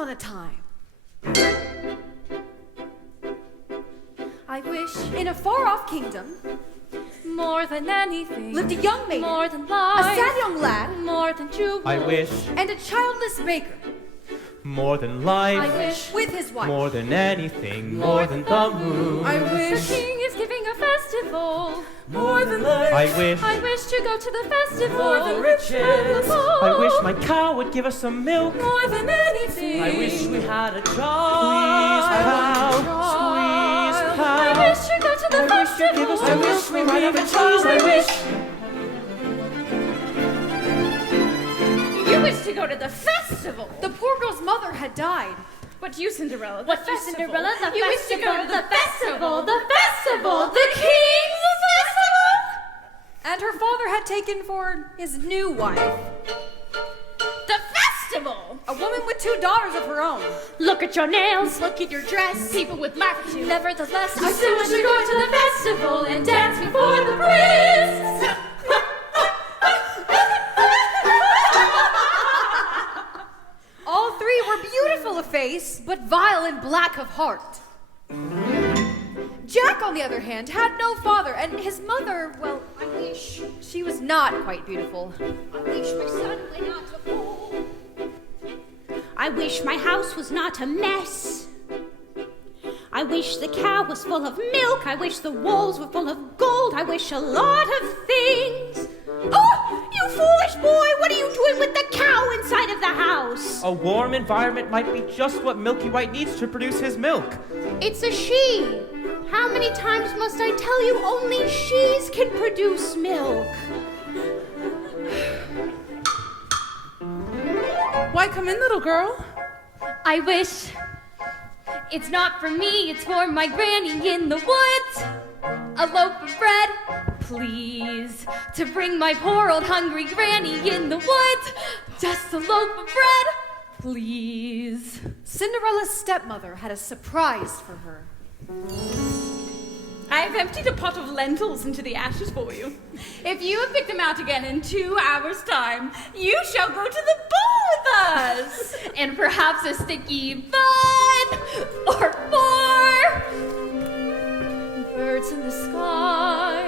upon a time, I wish in a far-off kingdom more than anything, lived a young maiden, more than a life, sad young lad, more than jewels, I wish and a childless baker more than life, I wish with his wife. more than anything, more than the moon. I the wish king is giving a festival. more than life. I wish To go to the festival. More than riches. I wish my cow would give us some milk. More than anything. I wish we had a Squeeze child. cow, squeeze I cow. wish to go to the festival. Give us I some wish we milk. might have a child. I wish. You wish to go to the festival. The poor girl's mother had died. But you, Cinderella, the What you, festival. Cinderella? The You festival, wish to go to the festival. the festival, the king's festival. And her father had taken for his new wife The festival. a woman with 2 daughters of her own. Look at your nails. Look at your dress. People would laugh at you. Nevertheless, I still want to go to the festival and dance before the prince. All 3 were beautiful of face, but vile and black of heart. Jack, on the other hand, had no father, and his mother, well, I wish. she was not quite beautiful. I wish my son went out to school. I wish my house was not a mess. I wish the cow was full of milk. I wish the walls were full of gold. I wish a lot of things. Oh, you foolish boy! What are you doing with the cow inside of the house? A warm environment might be just what Milky White needs to produce his milk. It's a she. How many times must I tell you only she's can produce milk? Why come in, little girl? I wish. It's not for me, it's for my granny in the woods. A loaf of bread, please, to bring my poor old hungry granny in the woods. Just a loaf of bread, please. Cinderella's stepmother had a surprise for her. I have emptied a pot of lentils into the ashes for you. If you have picked them out again in 2 hours' time, you shall go to the ball with us. And perhaps a sticky bun or 4. Birds in the sky,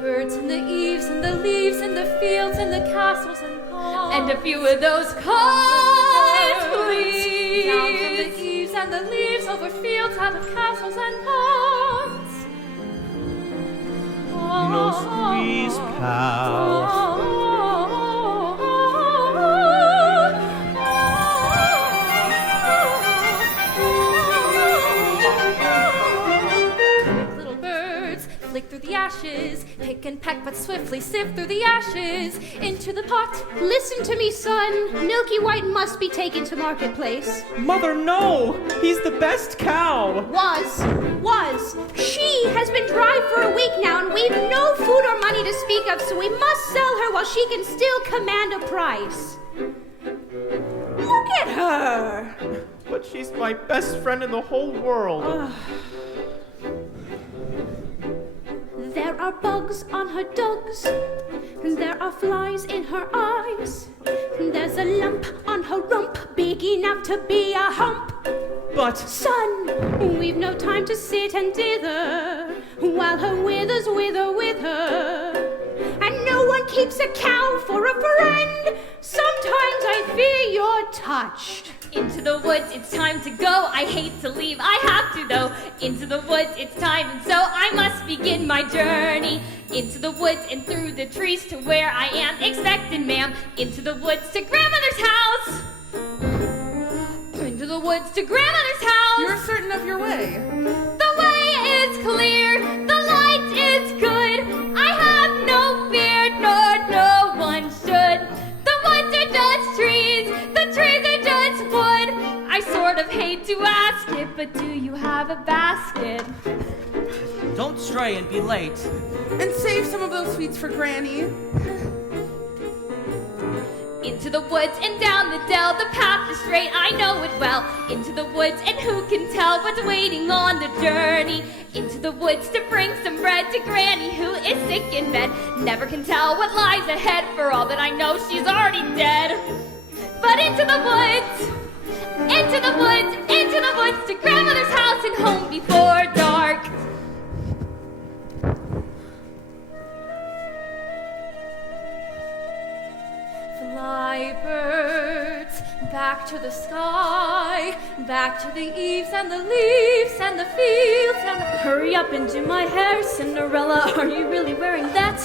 birds in the eaves, and the leaves in the fields, and the castles and ponds. And a few of those kites, please. Down from the eaves and the leaves, over fields out of castles and ponds. No squeeze cow. Little birds flick through the ashes, pick and peck but swiftly sift through the ashes into the pot. Listen to me, son. Milky White must be taken to marketplace. Mother, no! He's the best cow! Was. She has been dry for a week now, and we've no food or money to speak of, so we must sell her while she can still command a price. Look at her! But she's my best friend in the whole world. There are bugs on her dugs, and there are flies in her eyes. There's a lump on her rump, big enough to be a hump. But Son, we've no time to sit and dither, while her withers with her. And no one keeps a cow for a friend. Sometimes I fear you're touched. Into the woods, it's time to go. I hate to leave, I have to though. Into the woods, it's time, and so I must begin my journey. Into the woods and through the trees to where I am expected, ma'am. Into the woods to grandmother's house. Into the woods to grandmother's house. You're certain of your way. The way is clear, the light is good. I have no fear, nor no one should. The woods are just trees, the trees are just wood. I sort of hate to ask it, but do you have a basket? Don't stray and be late. And save some of those sweets for Granny. Into the woods and down the dell, the path is straight, I know it well. Into the woods, and who can tell what's waiting on the journey? Into the woods to bring some bread to Granny, who is sick in bed. Never can tell what lies ahead, for all that I know she's already dead. But into the woods, and into the woods, to grandmother's house and home before dark. Fly, birds, back to the sky, back to the eaves and the leaves and the fields and the... Hurry up and do my hair, Cinderella. Are you really wearing that?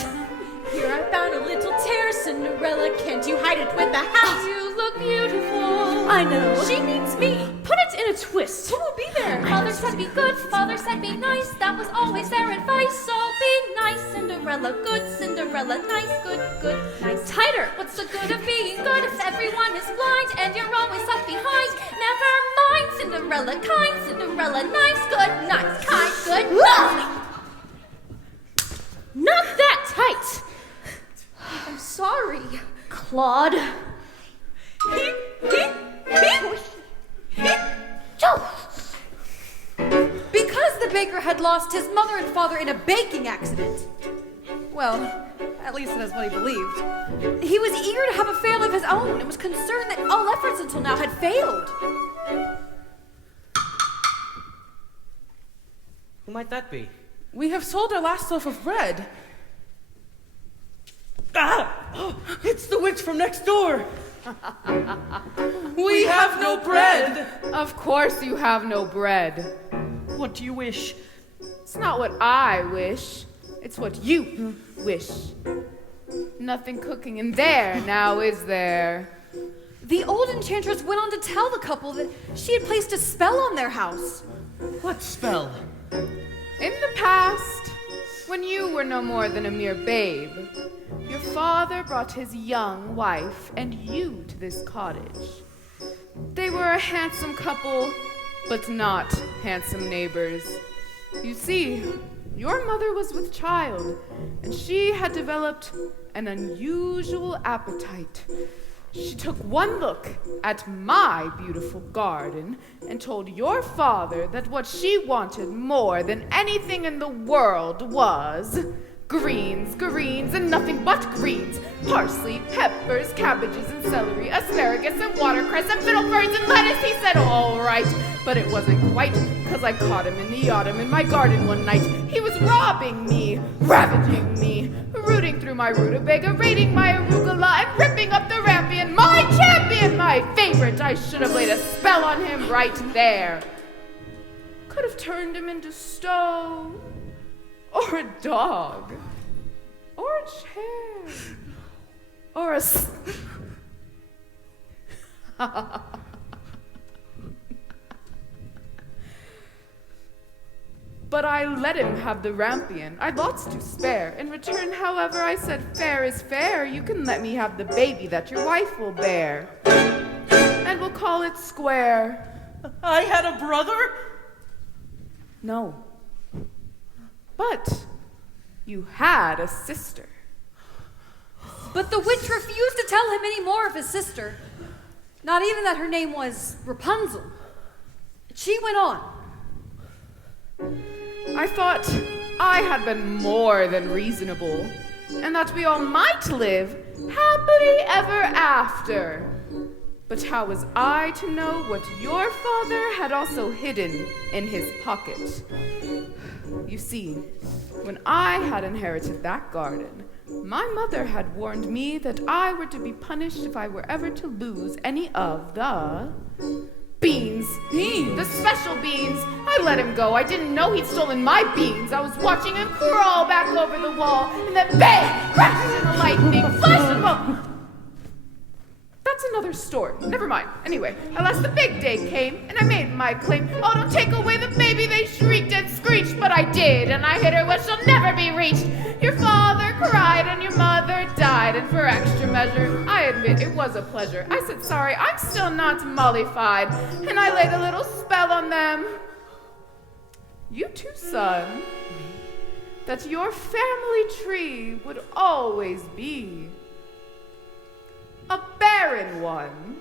Here I found a little tear, Cinderella. Can't you hide it with the hat? You look beautiful. I know. She needs me. Put it in a twist. Who will be there? Father said be good, father said be nice. That was always their advice. So be nice, Cinderella. Good, Cinderella. Nice, good, good, nice. Tighter. What's the good of being good if everyone is blind and you're always left behind? Never mind, Cinderella. Kind, Cinderella. Nice, good, nice, kind, good, nice. Not that tight. I'm sorry. Claude. Because the baker had lost his mother and father in a baking accident. Well, at least that's what he believed. He was eager to have a family of his own and was concerned that all efforts until now had failed. Who might that be? We have sold our last loaf of bread. Ah! Oh, it's the witch from next door! We have no bread. Of course you have no bread. What do you wish? It's not what I wish. It's what you wish. Nothing cooking in there now, is there? The old enchantress went on to tell the couple that she had placed a spell on their house. What spell? In the past, when you were no more than a mere babe, your father brought his young wife and you to this cottage. They were a handsome couple, but not handsome neighbors. You see, your mother was with child, and she had developed an unusual appetite. She took one look at my beautiful garden and told your father that what she wanted more than anything in the world was greens, and nothing but greens. Parsley, peppers, cabbages, and celery, asparagus, and watercress, and fiddleferns, and lettuce. He said, all right, but it wasn't quite, 'cause I caught him in the autumn in my garden one night. He was robbing me, ravaging me, rooting through my rutabaga, raiding my arugula, and ripping up the rampion. My champion, my favorite. I should have laid a spell on him right there. Could have turned him into stone, or a dog, or a chair, or a But I let him have the rampion. I'd lots to spare. In return, however, I said, fair is fair. You can let me have the baby that your wife will bear. And we'll call it square. I had a brother? No. But you had a sister. But the witch refused to tell him any more of his sister. Not even that her name was Rapunzel. She went on. I thought I had been more than reasonable, and that we all might live happily ever after. But how was I to know what your father had also hidden in his pocket? You see, when I had inherited that garden, my mother had warned me that I were to be punished if I were ever to lose any of the beans. Beans? The special beans. I let him go. I didn't know he'd stolen my beans. I was watching him crawl back over the wall, and then bang! Crashes in the lightning, flash and boom. That's another story. Never mind. Anyway, at last the big day came, and I made my claim. Oh, don't take away the baby, they shrieked and screeched, but I did, and I hit her what shall never be reached. Your father cried, and your mother died, and for extra measure, I admit it was a pleasure. I said sorry, I'm still not mollified, and I laid a little spell on them. You too, son, that your family tree would always be a barren one.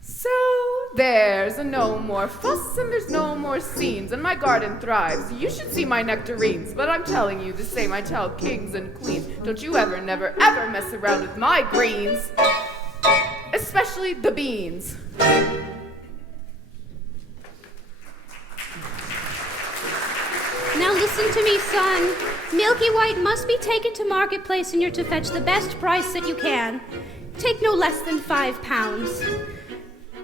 So there's no more fuss and there's no more scenes, and my garden thrives. You should see my nectarines, but I'm telling you the same I tell kings and queens. Don't you ever, never, ever mess around with my greens, especially the beans. Now listen to me, son. Milky White must be taken to marketplace, and you're to fetch the best price that you can. Take no less than 5 pounds.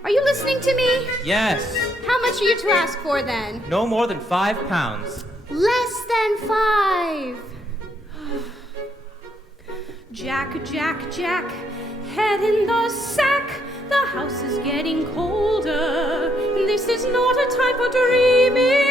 Are you listening to me? Yes. How much are you to ask for then? No more than 5 pounds. Less than 5. Jack, Jack, Jack, head in the sack. The house is getting colder. This is not a time for dreaming.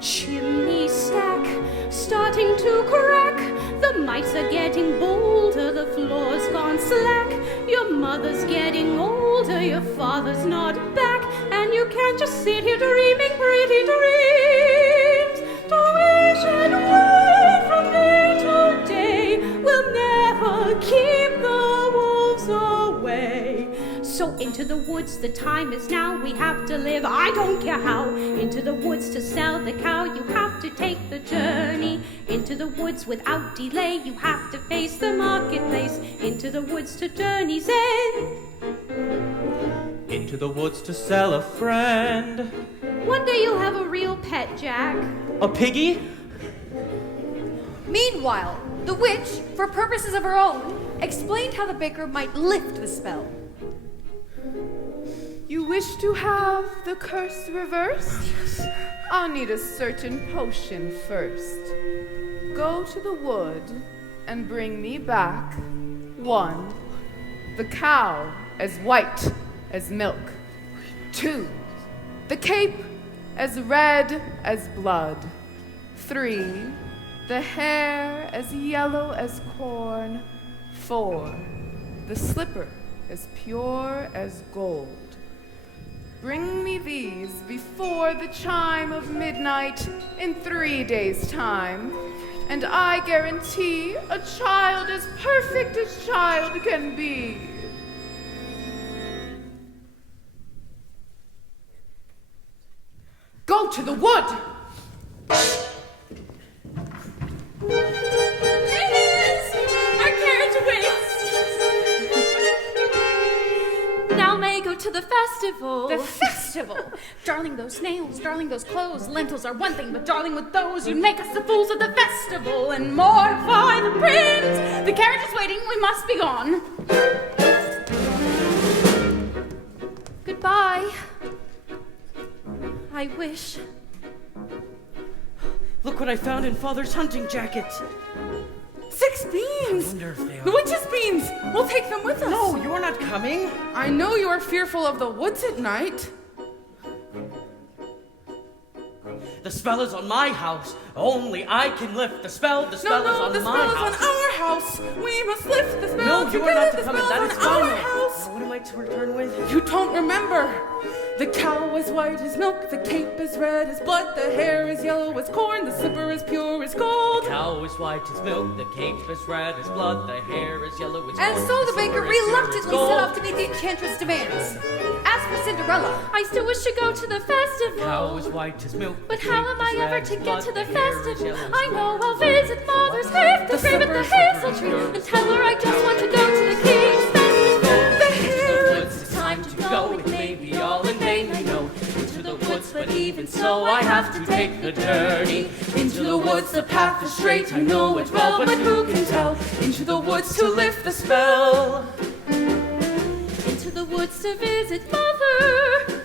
Chimney stack starting to crack. The mice are getting bolder. The floor's gone slack. Your mother's getting older. Your father's not back. And you can't just sit here dreaming pretty dreams. To wish and wait from day to day will never keep the wolves away. So into the woods, the time is now. We have to live, I don't care how. Into the woods to sell the cow. You have to take the journey. Into the woods without delay. You have to face the marketplace. Into the woods to journey's end. Into the woods to sell a friend. One day you'll have a real pet, Jack. A piggy? Meanwhile, the witch, for purposes of her own, explained how the baker might lift the spell. You wish to have the curse reversed? I'll need a certain potion first. Go to the wood and bring me back 1, the cow as white as milk. 2, the cape as red as blood. 3, the hair as yellow as corn. 4, the slipper as pure as gold. Bring me these before the chime of midnight in 3 days' time, and I guarantee a child as perfect as child can be. Go to the wood! Ladies, our carriage waits. Now may go to the festival. The festival! Darling, those snails, darling, those clothes. Lentils are one thing, but darling, with those, you'd make us the fools of the festival and mortify the prince. The carriage is waiting, we must be gone. Goodbye. I wish. Look what I found in Father's hunting jacket. 6 beans! Wonder if they The are... witch's beans! We'll take them with us. No, you're not coming. I know you are fearful of the woods at night. The spell is on my house. Only I can lift the spell. The spell No, is on the my spell house. is on our house. We must lift the spell No, you together. are not to The come. spell That is is on our mine. house. What am I to return with? You don't remember. The cow is white as milk, the cape is red as blood, the hair is yellow as corn, the slipper is pure as gold. Cow is white as milk, the cape is red as blood, the hair is yellow as And corn, so the baker slipper is pure as reluctantly gold. set off to meet the enchantress' demands. As for Cinderella, I still wish to go to the festival. Cow is white as milk. But the how cape am I is ever red to as get blood, to the the hair is festival? yellow as I know corn. I'll visit Mother's grave, the grave at the hazel tree, and tell her I just want to go to the king's festival. The woods, it's time to go. It may be all in vain, I know. Into the woods, but even so, I have to take the journey. Into the woods, the path is straight. I know it well, but who can tell? Into the woods to lift the spell. Into the woods to visit Mother,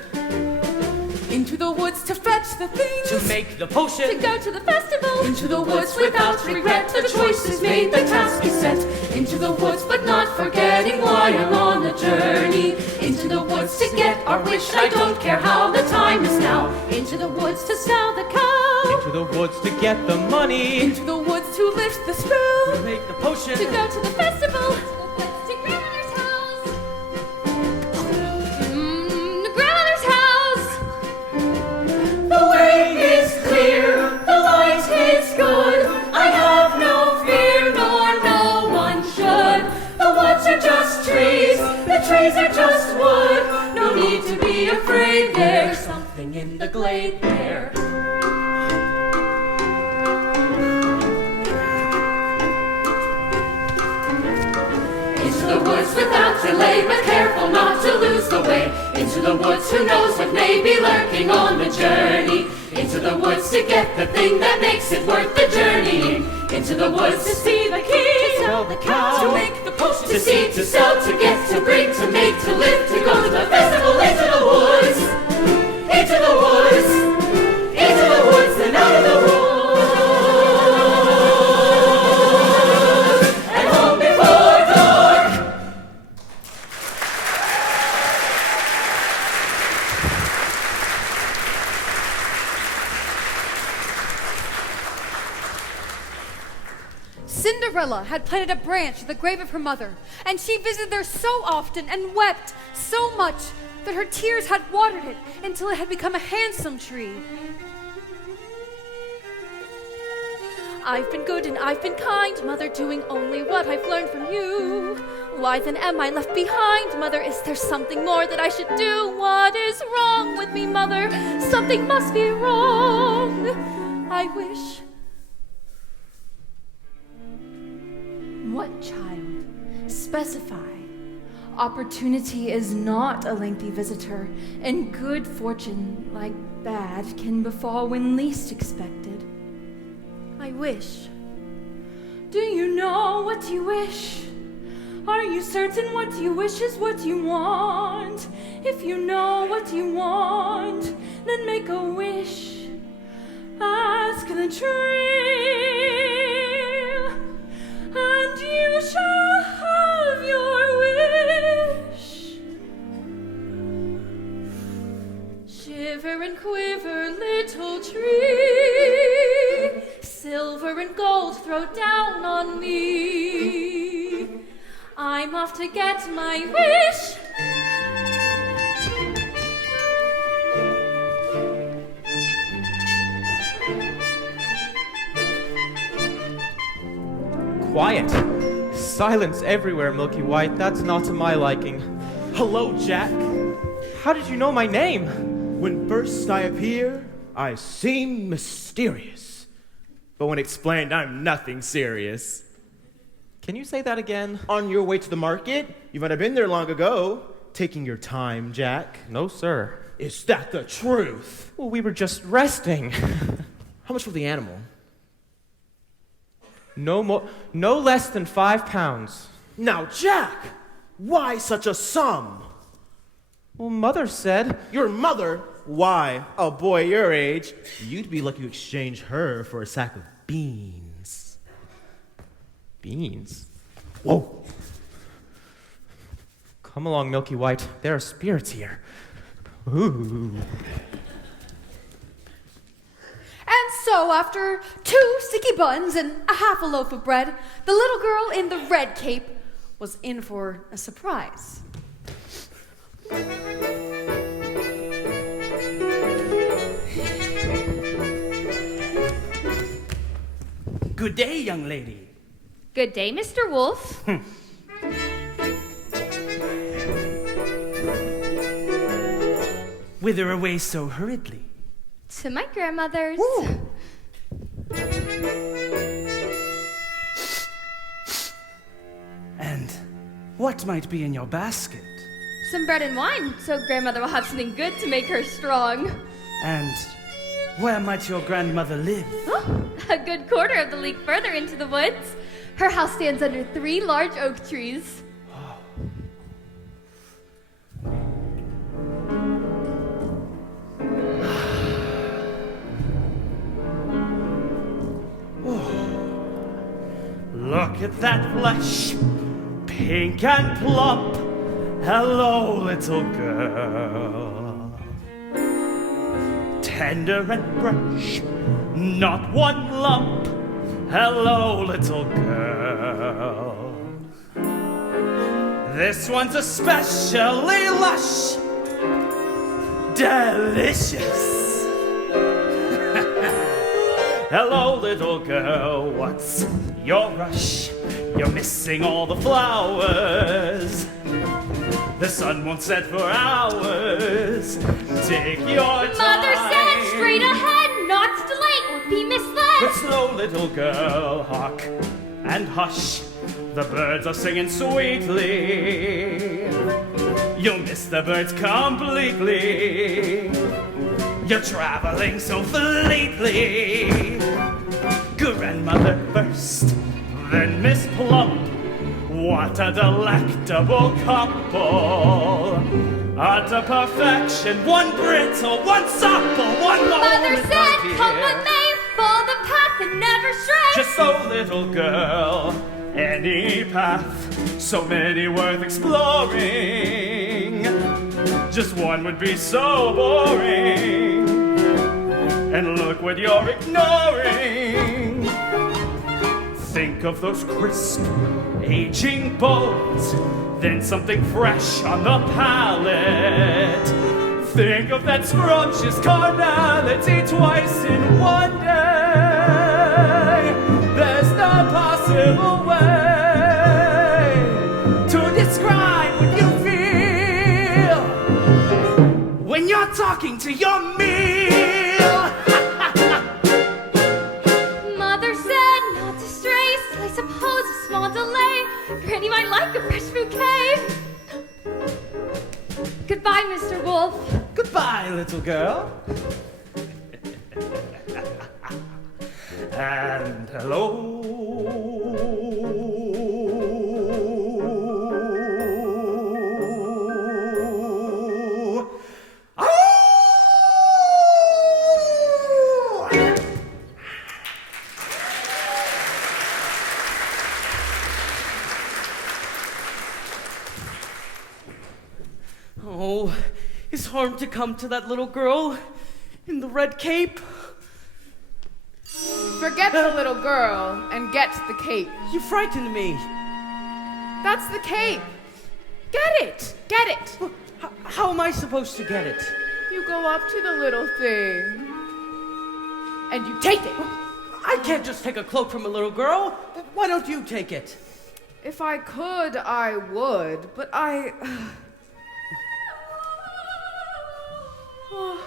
Into the woods to fetch the things. To make the to potion. go to the festival. Into the woods without regret, the choice is made, the task is set. Into the woods, but not forgetting why I'm on the journey. Into the woods to get our wish, I don't care how, the time is now. Into the woods to sell the cow. Into the woods to get the money. Into the woods to lift the spell. To make the potion. To go to the festival. To grandmother's house. To grandmother's house. The way is clear, the light is good. I have no fear, nor no one should. The woods are just trees, the trees are just wood. No need to be afraid, there's something in the glade there. Into the woods without delay, but careful not to lose the way. Into the woods, who knows what may be lurking on the journey. Into the woods to get the thing that makes it worth the journey. Into the woods to see the king, to sell the cow, to make the potion, to seed, to sell, to get, to breed, to make, to live, to go to the festival. Into the woods, into the woods, into the woods and out of the woods. And home before dark. Cinderella had planted a branch at the grave of her mother, and she visited there so often and wept so much that her tears had watered it until it had become a handsome tree. I've been good and I've been kind, Mother, doing only what I've learned from you. Why then am I left behind, Mother? Is there something more that I should do? What is wrong with me, Mother? Something must be wrong. I wish... What, child? Specify. Opportunity is not a lengthy visitor, and good fortune, like bad, can befall when least expected. I wish. Do you know what you wish? Are you certain what you wish is what you want? If you know what you want, then make a wish. Ask the tree, and you shall have your wish. Shiver and quiver, little tree, silver and gold throw down on me. I'm off to get my wish. Quiet. Silence everywhere, Milky White. That's not to my liking. Hello, Jack. How did you know my name? When first I appear, I seem mysterious. But when explained, I'm nothing serious. Can you say that again? On your way to the market? You might have been there long ago. Taking your time, Jack. No, sir. Is that the truth? Well, we were just resting. How much for the animal? No less than 5 pounds. Now, Jack, why such a sum? Well, Mother said... Your mother? Why, a boy your age, you'd be lucky to exchange her for a sack of beans. Beans? Whoa. Come along, Milky White. There are spirits here. Ooh. And so, after 2 sticky buns and a half a loaf of bread, the little girl in the red cape was in for a surprise. Good day, young lady. Good day, Mr. Wolf. Whither away so hurriedly? To my grandmother's. And what might be in your basket? Some bread and wine, so grandmother will have something good to make her strong. And where might your grandmother live? Oh, a good quarter of the league further into the woods. Her house stands under 3 large oak trees. Look at that flesh, pink and plump. Hello, little girl. Tender and fresh, not one lump. Hello, little girl. This one's especially lush, delicious. Hello, little girl, what's your rush? You're missing all the flowers. The sun won't set for hours. Take your time. Mother said straight ahead, not to delay or be misled. But slow, little girl, hark and hush. The birds are singing sweetly. You'll miss the birds completely. You're traveling so fleetly. Grandmother first, then Miss Plump. What a delectable couple. Utter perfection, one brittle, one supple, one Mother moment said, of come fear. what may, follow the path and never stray. Just so, little girl, any path, so many worth exploring. Just one would be so boring. And look what you're ignoring. Think of those crisp, aging bones, then something fresh on the palate. Think of that scrumptious carnality twice in one day. There's no possible way to describe what you feel when you're talking to your meal. Mother said not to stray, so I suppose a small delay. Granny might like a fresh bouquet. Goodbye, Mr. Wolf. Goodbye, little girl. And hello. Oh, is harm to come to that little girl in the red cape? Forget the little girl and get the cape. You frightened me. That's the cape. Get it. Get it. How am I supposed to get it? You go up to the little thing and you take it. I can't just take a cloak from a little girl. Why don't you take it? If I could, I would, but I... Oh,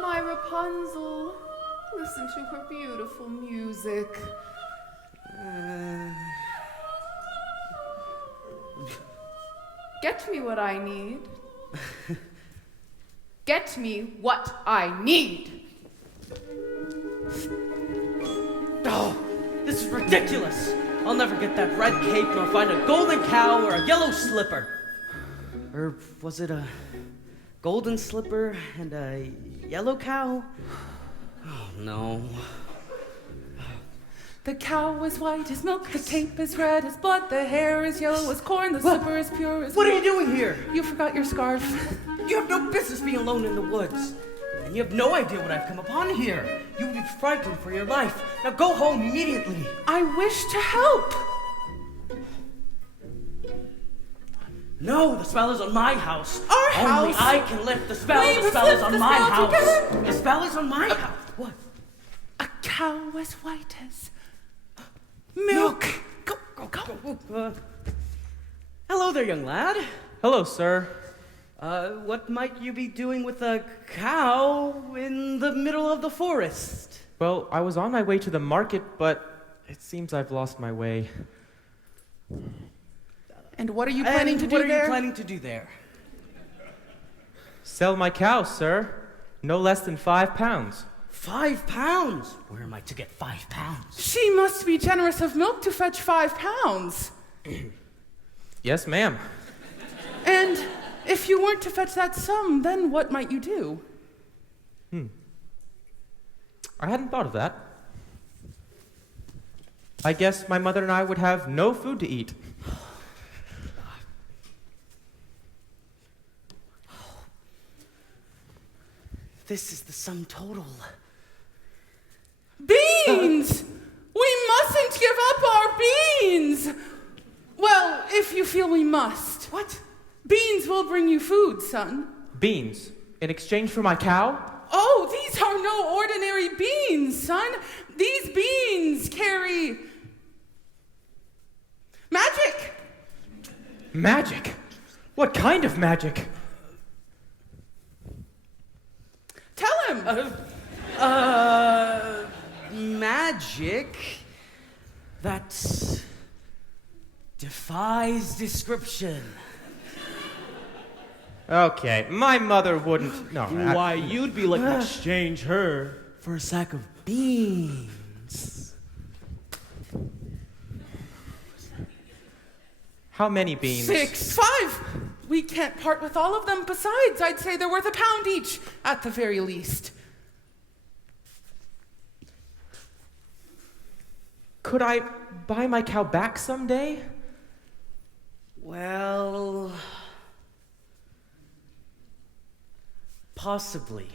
my Rapunzel. Listen to her beautiful music. Get me what I need. Get me what I need. Oh, this is ridiculous. I'll never get that red cape nor find a golden cow or a yellow slipper. Or was it a golden slipper and a yellow cow? Oh, no. The cow is white as milk, the cape is red as blood, the hair is yellow as corn, the slipper is pure as What are you doing here? You forgot your scarf. You have no business being alone in the woods. And you have no idea what I've come upon here. You would be frightened for your life. Now go home immediately. I wish to help. No, the spell is on my house. Our Only house? I can lift the spell. We The must spell is lift on the my spell house. together. The spell is on my house. What? A cow as white as milk. Go. Hello there, young lad. Hello, sir. What might you be doing with a cow in the middle of the forest? Well, I was on my way to the market, but it seems I've lost my way. And what are you planning to do there? What are you planning to do there? Sell my cow, sir. No less than 5 pounds. 5 pounds? Where am I to get 5 pounds? She must be generous of milk to fetch 5 pounds. Yes, ma'am. And if you weren't to fetch that sum, then what might you do? I hadn't thought of that. I guess my mother and I would have no food to eat. This is the sum total. Beans! We mustn't give up our beans! Well, if you feel we must. What? Beans will bring you food, son. Beans. In exchange for my cow? Oh, these are no ordinary beans, son. These beans carry magic. Magic? What kind of magic? Tell him! Magic that defies description. Okay, my mother wouldn't. No. Why, you'd be looking to exchange her. For a sack of beans. How many beans? 6. 5. We can't part with all of them. Besides, I'd say they're worth £1 each, at the very least. Could I buy my cow back someday? Well, possibly.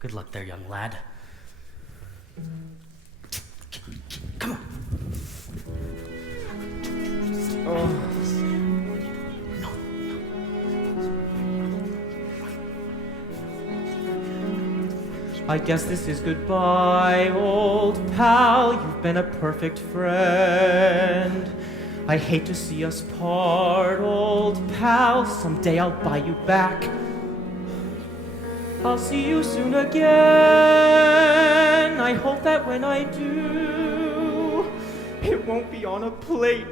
Good luck there, young lad. Come on. I guess this is goodbye, old pal. You've been a perfect friend. I hate to see us part, old pal. Someday I'll buy you back. I'll see you soon again. I hope that when I do, it won't be on a plate.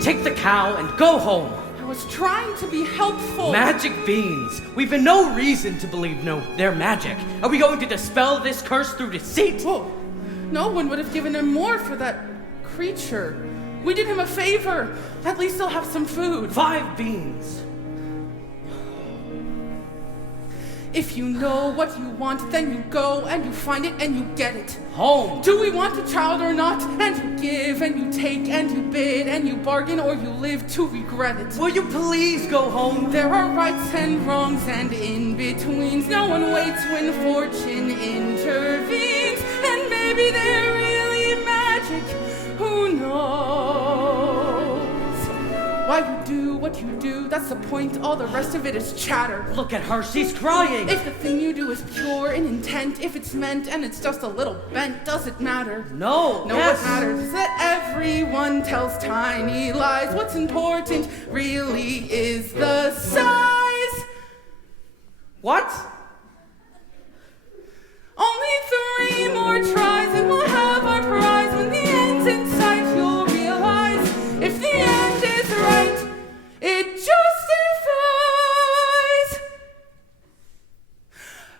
Take the cow and go home. I was trying to be helpful. Magic beans. We've no reason to believe they're magic. Are we going to dispel this curse through deceit? Whoa. No one would have given him more for that creature. We did him a favor. At least he'll have some food. 5 beans. If you know what you want, then you go and you find it and you get it. Home. Do we want a child or not? And you give and you take and you bid and you bargain, or you live to regret it. Will you please go home? There are rights and wrongs and in-betweens. No one waits when fortune intervenes. And maybe they're really magic. Who knows? Why you do what you do, that's the point. All the rest of it is chatter. Look at her, she's crying. If the thing you do is pure in intent, if it's meant and it's just a little bent, does it matter? No. No, yes. what matters is that everyone tells tiny lies. What's important really is the size. What? Only 3 more tries and we'll have our prize. When the end's in sight, you'll realize if the end is right, it justifies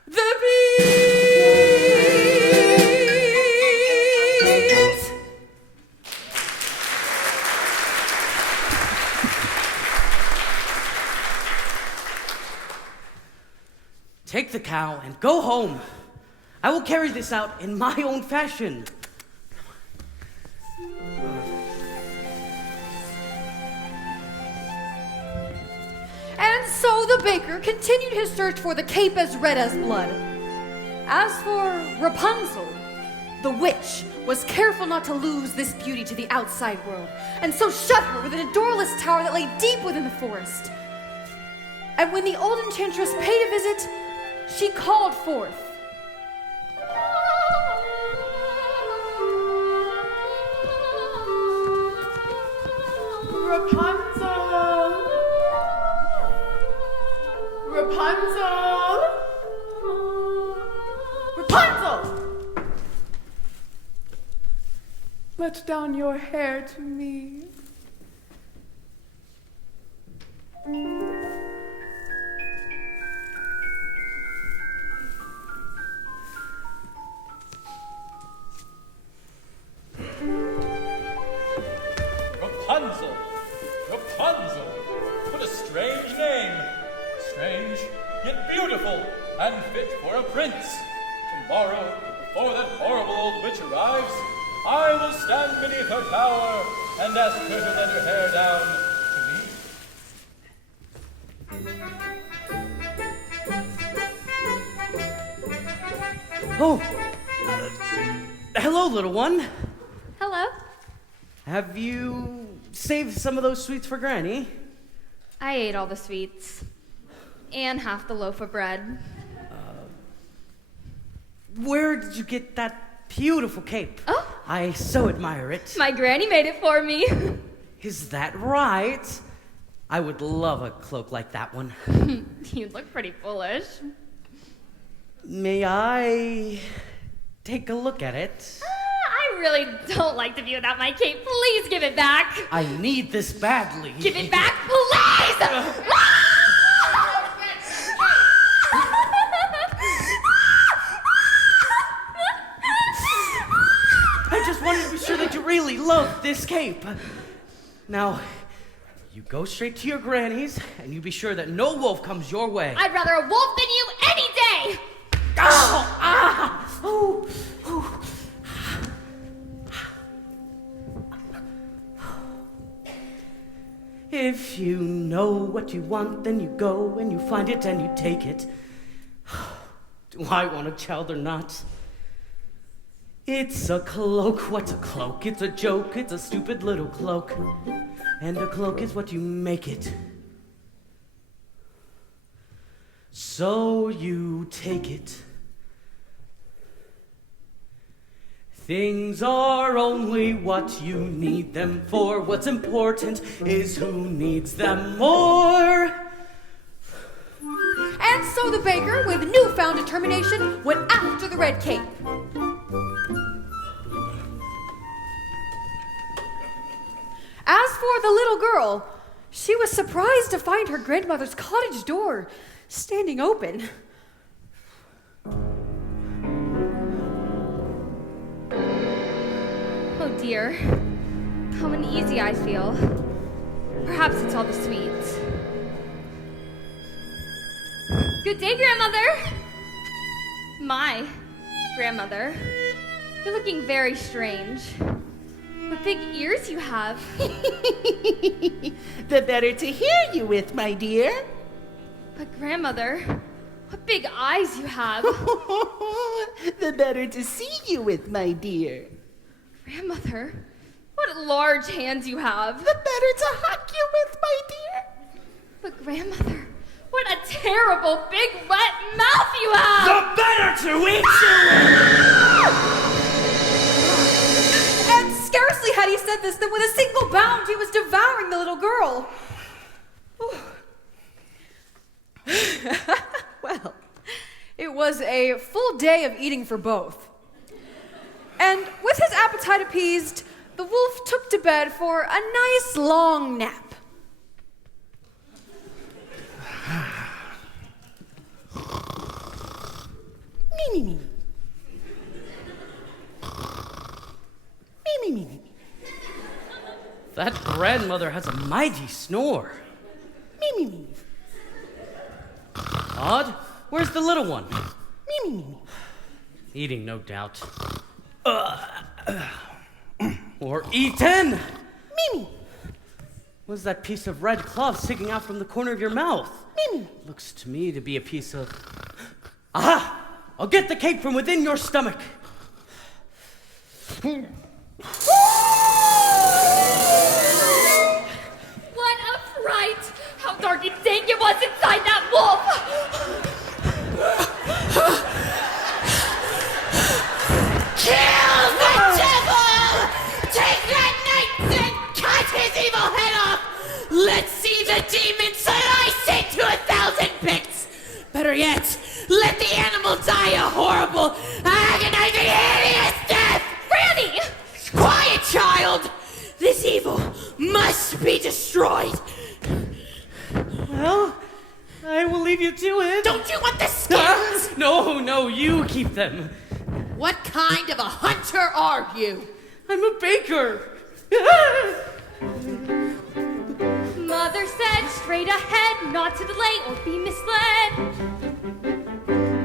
the beans. Take the cow and go home. I will carry this out in my own fashion. And so the baker continued his search for the cape as red as blood. As for Rapunzel, the witch was careful not to lose this beauty to the outside world, and so shut her within a doorless tower that lay deep within the forest. And when the old enchantress paid a visit, she called forth. Rapunzel! Rapunzel! Rapunzel! Let down your hair to me. Rapunzel! Rapunzel! What a strange name! Strange, yet beautiful, and fit for a prince. Tomorrow, before that horrible old witch arrives, I will stand beneath her tower and ask her to let her hair down to me. Oh, Hello, little one. Hello. Have you saved some of those sweets for Granny? I ate all the sweets. And half the loaf of bread. Where did you get that beautiful cape? Oh. I so admire it. My granny made it for me. Is that right? I would love a cloak like that one. You look pretty foolish. May I take a look at it? I really don't like to be without my cape. Please give it back. I need this badly. Give it back, please! I just wanted to be sure that you really loved this cape. Now, you go straight to your granny's, and you be sure that no wolf comes your way. I'd rather a wolf than you any day! Oh! Ah! Oh! Oh! If you know what you want, then you go and you find it and you take it. Do I want a child or not? It's a cloak. What's a cloak? It's a joke. It's a stupid little cloak. And a cloak is what you make it. So you take it. Things are only what you need them for. What's important is who needs them more. And so the baker, with newfound determination, went after the red cape. As for the little girl, she was surprised to find her grandmother's cottage door standing open. Oh dear, how uneasy I feel. Perhaps it's all the sweets. Good day, grandmother! My grandmother, you're looking very strange. What big ears you have. The better to hear you with, my dear. But grandmother, what big eyes you have. The better to see you with, my dear. Grandmother, what large hands you have. The better to hug you with, my dear. But grandmother, what a terrible big wet mouth you have. The better to eat you with! And scarcely had he said this than with a single bound he was devouring the little girl. Well, it was a full day of eating for both. And with his appetite appeased, the wolf took to bed for a nice long nap. Me, me, me. Me, me, me, me. That grandmother has a mighty snore. Me, me, me. Odd, where's the little one? Me, me, me, me. Eating, no doubt. Or eaten! Me, me. What's that piece of red cloth sticking out from the corner of your mouth? Me, me. Looks to me to be a piece of... Aha! I'll get the cape from within your stomach. What a fright! How dark and dank it was inside that wolf! Kill the devil! Take that knife and cut his evil head off! Let's see the demons that I say to 1,000 picks! Better yet, let the animal die a horrible, agonizing, hideous death! Granny! Quiet, child! This evil must be destroyed! Well, I will leave you to it. Don't you want the skins? No, you keep them. What kind of a hunter are you? I'm a baker. Mother said straight ahead, not to delay or be misled.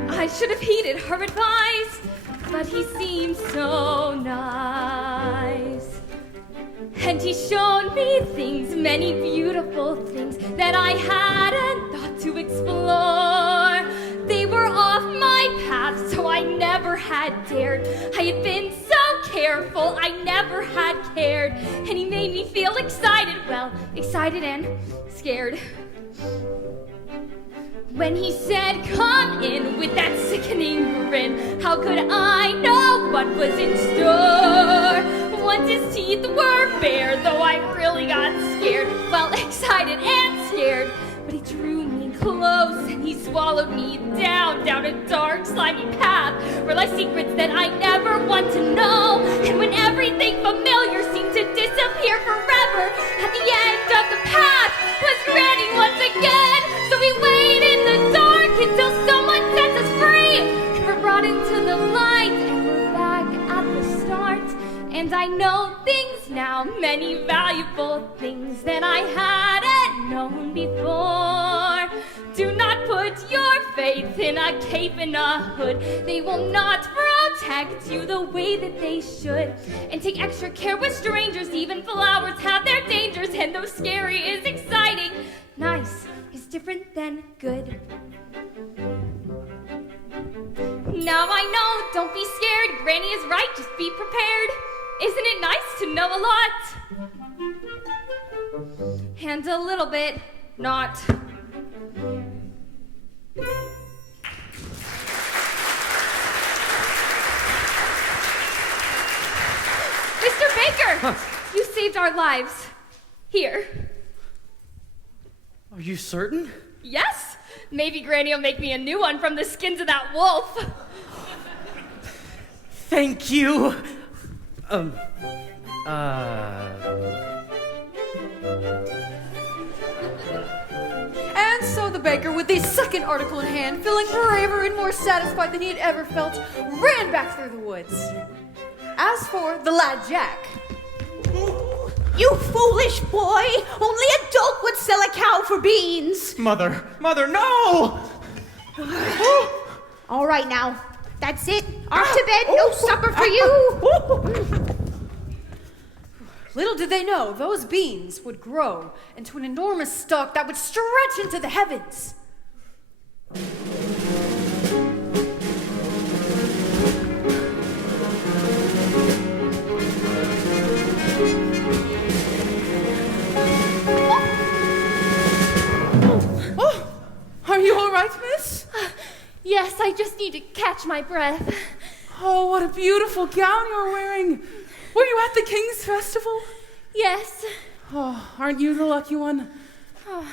I should have heeded her advice, but he seemed so nice. And he showed me things, many beautiful things that I hadn't thought to explore. They were off my path, so I never had dared. I had been so careful, I never had cared. And he made me feel excited, well, excited and scared. When he said, come in with that sickening grin, how could I know what was in store? Once his teeth were bare, though I really got scared, well, excited and scared. But he drew me close and he swallowed me down a dark, slimy path where lie secrets that I never want to know. And when everything familiar seemed to disappear forever, at the end of the path was Granny once again. So we wait in the dark until someone sets us free, and we're brought into the light and we're back at the start. And I know things now, many valuable things that I hadn't known before. Do not put your faith in a cape and a hood. They will not protect you the way that they should. And take extra care with strangers. Even flowers have their dangers. And though scary is exciting, nice is different than good. Now I know, don't be scared. Granny is right, just be prepared. Isn't it nice to know a lot? And a little bit not. Mr. Baker! Huh. You saved our lives. Here. Are you certain? Yes? Maybe Granny will make me a new one from the skins of that wolf. Thank you. And so the baker, with the second article in hand, feeling braver and more satisfied than he had ever felt, ran back through the woods. As for the lad Jack, You foolish boy! Only a dolt would sell a cow for beans! Mother, no! All right now, that's it. Off to bed, no supper for you! little did they know those beans would grow into an enormous stalk that would stretch into the heavens. Are you all right, miss? Yes, I just need to catch my breath. Oh, what a beautiful gown you're wearing. Were you at the King's Festival? Yes. Oh, aren't you the lucky one? Oh.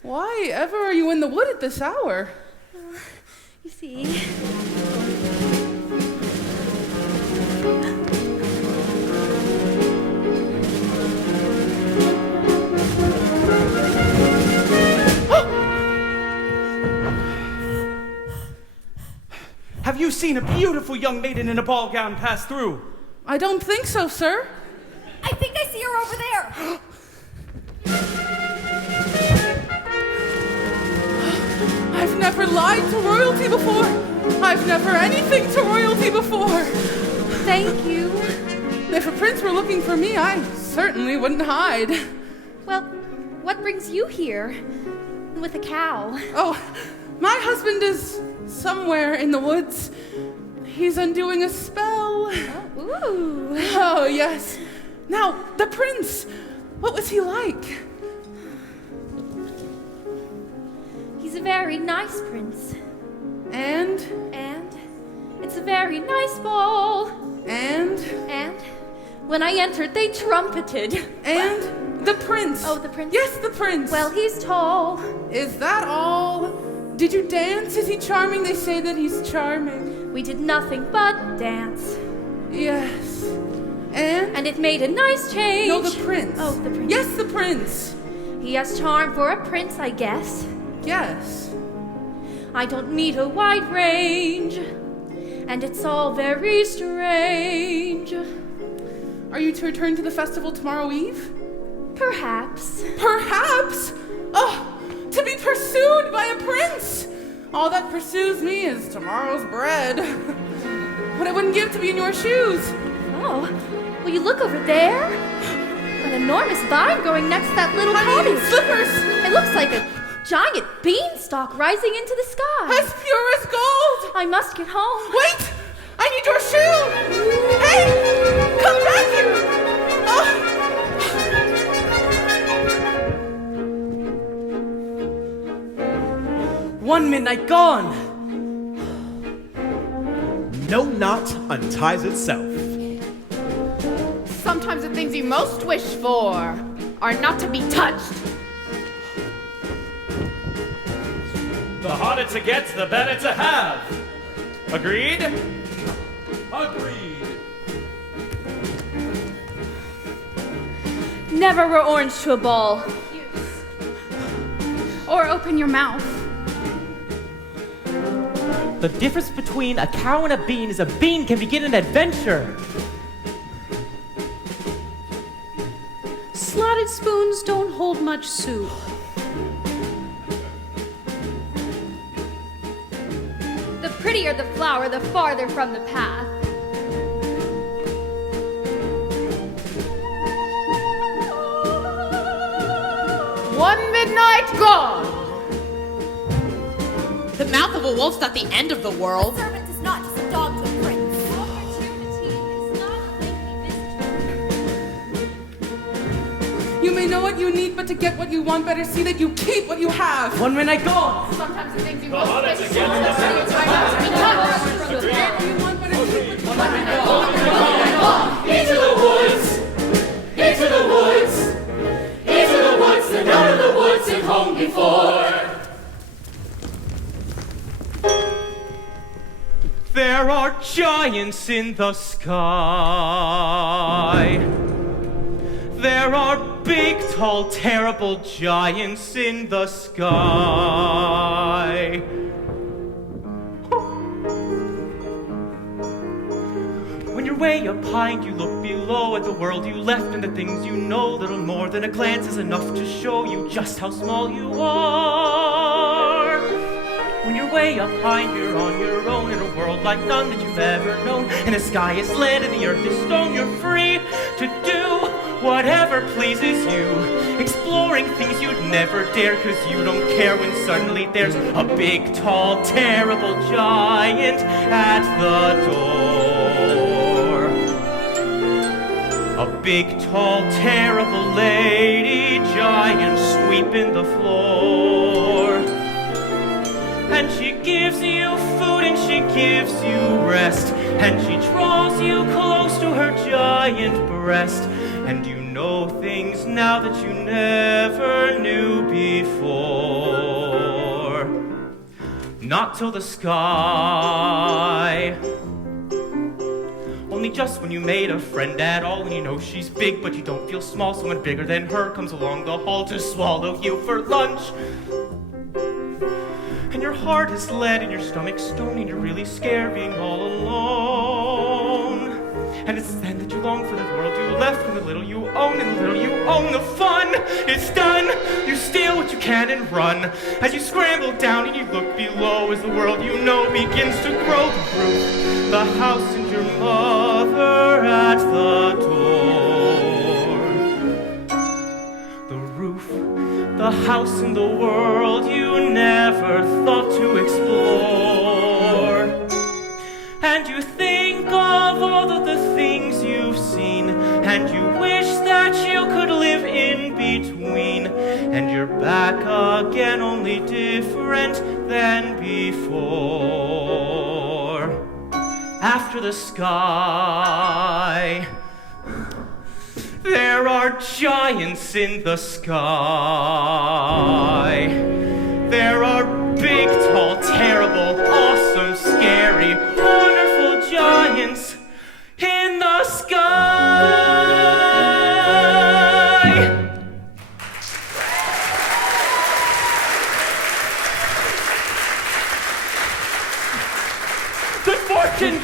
Why ever are you in the wood at this hour? You see... Have you seen a beautiful young maiden in a ball gown pass through? I don't think so, sir. I think I see her over there. I've never lied to royalty before. I've never anything to royalty before. Thank you. If a prince were looking for me, I certainly wouldn't hide. Well, what brings you here with a cow? Oh, my husband is somewhere in the woods. He's undoing a spell. Ooh. Oh, yes. Now, the prince, what was he like? He's a very nice prince. And It's a very nice ball. And when I entered, they trumpeted. And the prince. Oh, the prince? Yes, the prince. Well, he's tall. Is that all? Did you dance? Is he charming? They say that he's charming. We did nothing but dance. Yes. And it made a nice change. No, the prince. Oh, the prince. Yes, the prince. He has charm for a prince, I guess. Yes. I don't meet a wide range, and it's all very strange. Are you to return to the festival tomorrow eve? Perhaps. Perhaps? Oh, to be pursued by a prince! All that pursues me is tomorrow's bread. What I wouldn't give to be in your shoes. Oh, will you look over there? An enormous vine growing next to that little cottage. Slippers! It looks like a giant beanstalk rising into the sky. As pure as gold! I must get home. Wait! I need midnight gone. No knot unties itself. Sometimes the things you most wish for are not to be touched. The harder to get, the better to have. Agreed? Agreed. Never wear orange to a ball. Or open your mouth. The difference between a cow and a bean is a bean can begin an adventure. Slotted spoons don't hold much soup. The prettier the flower, the farther from the path. One midnight gone. The mouth of a wolf's not the end of the world. Servant is not just a dog to a prince. You may know what you need, but to get what you want, better see that you keep what you have. One midnight gone. Sometimes the things you The most harder wish to for get, the are better not to to be touched. You want, better keep what you have. Into the woods, into the woods, into the woods, and out of the woods and home before. There are giants in the sky. There are big, tall, terrible giants in the sky. When you're way up high and you look below at the world you left and the things you know, little more than a glance is enough to show you just how small you are. When you're way up high and you're on your own in a world like none that you've ever known, and the sky is lead and the earth is stone, you're free to do whatever pleases you, exploring things you'd never dare, 'cause you don't care when suddenly there's a big, tall, terrible giant at the door. A big, tall, terrible lady giant sweeping the floor. And she gives you food and she gives you rest, and she draws you close to her giant breast. And you know things now that you never knew before. Not till the sky. Only just when you made a friend at all, and you know she's big, but you don't feel small. Someone bigger than her comes along the hall to swallow you for lunch. And your heart is lead and your stomach stone, and you're really scared being all alone. And it's then that you long for the world you left, and the little you own, and the little you own. The fun is done. You steal what you can and run. As you scramble down and you look below, as the world you know begins to grow. The roof, the house, and your mother at the door. The roof, the house, and the world you never thought to explore. And you think of all of the things you've seen, and you wish that you could live in between. And you're back again, only different than before. After the sky, there are giants in the sky. There are big, tall, terrible, awesome, scary, wonderful giants in the sky.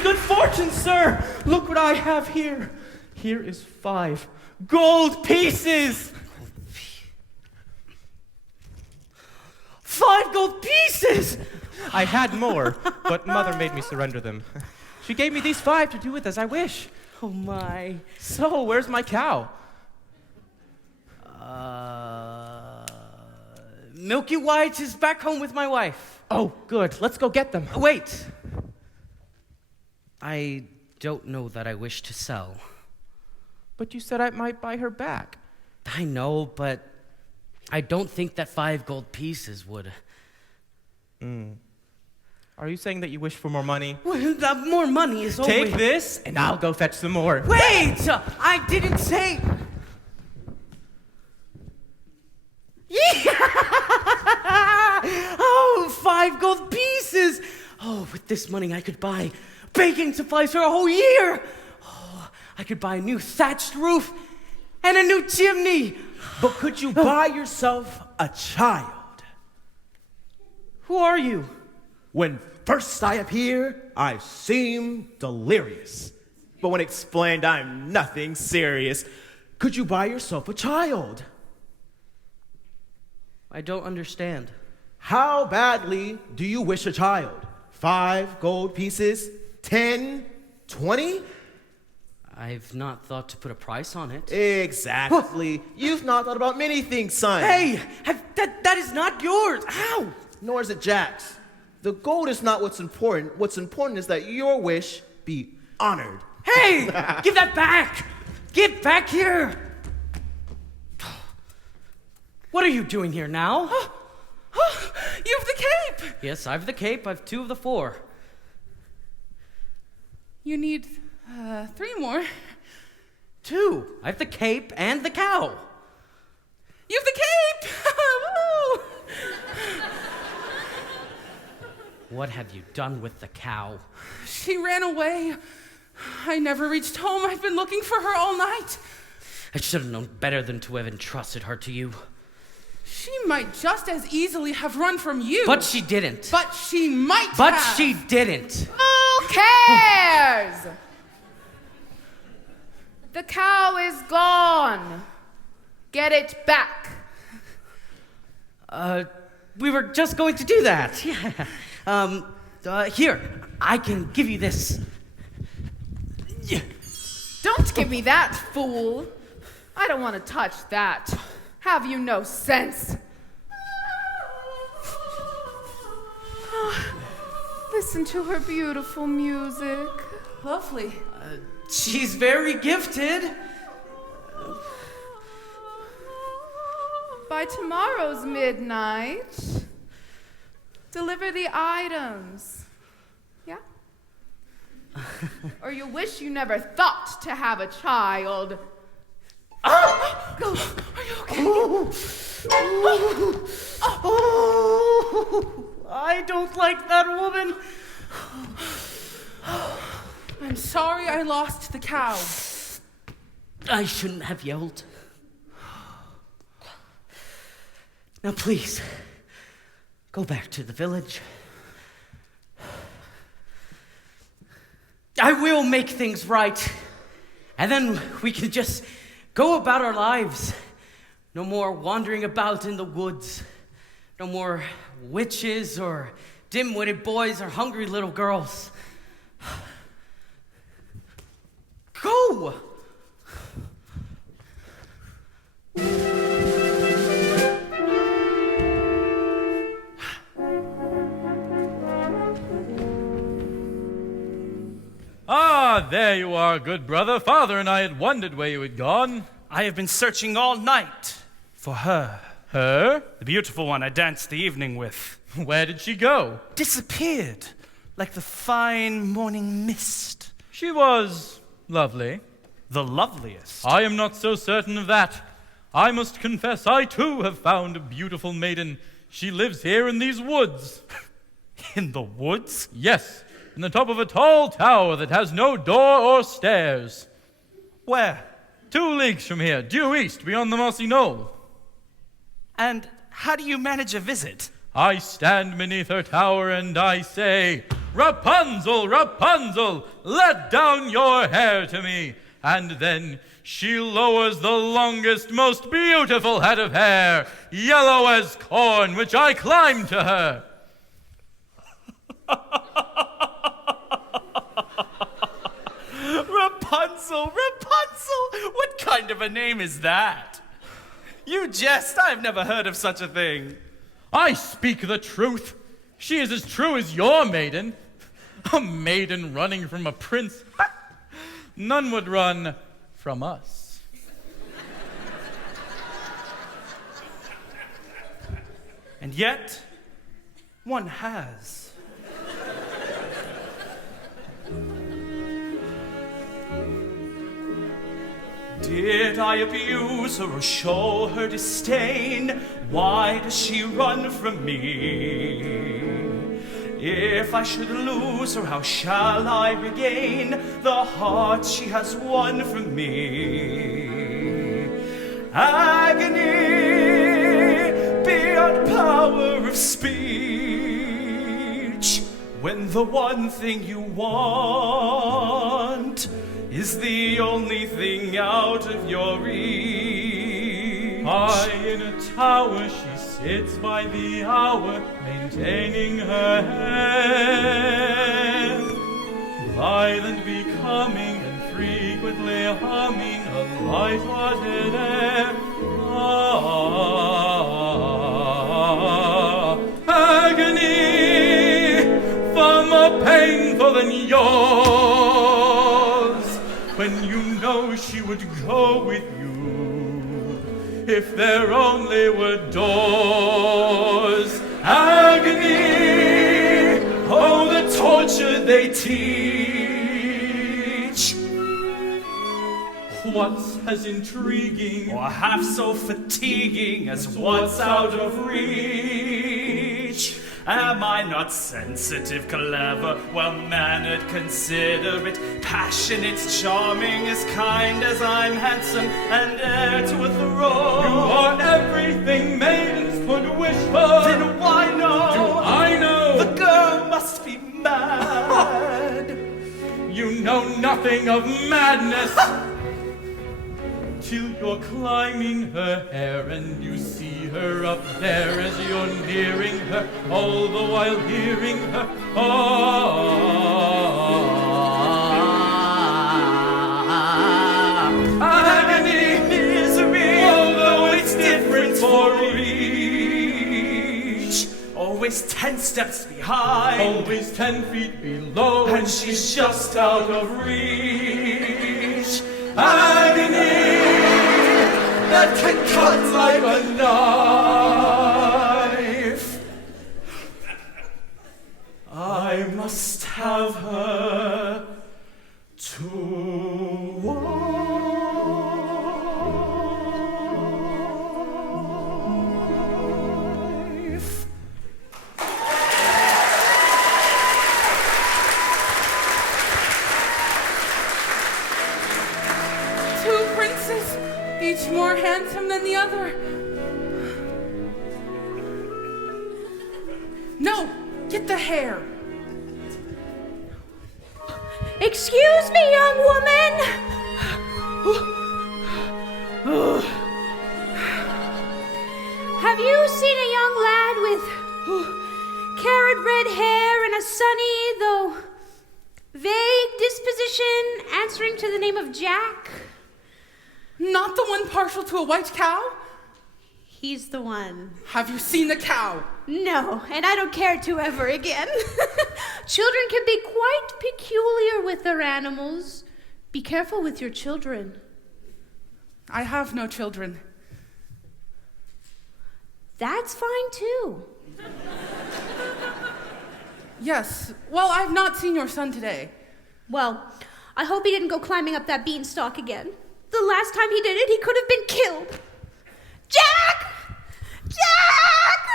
Good fortune, sir. Look what I have here. Here is 5 gold pieces. 5 gold pieces! I had more, but Mother made me surrender them. She gave me these 5 to do with as I wish. Oh my. So, where's my cow? Milky White is back home with my wife. Oh, good. Let's go get them. Wait. I don't know that I wish to sell. But you said I might buy her back. I know, but I don't think that 5 gold pieces would. Are you saying that you wish for more money? Well, that more money is always... Take this, and I'll go fetch some more. Wait! I didn't say... Oh, 5 gold pieces! Oh, with this money I could buy baking supplies for a whole year! Oh, I could buy a new thatched roof and a new chimney! But could you buy yourself a child? Who are you? When first I appear, I seem delirious. But when explained, I'm nothing serious. Could you buy yourself a child? I don't understand. How badly do you wish a child? 5 gold pieces? 10? 20? I've not thought to put a price on it. Exactly. You've not thought about many things, son. Hey! That is not yours! Ow! Nor is it Jack's. The gold is not what's important. What's important is that your wish be honored. Hey! Give that back! Get back here! What are you doing here now? You have the cape! Yes, I've the cape. I've 2 of the 4. You need 3 more. 2. I have the cape and the cow. You have the cape! Woo! What have you done with the cow? She ran away. I never reached home. I've been looking for her all night. I should have known better than to have entrusted her to you. She might just as easily have run from you. But she didn't. But she might But have. she didn't. Who cares? The cow is gone. Get it back. We were just going to do that. Yeah. Here, I can give you this. Yeah. Don't give me that, fool. I don't want to touch that. Have you no sense? Listen to her beautiful music. Lovely. She's very gifted. By tomorrow's midnight, deliver the items. Yeah? Or you wish you never thought to have a child. Go. Are you okay? I don't like that woman. I'm sorry I lost the cow. I shouldn't have yelled. Now please, go back to the village. I will make things right. And then we can just go about our lives. No more wandering about in the woods. No more witches or dim-witted boys or hungry little girls. Go! Ah, there you are, good brother. Father and I had wondered where you had gone. I have been searching all night for her. Her? The beautiful one I danced the evening with. Where did she go? Disappeared, like the fine morning mist. She was lovely. The loveliest. I am not so certain of that. I must confess I too have found a beautiful maiden. She lives here in these woods. In the woods? Yes, in the top of a tall tower that has no door or stairs. Where? 2 leagues from here, due east, beyond the mossy knoll. And how do you manage a visit? I stand beneath her tower and I say, Rapunzel, Rapunzel, let down your hair to me. And then she lowers the longest, most beautiful head of hair, yellow as corn, which I climb to her. Rapunzel, Rapunzel! What kind of a name is that? You jest, I've never heard of such a thing. I speak the truth. She is as true as your maiden. A maiden running from a prince. None would run from us. And yet, One has. Did I abuse her or show her disdain? Why does she run from me? If I should lose her, how shall I regain the heart she has won from me? Agony beyond power of speech, when the one thing you want is the only thing out of your reach. High in a tower she sits by the hour, maintaining her head, blithe and becoming, and frequently humming a light-hearted air. Agony far more painful than yours, when you know she would go with you if there only were doors. Agony, oh, the torture they teach. What's as intriguing or half so fatiguing as what's out of reach? Am I not sensitive, clever, well-mannered, considerate, passionate, charming, as kind as I'm handsome, and heir to a throne? You are everything maidens could wish for. Then why not? Do I know? The girl must be mad. You know nothing of madness till you're climbing her hair and you see her up there as you're nearing her, all the while hearing her. Agony, misery, although it's different for each. Always 10 steps behind, Always 10 feet below, and she's just out of reach. Agony that can cut like a knife. I must have her to wife. Two princes, each more handsome than the other. No, get the hair. Excuse me, young woman. Have you seen a young lad with carrot red hair and a sunny, though vague disposition answering to the name of Jack? Not the one partial to a white cow? He's the one. Have you seen the cow? No, and I don't care to ever again. Children can be quite peculiar with their animals. Be careful with your children. I have no children. That's fine too. Yes, well, I've not seen your son today. Well, I hope he didn't go climbing up that beanstalk again. The last time he did it, he could have been killed. Jack! Jack!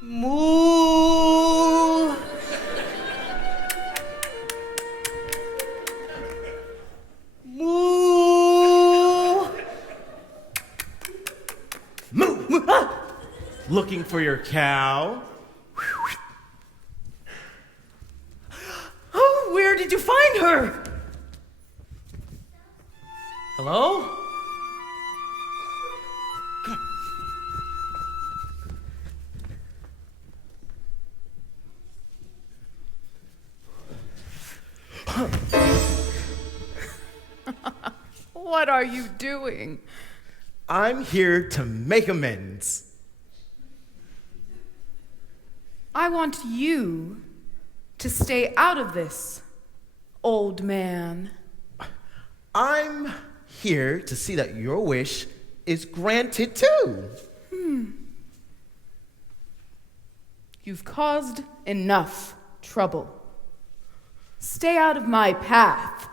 Moo! Moo! Moo! Ah! Looking for your cow? Oh, where did you find her? Hello? What are you doing? I'm here to make amends. I want you to stay out of this, old man. I'm here to see that your wish is granted too. You've caused enough trouble. Stay out of my path.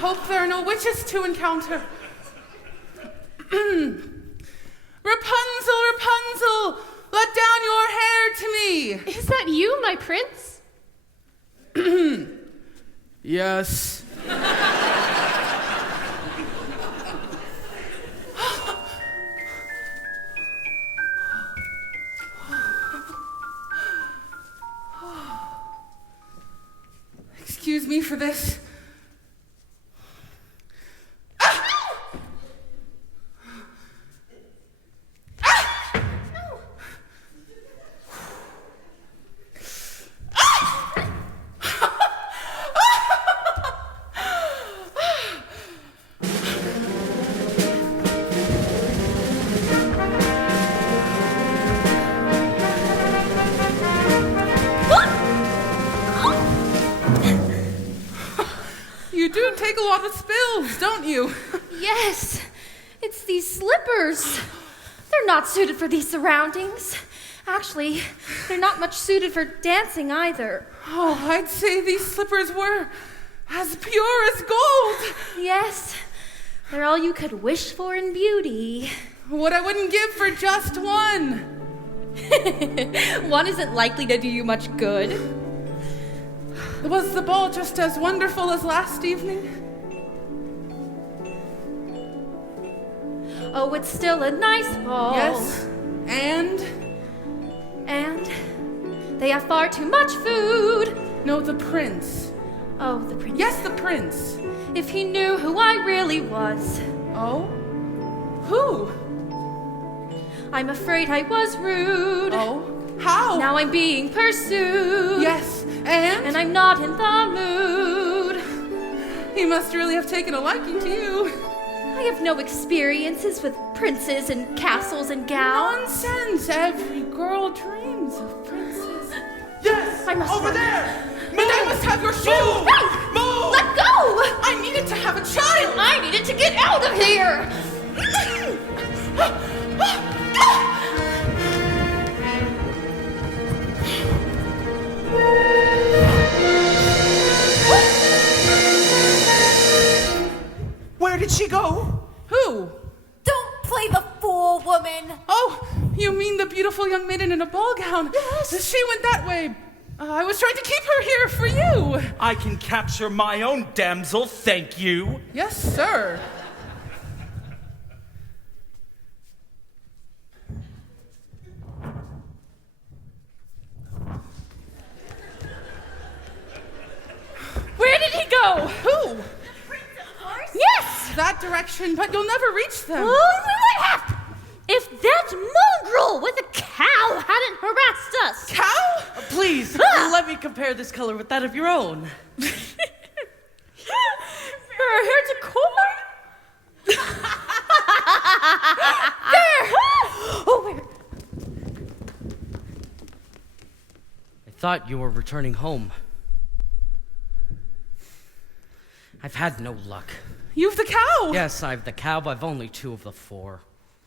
Hope there are no witches to encounter. Rapunzel, Rapunzel, let down your hair to me. Is that you, my prince? Yes. Excuse me for this. You do take a lot of spills, don't you? Yes, it's these slippers. They're not suited for these surroundings. Actually, they're not much suited for dancing either. Oh, I'd say these slippers were as pure as gold. Yes, they're all you could wish for in beauty. What I wouldn't give for just one. One isn't likely to do you much good. Was the ball just as wonderful as last evening? Oh, it's still a nice ball. Yes, and they have far too much food. No, the prince. Oh, the prince. Yes, the prince. If he knew who I really was. Oh? Who? I'm afraid I was rude. Oh? How? Now I'm being pursued. Yes, and? And I'm not in the mood. He must really have taken a liking to you. I have no experiences with princes and castles and gowns. Nonsense! Every girl dreams of princes. Yes! I must over run. there! And I must have your shoes! Hey! Move! Let go! I needed to have a child! I needed to get out of here! Where did she go? Who? Don't play the fool, woman! Oh, you mean the beautiful young maiden in a ball gown? Yes. She went that way. I was trying to keep her here for you. I can capture my own damsel, thank you. Yes, sir. Where did he go? Who? Yes! That direction, but you'll never reach them. If that mongrel with a cow hadn't harassed us. Cow? Please, let me compare this color with that of your own. Her hair to corn? There! Oh, where? I thought you were returning home. I've had no luck. You've the cow. Yes, I've the cow. I've only 2 of the 4.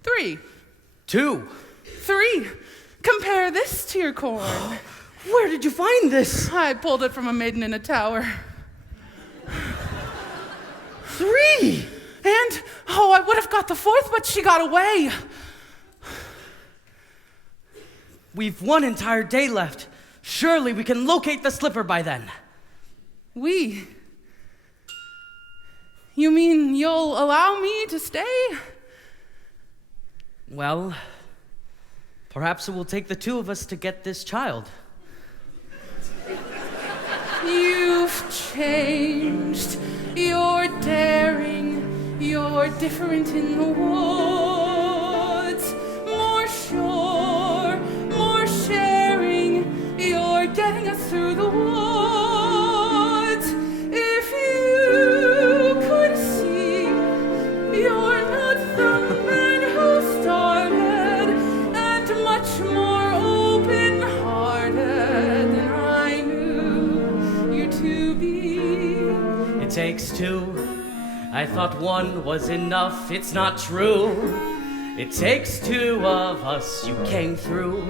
3. 2? 3. Compare this to your corn. Where did you find this? I pulled it from a maiden in a tower. 3! And, I would have got the 4th, but she got away. We've 1 entire day left. Surely we can locate the slipper by then. We? You mean you'll allow me to stay? Well, perhaps it will take the 2 of us to get this child. You've changed. You're daring. You're different in the woods. More sure. takes two. I thought one was enough, it's not true. It takes two of us, you came through.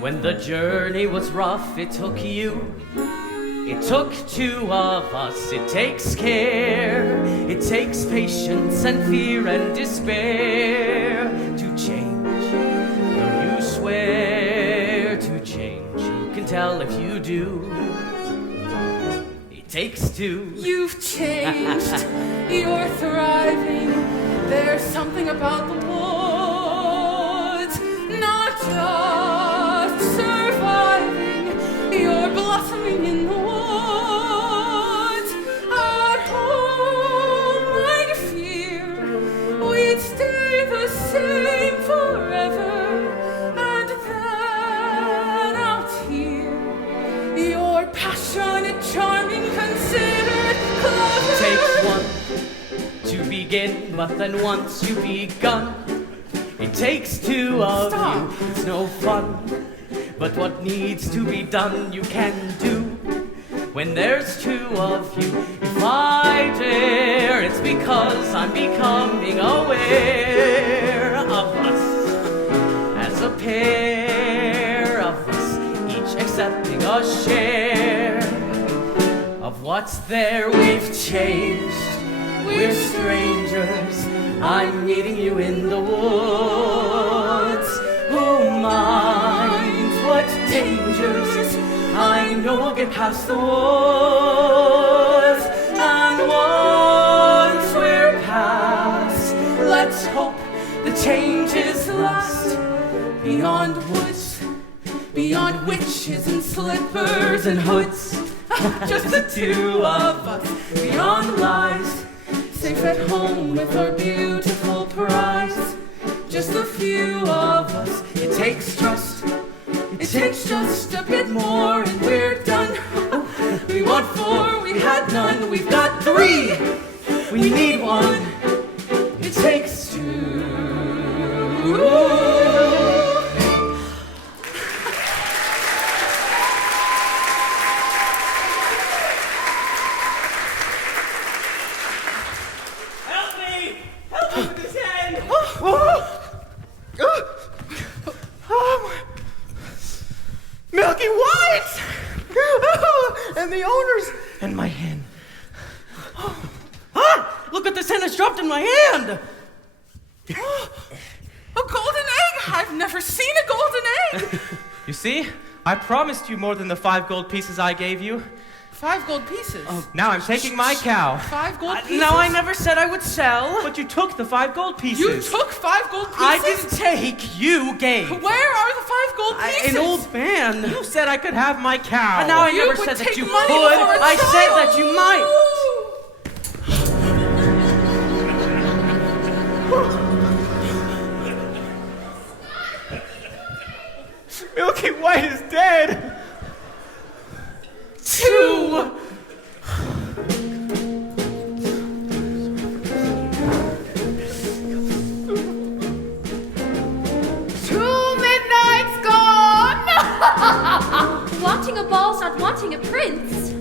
When the journey was rough, it took you. It took two of us, it takes care. It takes patience and fear and despair to change. Though you swear to change, who can tell if you do? It takes two. You've changed. You're thriving. There's something about the woods. Not just surviving. You're blossoming in the woods. At home, I'd fear we'd stay the same forever. And then out here, you're passionate, charming, considerate, clever. Takes one to begin, but then once you've begun, it takes two of you. It's no fun, but what needs to be done you can do. When there's two of you, if I dare, it's because I'm becoming aware of us as a pair of us, each accepting a share of what's there. We've changed, we're strangers. I'm meeting you in the woods. Who minds what dangers? I know we'll get past the woods. And once we're past, let's hope the changes last. Beyond woods, beyond witches and slippers and hoods. Just the two of us, beyond lies. Safe at home with our beautiful prize. Just a few of us, it takes trust. It takes just a bit more and we're done. We want four, we had none, we've got three. We need one, it takes two. Milky White! And the owners and my hen. Ah! Look what this hen has dropped in my hand! A golden egg! I've never seen a golden egg! You see? I promised you more than the 5 gold pieces I gave you. 5 gold pieces? Now I'm taking my cow. 5 gold pieces? No, I never said I would sell. But you took the 5 gold pieces. You took 5 gold pieces? I didn't take, you gave. Where are the 5 gold pieces? An old man. You said I could have my cow. And now I You never would said that take you could. money for a I said child. that you might. Milky White is dead. 2. Midnight's gone. Wanting a ball's not wanting a prince.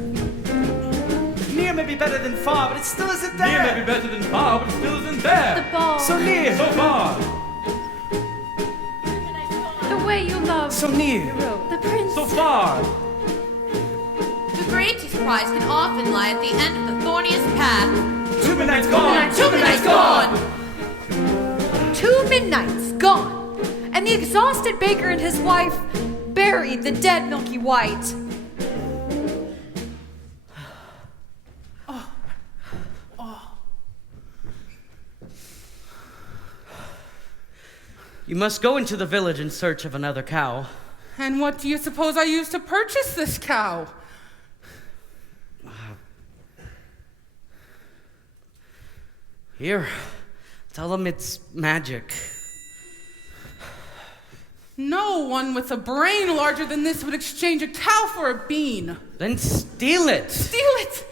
Near may be better than far, but it still isn't there. Near may be better than far, but it still isn't there. The ball. So near. So far. The way you love. So near. The prince. So far. The greatest prize can often lie at the end of the thorniest path. 2 midnights gone. 2 midnights gone. 2 midnights gone. And the exhausted baker and his wife buried the dead Milky White. You must go into the village in search of another cow. And what do you suppose I used to purchase this cow? Here, tell them it's magic. No one with a brain larger than this would exchange a cow for a bean. Then steal it. Steal it!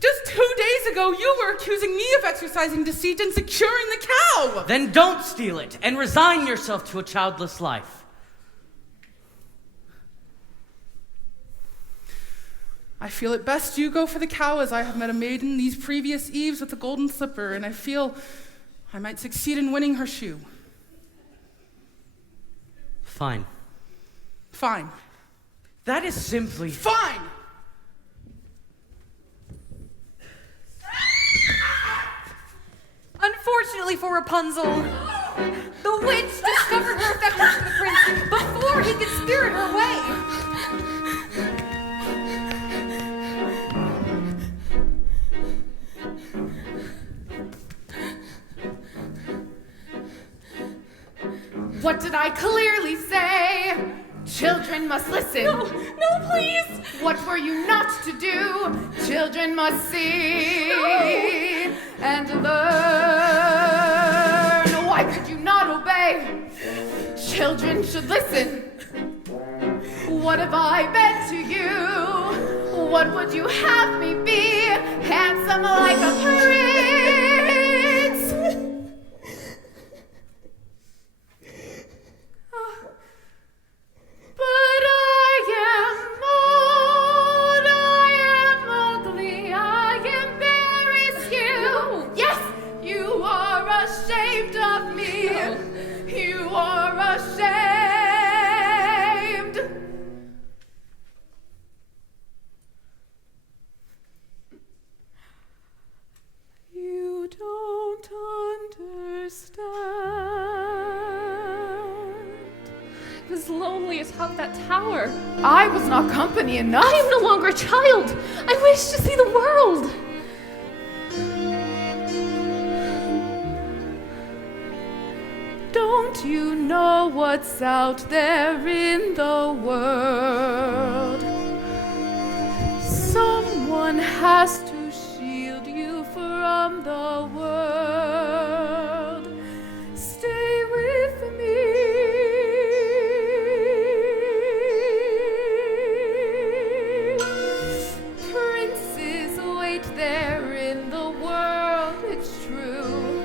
Just 2 days ago, you were accusing me of exercising deceit and securing the cow! Then don't steal it and resign yourself to a childless life. I feel it best you go for the cow, as I have met a maiden these previous eves with the golden slipper, and I feel I might succeed in winning her shoe. Fine. Fine. That is simply... Fine! Unfortunately for Rapunzel, the witch discovered her affection for the prince before he could spirit her away. What did I clearly say? Children must listen. No, please. What were you not to do? Children must see and learn. Why could you not obey? Children should listen. What have I been to you? What would you have me be? Handsome like a prince. But I am old, I am ugly, I embarrass you. Yes, you are ashamed of me. You are ashamed. You don't understand. I was lonely as hell at that tower. I was not company enough. I am no longer a child. I wish to see the world. Don't you know what's out there in the world? Someone has to shield you from the world. Stay with me. Princes wait there in the world, it's true.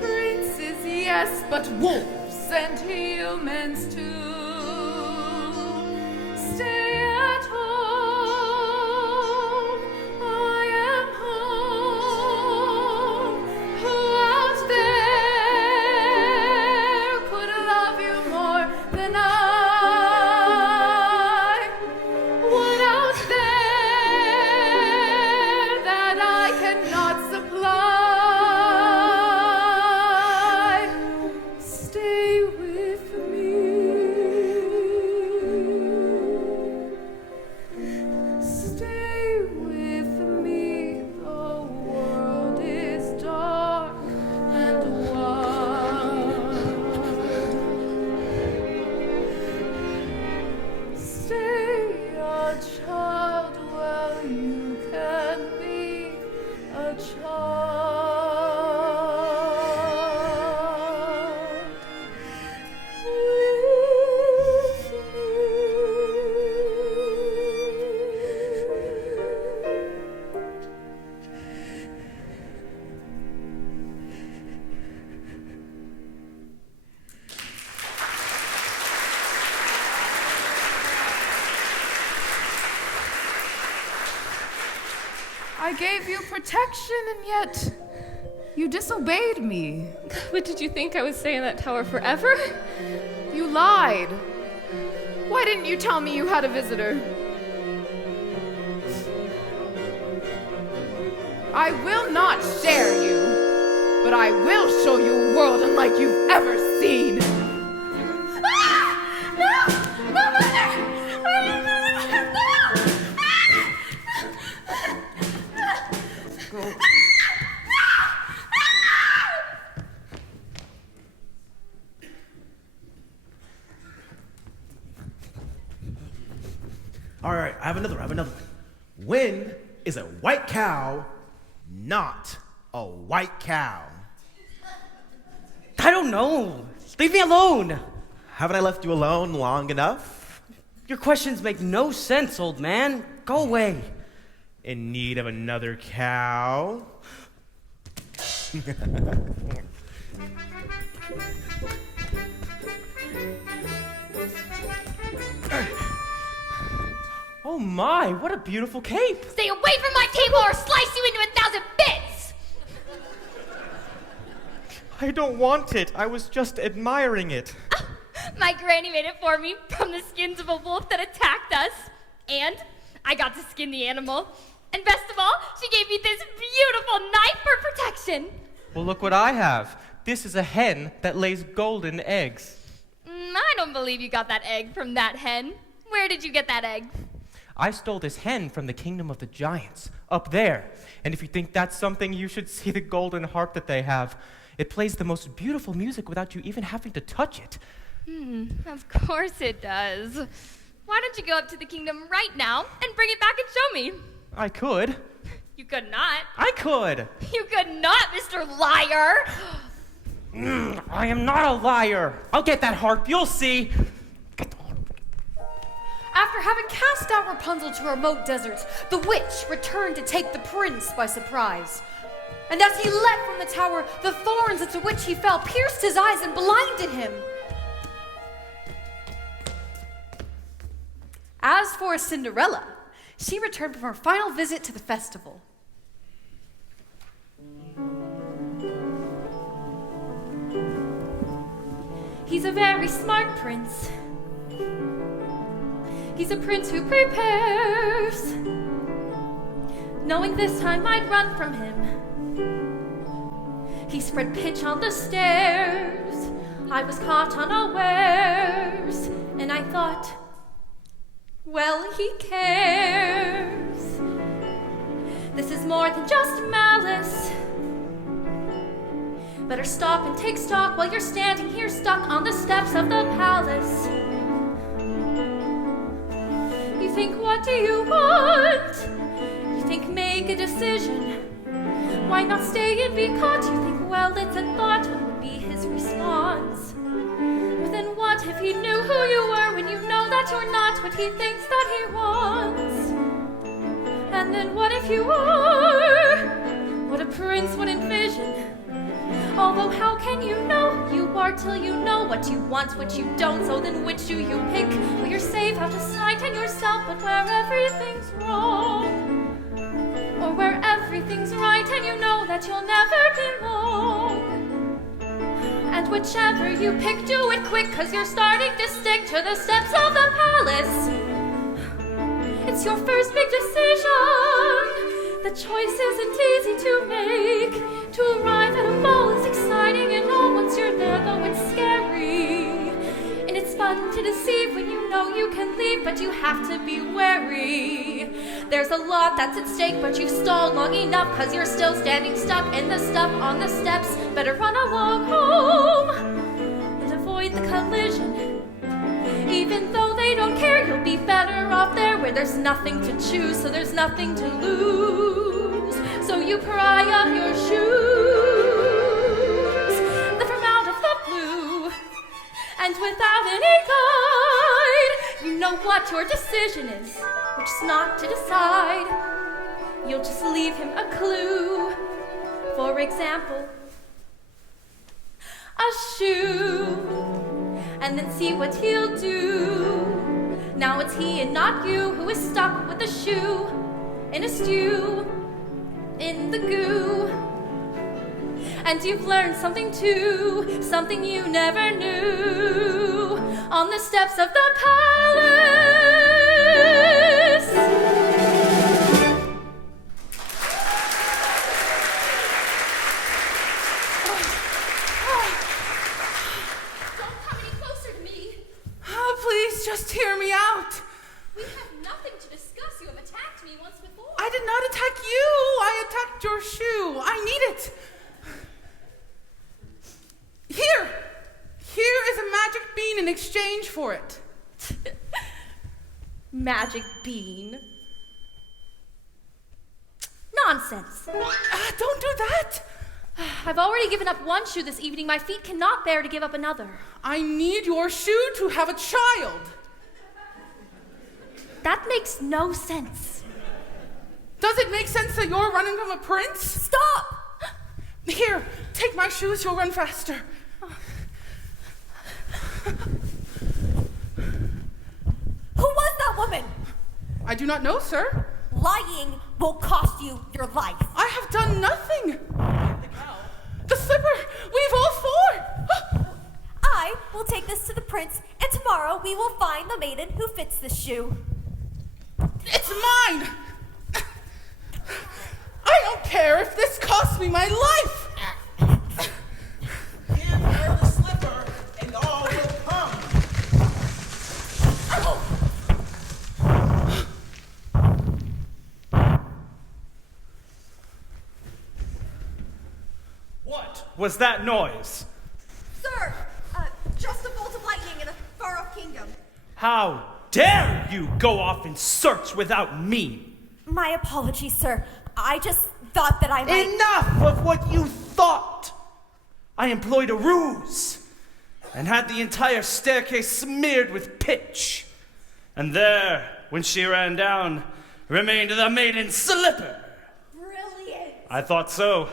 Princes, yes, but wolves and humans too. Stay at home. I am home. Who out there could love you more than I? What out there that I cannot supply? Stay with me. Stay with me. The world is dark and wild. Stay a child while you can be a child. With I gave you protection, and yet you disobeyed me. But did you think I would stay in that tower forever? You lied. Why didn't you tell me you had a visitor? I will not share you, but I will show you a world unlike you've ever seen. Ah! No! My mother! All right, I have another one. When is a white cow not a white cow? I don't know. Leave me alone. Haven't I left you alone long enough? Your questions make no sense, old man. Go away. In need of another cow? Oh my, what a beautiful cape! Stay away from my table or slice you into 1,000 bits! I don't want it. I was just admiring it. My granny made it for me from the skins of a wolf that attacked us. And I got to skin the animal. And best of all, she gave me this beautiful knife for protection. Well, look what I have. This is a hen that lays golden eggs. I don't believe you got that egg from that hen. Where did you get that egg? I stole this hen from the kingdom of the giants, up there. And if you think that's something, you should see the golden harp that they have. It plays the most beautiful music without you even having to touch it. Of course it does. Why don't you go up to the kingdom right now and bring it back and show me? I could. You could not. I could. You could not, Mr. Liar. I am not a liar. I'll get that harp. You'll see. After having cast out Rapunzel to a remote desert, the witch returned to take the prince by surprise. And as he leapt from the tower, the thorns into which he fell pierced his eyes and blinded him. As for Cinderella, she returned from her final visit to the festival. He's a very smart prince. He's a prince who prepares, knowing this time I'd run from him. He spread pitch on the stairs. I was caught unawares, and I thought, well, he cares. This is more than just malice. Better stop and take stock while you're standing here stuck on the steps of the palace. You think, what do you want? You think, make a decision. Why not stay and be caught? You think, well, it's a thought. What would be his response? But then what if he knew who you were when you know that you're not what he thinks that he wants? And then what if you are what a prince would envision? Although how can you know you are till you know what you want, what you don't? So then which do you pick? Well, you're safe out of sight and yourself, but where everything's wrong, or where everything's right and you know that you'll never be wrong. And whichever you pick, do it quick, 'cause you're starting to stick to the steps of the palace. It's your first big decision. The choice isn't easy to make. To arrive at a ball is exciting and all once you're there, though it's scary. And it's fun to deceive when you know you can leave, but you have to be wary. There's a lot that's at stake, but you've stalled long enough, 'cause you're still standing stuck in the stuff on the steps. Better run along home and avoid the collision. Even though they don't care, you'll be better off there where there's nothing to choose, so there's nothing to lose. So you pry up your shoes, lift from out of the blue, and without any guide, you know what your decision is, which is not to decide. You'll just leave him a clue. For example, a shoe, and then see what he'll do. Now it's he and not you who is stuck with the shoe in a stew, in the goo. And you've learned something too, something you never knew, on the steps of the palace. Please just hear me out. We have nothing to discuss. You have attacked me once before. I did not attack you. I attacked your shoe. I need it. Here. Here is a magic bean in exchange for it. Magic bean? Nonsense. Don't do that. I've already given up one shoe this evening. My feet cannot bear to give up another. I need your shoe to have a child. That makes no sense. Does it make sense that you're running from a prince? Stop! Here, take my shoes, you'll run faster. Who was that woman? I do not know, sir. Lying will cost you your life. I have done nothing. The slipper! We've all four! I will take this to the prince, and tomorrow we will find the maiden who fits the shoe. It's mine! I don't care if this costs me my life! Give her the slipper, and all will come. What was that noise? Sir, just a bolt of lightning in a far-off kingdom. How dare you go off in search without me? My apologies, sir. I just thought that I might... Enough of what you thought! I employed a ruse and had the entire staircase smeared with pitch. And there, when she ran down, remained the maiden's slipper. Brilliant! I thought so.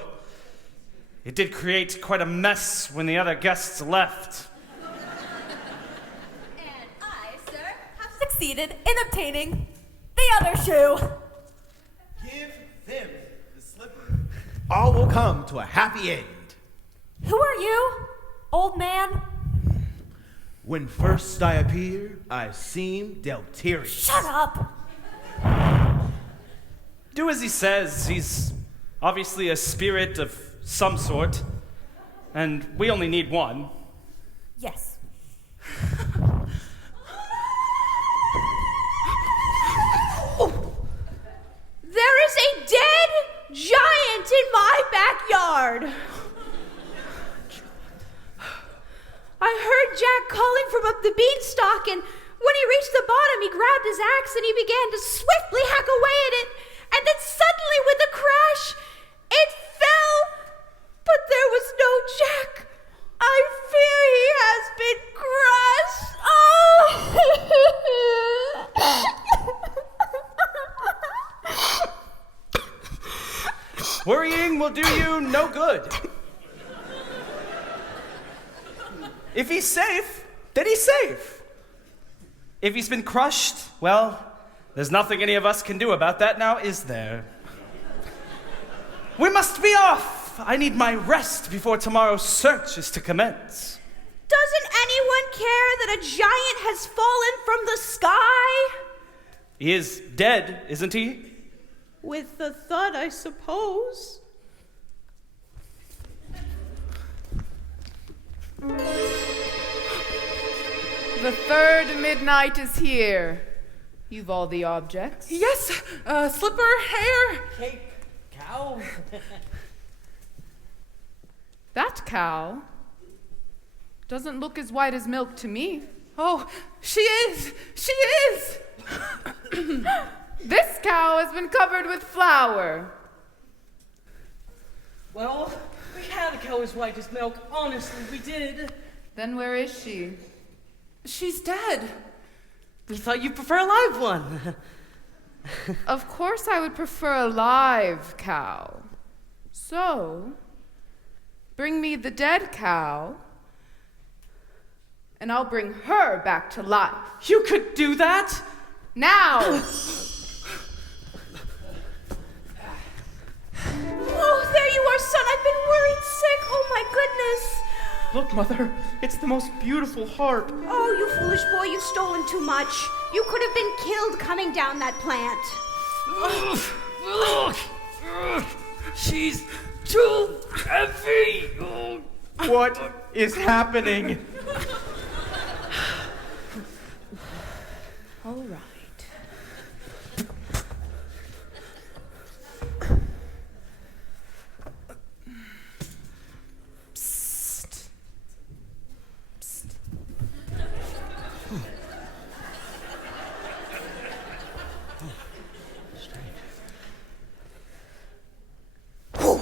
It did create quite a mess when the other guests left. And I, sir, have succeeded in obtaining the other shoe. Give them the slipper. All will come to a happy end. Who are you, old man? When first I appear, I seem Delterius. Shut up! Do as he says. He's obviously a spirit of some sort, and we only need one. Yes. There is a dead giant in my backyard. I heard Jack calling from up the beanstalk, and when he reached the bottom, he grabbed his axe and he began to swiftly hack away at it. And then suddenly, with a crash, it fell. But there was no Jack. I fear he has been crushed. Oh! Worrying will do you no good. If he's safe, then he's safe. If he's been crushed, well, there's nothing any of us can do about that now, is there? We must be off. I need my rest before tomorrow's search is to commence. Doesn't anyone care that a giant has fallen from the sky? He is dead, isn't he? With the thud, I suppose. The third midnight is here. You've all the objects. Yes, slipper, hair. Cake, cow. That cow doesn't look as white as milk to me. Oh, she is. She is. This cow has been covered with flour. Well, we had a cow as white as milk. Honestly, we did. Then where is she? She's dead. We thought you'd prefer a live one. Of course I would prefer a live cow. So, bring me the dead cow, and I'll bring her back to life. You could do that? Now! Oh, there you are, son. I've been worried sick. Oh, my goodness. Look, Mother, it's the most beautiful harp. Oh, you foolish boy, you've stolen too much. You could have been killed coming down that plant. She's too heavy. What is happening? All right. Oh,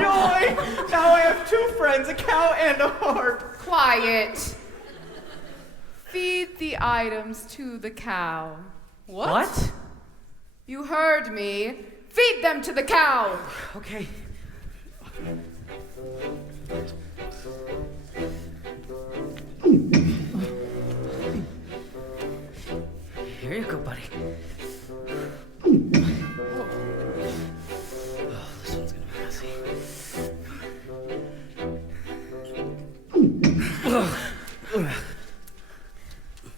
joy! Now I have two friends, a cow and a harp. Quiet. Feed the items to the cow. What? You heard me. Feed them to the cow. Okay. Here you go, buddy. Oh, this one's gonna be messy.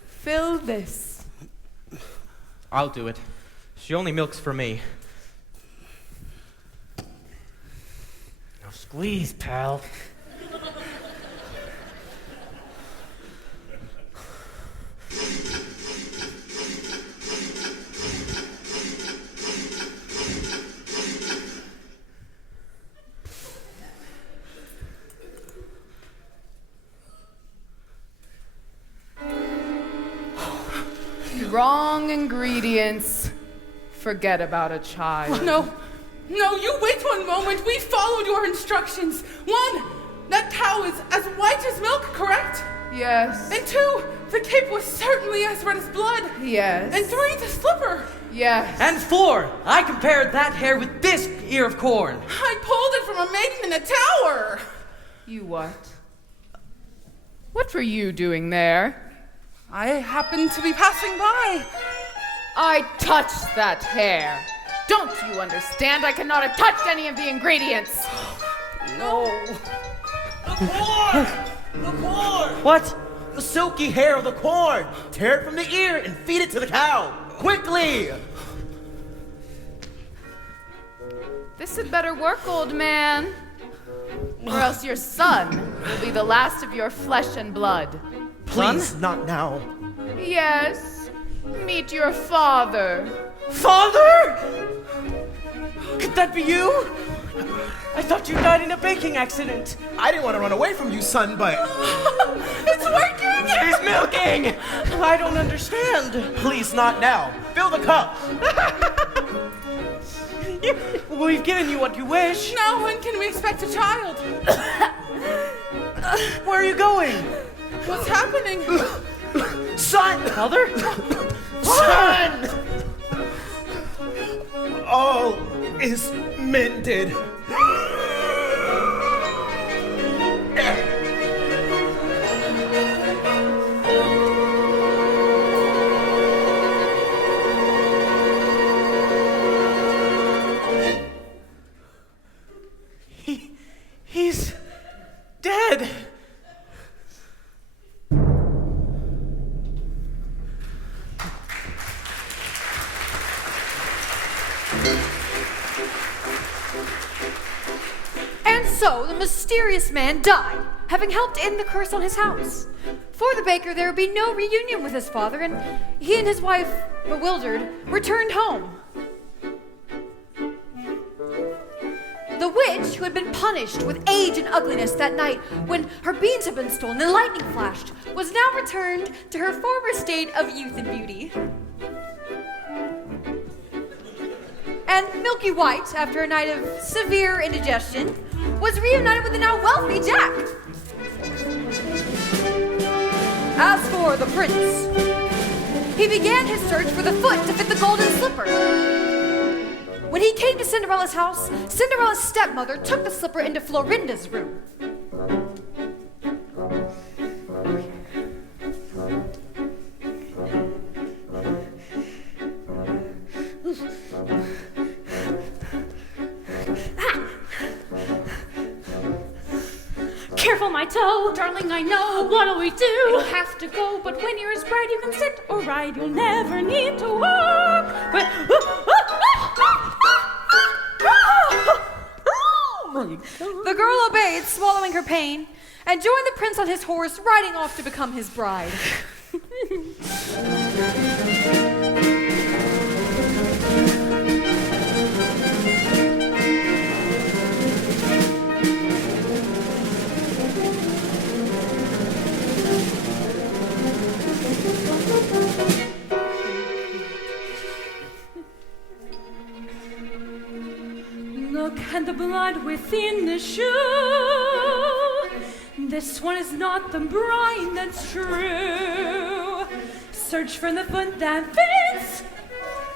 Fill this. I'll do it. She only milks for me. Now squeeze, pal. Wrong ingredients. Forget about a child. No, you wait one moment. We followed your instructions. 1, that cow is as white as milk, correct? Yes. And 2, the cape was certainly as red as blood. Yes. And 3, the slipper. Yes. And 4, I compared that hair with this ear of corn. I pulled it from a maiden in a tower. You what? What were you doing there? I happened to be passing by. I touched that hair. Don't you understand? I cannot have touched any of the ingredients. No. The corn! The corn! What? The silky hair of the corn! Tear it from the ear and feed it to the cow! Quickly! This had better work, old man. Or else your son will be the last of your flesh and blood. Please, not now. Yes. Meet your father. Father? Could that be you? I thought you died in a baking accident. I didn't want to run away from you, son, but... It's working! He's milking! I don't understand. Please, not now. Fill the cup. We've given you what you wish. Now when can we expect a child? Where are you going? What's happening? Son! Mother? Son! All is mended. He's dead. And so the mysterious man died, having helped end the curse on his house. For the baker, there would be no reunion with his father, and he and his wife, bewildered, returned home. The witch, who had been punished with age and ugliness that night when her beans had been stolen and lightning flashed, was now returned to her former state of youth and beauty. And Milky White, after a night of severe indigestion, was reunited with the now wealthy Jack. As for the prince, he began his search for the foot to fit the golden slipper. When he came to Cinderella's house, Cinderella's stepmother took the slipper into Florinda's room. Careful, my toe. Darling, I know. What'll we do? It'll have to go, but when you're as bright, you can sit or ride. You'll never need to walk. But... The girl obeyed, swallowing her pain, and joined the prince on his horse, riding off to become his bride. Look at the blood within the shoe. This one is not the bride that's true. Search for the foot that fits.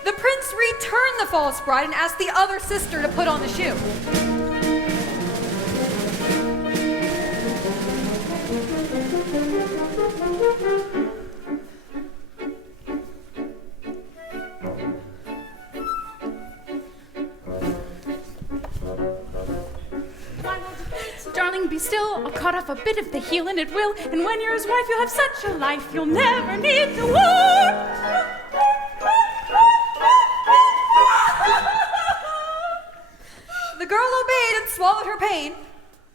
The prince returned the false bride and asked the other sister to put on the shoe. still, I'll cut off a bit of the heel and it will. And when you're his wife, you'll have such a life, you'll never need to work. The girl obeyed and swallowed her pain,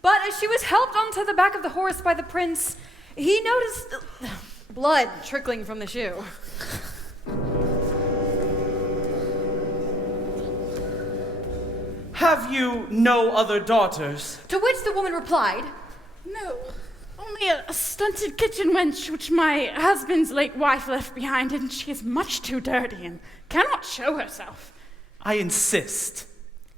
but as she was helped onto the back of the horse by the prince, he noticed blood trickling from the shoe. Have you no other daughters? To which the woman replied, No, only a stunted kitchen wench which my husband's late wife left behind, and she is much too dirty and cannot show herself. I insist.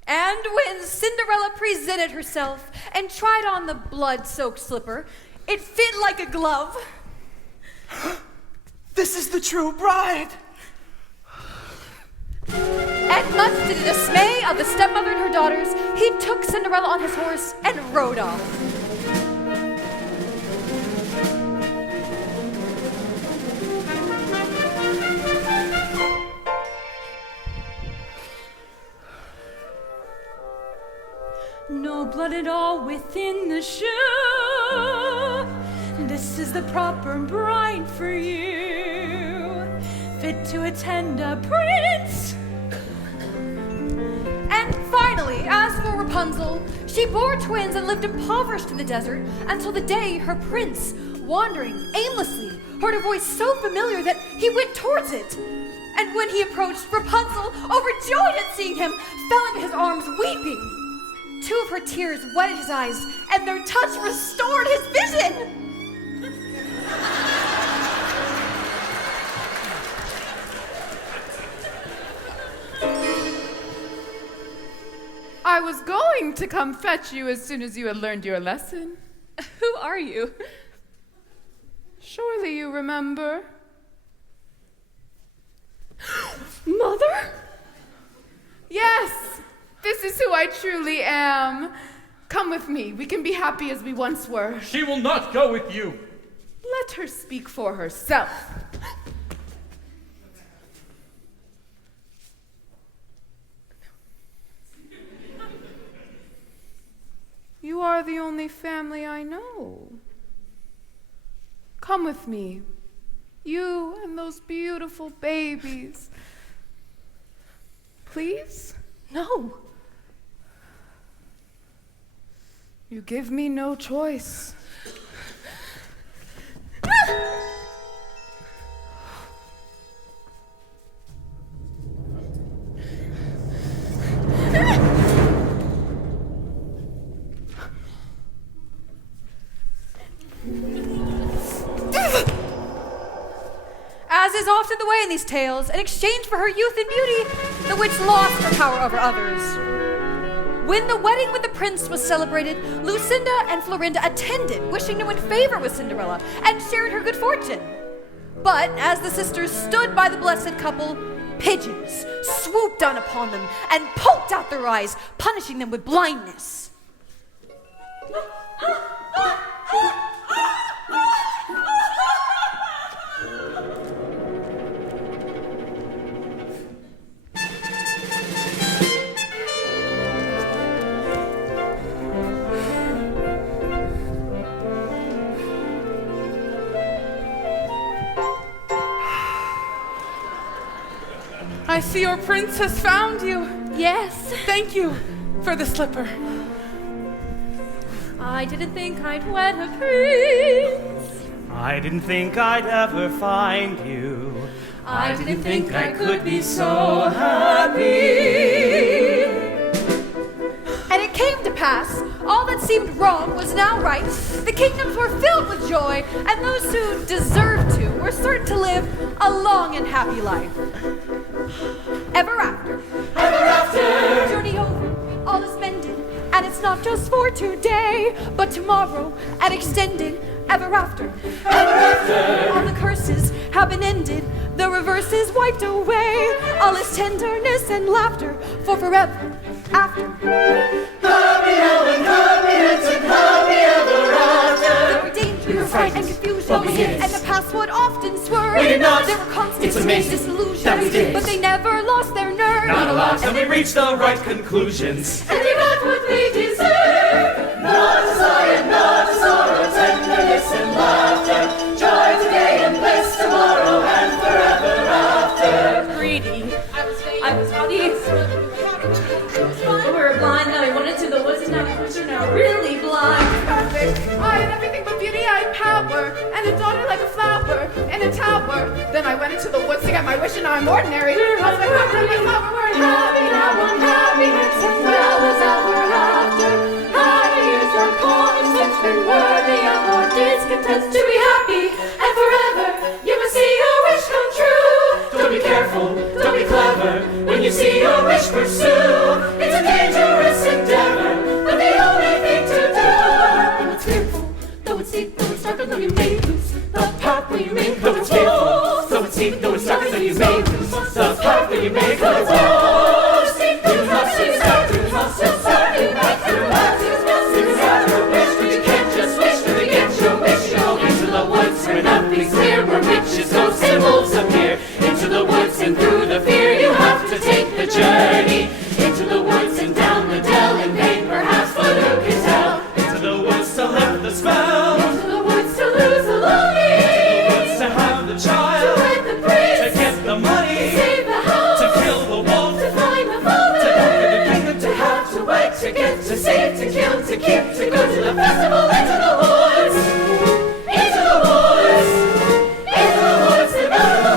And when Cinderella presented herself and tried on the blood-soaked slipper, it fit like a glove. This is the true bride! And much to the dismay of the stepmother and her daughters, he took Cinderella on his horse and rode off. No blood at all within the shoe. This is the proper bride for you, fit to attend a prince. And finally, as for Rapunzel, she bore twins and lived impoverished in the desert until the day her prince, wandering aimlessly, heard a voice so familiar that he went towards it. And when he approached, Rapunzel, overjoyed at seeing him, fell into his arms weeping. 2 of her tears wetted his eyes, and their touch restored his vision. I was going to come fetch you as soon as you had learned your lesson. Who are you? Surely you remember. Mother? Yes, this is who I truly am. Come with me. We can be happy as we once were. She will not go with you. Let her speak for herself. You are the only family I know. Come with me. You and those beautiful babies. Please? No. You give me no choice. As is often the way in these tales, in exchange for her youth and beauty, the witch lost her power over others. When the wedding with the prince was celebrated, Lucinda and Florinda attended, wishing to win favor with Cinderella and shared her good fortune. But as the sisters stood by the blessed couple, pigeons swooped down upon them and poked out their eyes, punishing them with blindness. I see your prince has found you. Yes. Thank you for the slipper. I didn't think I'd wed a prince. I didn't think I'd ever find you. I didn't think I could be so happy. And it came to pass, all that seemed wrong was now right. The kingdoms were filled with joy, and those who deserved to were certain to live a long and happy life. Ever after. Ever after. Journey over, all is mended, and it's not just for today, but tomorrow and extended. Ever after. Ever after. All the curses have been ended, the reverse is wiped away. All is tenderness and laughter for forever after. Happy Ellen, happy Henson, happy ever after. There were danger, fright, and confusion, and the past would often swerve. We did not. There were constant It's amazing disillusions, that we did. but they never lost their nerve. Not a lot, and we reached the right conclusions. And we got what we deserve. Not a sigh and not Then I went into the woods to get my wish, and now I'm ordinary. We're happy, now unhappy, and well as ever after. Happy years are gone, since been worthy of our discontent. To be happy and forever, you must see your wish come true. Don't be careful, don't be clever, when you see your wish pursue. It's a dangerous endeavor, but the only thing to do. Though it's fearful, though it's deep, though it's dark, though you may lose the path where you may Though it's fearful, though it's deep, though it's dark, though you may lose the path that you may go. You must start, you must start, you must have your wish, but you can't just wish to get your wish. Go into the woods where nothing's clear, where witches, ghosts, and wolves appear. Into the woods and through the fear, you have to take the journey. Into the woods and down the dell, in vain perhaps, but who can tell? Into the woods to lift the spell. Into the woods to lose the longing. To have the child. To wed the prince. To get the money. To save the house. To kill the wolf. To find the father. To go to the kingdom. To have, to wed, to get, to save, to kill, to keep, to go to the festival, into the woods. Into the woods. Into the woods, to go to the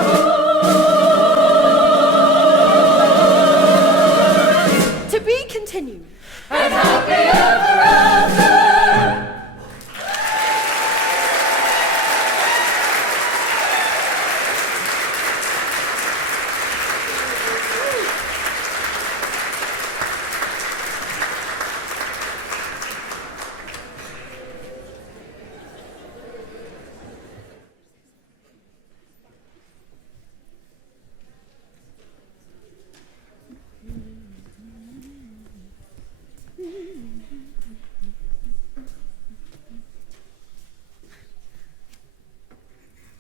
woods. To be continued. And happy ever after.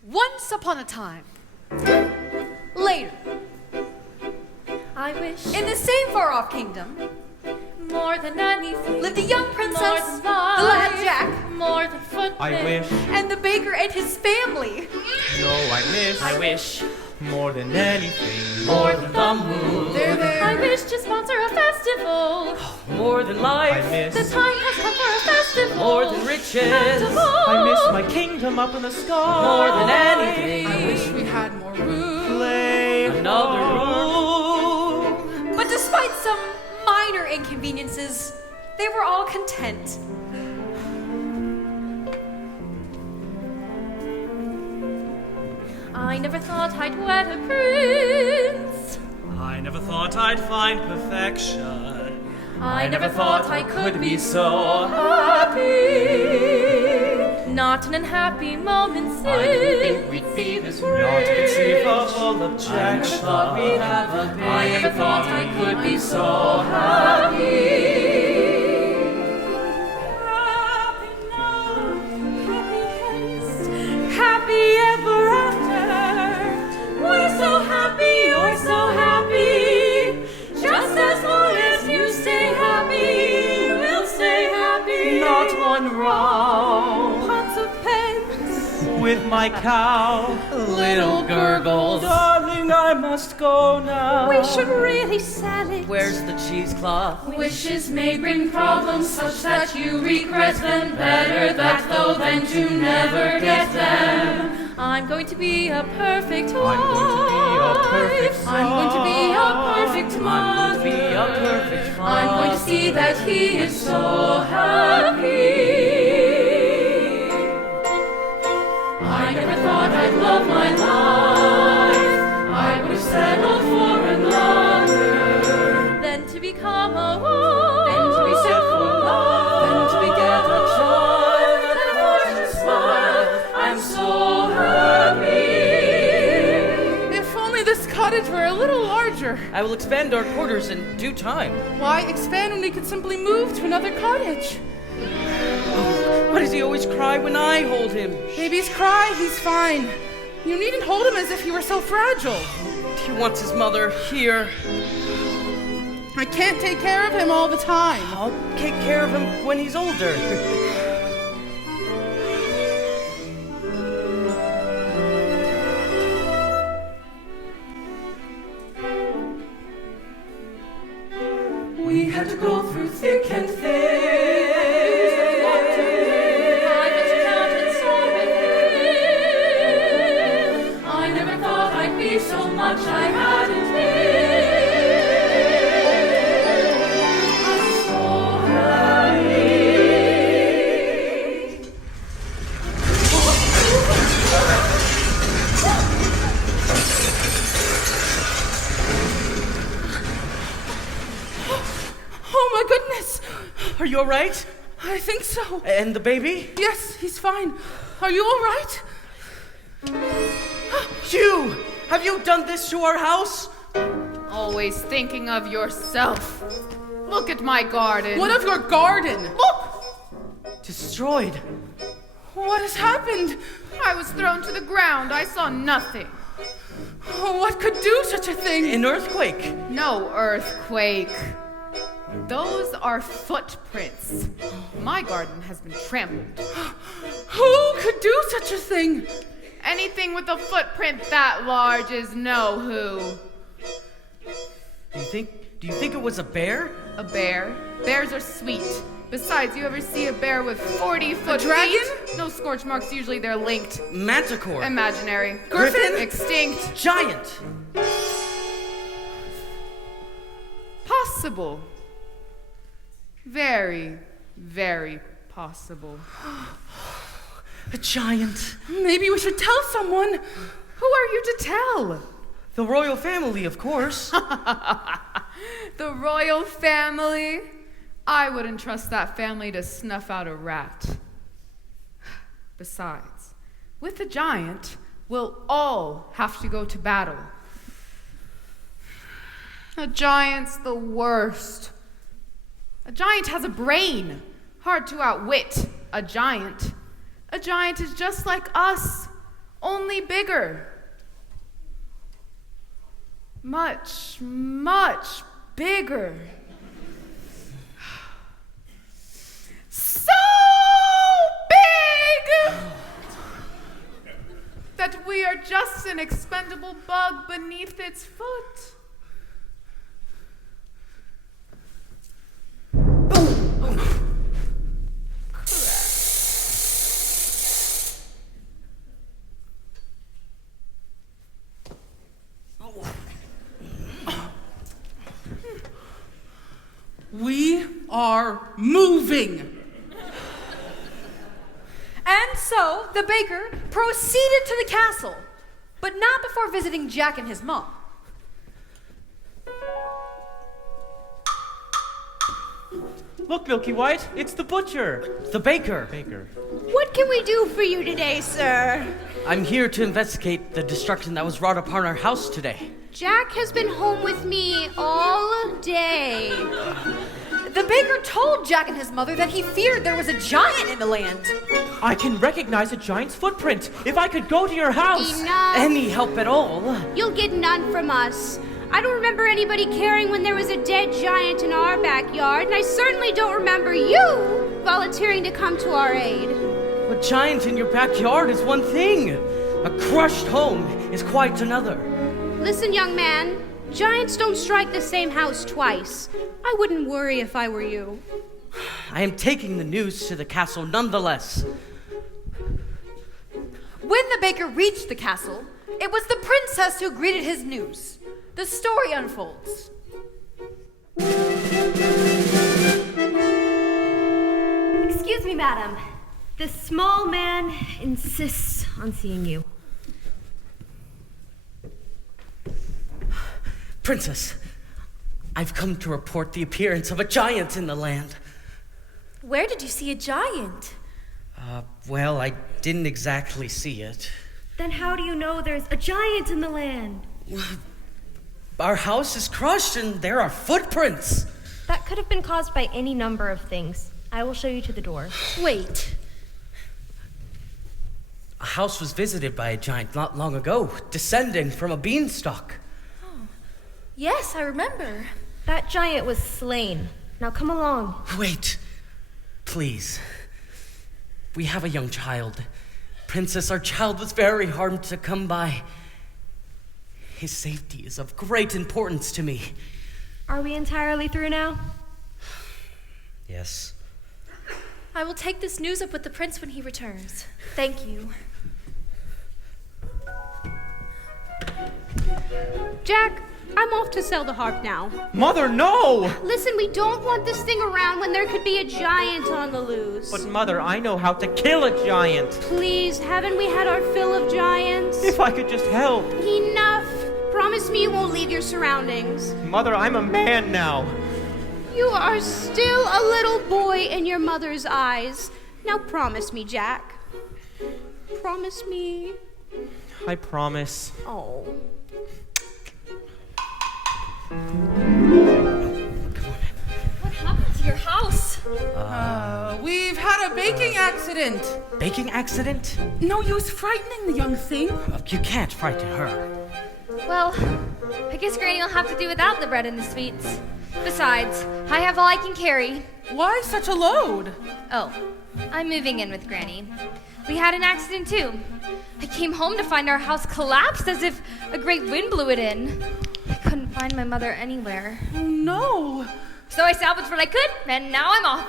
Once upon a time. Later. I wish In the same far-off kingdom more than anything. lived a young princess, More the than life. lad Jack, More than footmen. I wish, and the baker and his family. I wish more than anything. More than the moon. I wish to sponsor a festival. More than life. The time has come for a festival. More than riches. I miss my kingdom up in the sky. More than anything. I wish we had more room. Play Another hard. room. But despite some minor inconveniences, they were all content. I never thought I'd wed a prince. I never thought I'd find perfection. I never thought I could be so happy. Not an unhappy moment since. I didn't think we'd be this Not conceivable I objection. never thought we'd have a baby. I never thought I could be so happy. Happy ever after. We're so happy, you're so happy. Just as long as you stay happy, we'll stay happy. Not one row Pots of pens. with my cow. Little gurgles. Darling, I must go now. We should really sell it. Where's the cheesecloth? Wishes may bring problems such that you regret them. Better that though than to never get them. I'm going to be a perfect wife. I'm going to be a perfect I'm going to be a perfect I'm going to be mother. a perfect father. I'm going to see that he is so happy. I never thought I'd love my life. I would have settled for another. Then to become a woman. Then to be set for love. Then to beget a child. Then a fortune smile. I'm so happy. If only this cottage were a little larger. I will expand our quarters in due time. Why expand when we could simply move to another cottage? Why does he always cry when I hold him? Babies cry, he's fine. You needn't hold him as if he were so fragile. He wants his mother here. I can't take care of him all the time. I'll take care of him when he's older. We had to go through thick and thin. I never thought Are you all right? I think so. And the baby? Yes, he's fine. Are you all right? You! Have you done this to our house? Always thinking of yourself. Look at my garden. What of your garden? Look! Destroyed. What has happened? I was thrown to the ground. I saw nothing. Oh, what could do such a thing? An earthquake. No earthquake. Those are footprints. My garden has been trampled. Who could do such a thing? Anything with a footprint that large is no who. Do you think it was a bear? A bear? Bears are sweet. Besides, you ever see a bear with 40-foot dragon? feet? No scorch marks, usually they're linked. Manticore. Imaginary. Griffin? Extinct. Giant. Possible. Very, very possible. A giant. Maybe we should tell someone. Who are you to tell? The royal family, of course. The royal family? I wouldn't trust that family to snuff out a rat. Besides, with a giant, we'll all have to go to battle. A giant's the worst. A giant has a brain. Hard to outwit a giant. A giant is just like us, only bigger. Much, much bigger. So big that we are just an expendable bug beneath its foot. We are moving. And so the baker proceeded to the castle, but not before visiting Jack and his mom. Look, Milky White, it's the butcher. The baker. What can we do for you today, sir? I'm here to investigate the destruction that was wrought upon our house today. Jack has been home with me all day. The baker told Jack and his mother that he feared there was a giant in the land. I can recognize a giant's footprint. If I could go to your house. Enough. Any help at all? You'll get none from us. I don't remember anybody caring when there was a dead giant in our backyard, and I certainly don't remember you volunteering to come to our aid. A giant in your backyard is one thing. A crushed home is quite another. Listen, young man, giants don't strike the same house twice. I wouldn't worry if I were you. I am taking the news to the castle nonetheless. When the baker reached the castle, it was the princess who greeted his news. The story unfolds. Excuse me, madam. This small man insists on seeing you. Princess, I've come to report the appearance of a giant in the land. Where did you see a giant? Well, I didn't exactly see it. Then how do you know there's a giant in the land? Our house is crushed and there are footprints. That could have been caused by any number of things. I will show you to the door. Wait. A house was visited by a giant not long ago, descending from a beanstalk. Yes, I remember. That giant was slain. Now come along. Wait, please. We have a young child. Princess, our child was very hard to come by. His safety is of great importance to me. Are we entirely through now? Yes. I will take this news up with the prince when he returns. Thank you. Jack, I'm off to sell the harp now. Mother, no! Listen, we don't want this thing around when there could be a giant on the loose. But Mother, I know how to kill a giant. Please, haven't we had our fill of giants? If I could just help. Enough. Promise me you won't leave your surroundings. Mother, I'm a man now. You are still a little boy in your mother's eyes. Now promise me, Jack. Promise me. I promise. Oh. What happened to your house? We've had a baking accident. Baking accident? No use frightening the young thing. You can't frighten her. Well, I guess Granny will have to do without the bread and the sweets. Besides, I have all I can carry. Why such a load? Oh, I'm moving in with Granny. We had an accident too. I came home to find our house collapsed as if a great wind blew it in. I couldn't find my mother anywhere. Oh no! So I salvaged what I could, and now I'm off.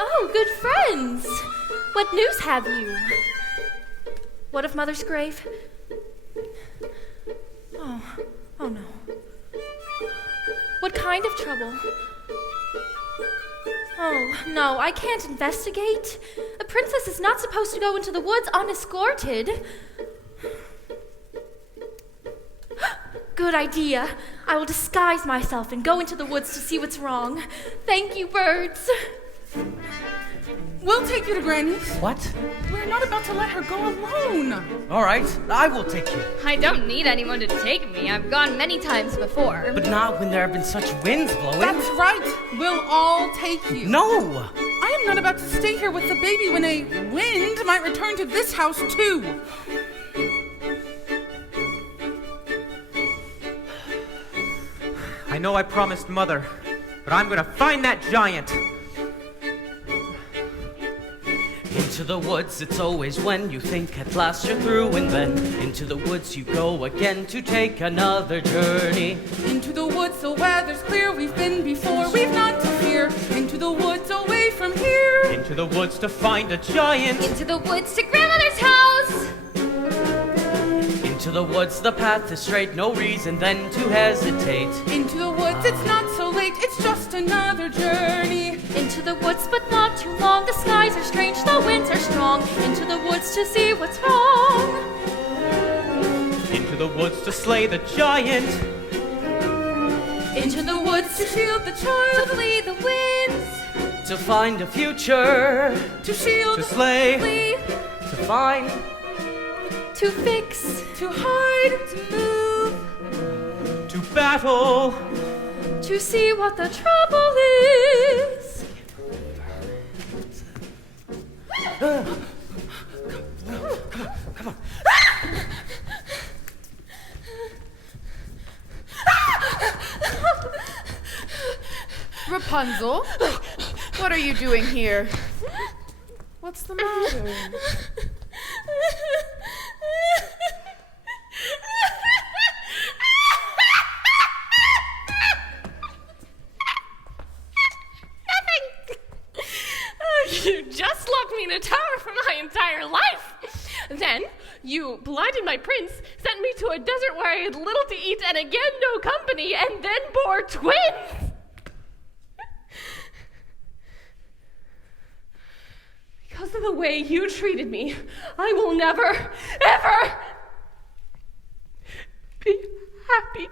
Oh, good friends! What news have you? What of Mother's grave? Oh no. What kind of trouble? Oh, no, I can't investigate. A princess is not supposed to go into the woods unescorted. Good idea. I will disguise myself and go into the woods to see what's wrong. Thank you, birds. We'll take you to Granny's. What? We're not about to let her go alone. All right, I will take you. I don't need anyone to take me. I've gone many times before. But not when there have been such winds blowing. That's right. We'll all take you. No! I am not about to stay here with the baby when a wind might return to this house too. I know I promised Mother, but I'm gonna find that giant. Into the woods, it's always when you think at last you're through, and then into the woods you go again to take another journey. Into the woods, the weather's clear, we've been before, we've none to fear. Into the woods, away from here. Into the woods to find a giant. Into the woods to grandmother's house. Into the woods, the path is straight, no reason then to hesitate. Into the woods, it's not so late, it's just another journey. Into the woods, but not too long. The skies are strange, the winds are strong. Into the woods to see what's wrong. Into the woods to slay the giant. Into the woods to shield the child. To flee the winds. To find a future. To shield. To slay. Flee. To find. To fix. To hide. To move. To battle. To see what the trouble is. Come on. Rapunzel, what are you doing here? What's the matter? You just locked me in a tower for my entire life. Then you blinded my prince, sent me to a desert where I had little to eat and again no company, and then bore twins. Because of the way you treated me, I will never, ever be happy.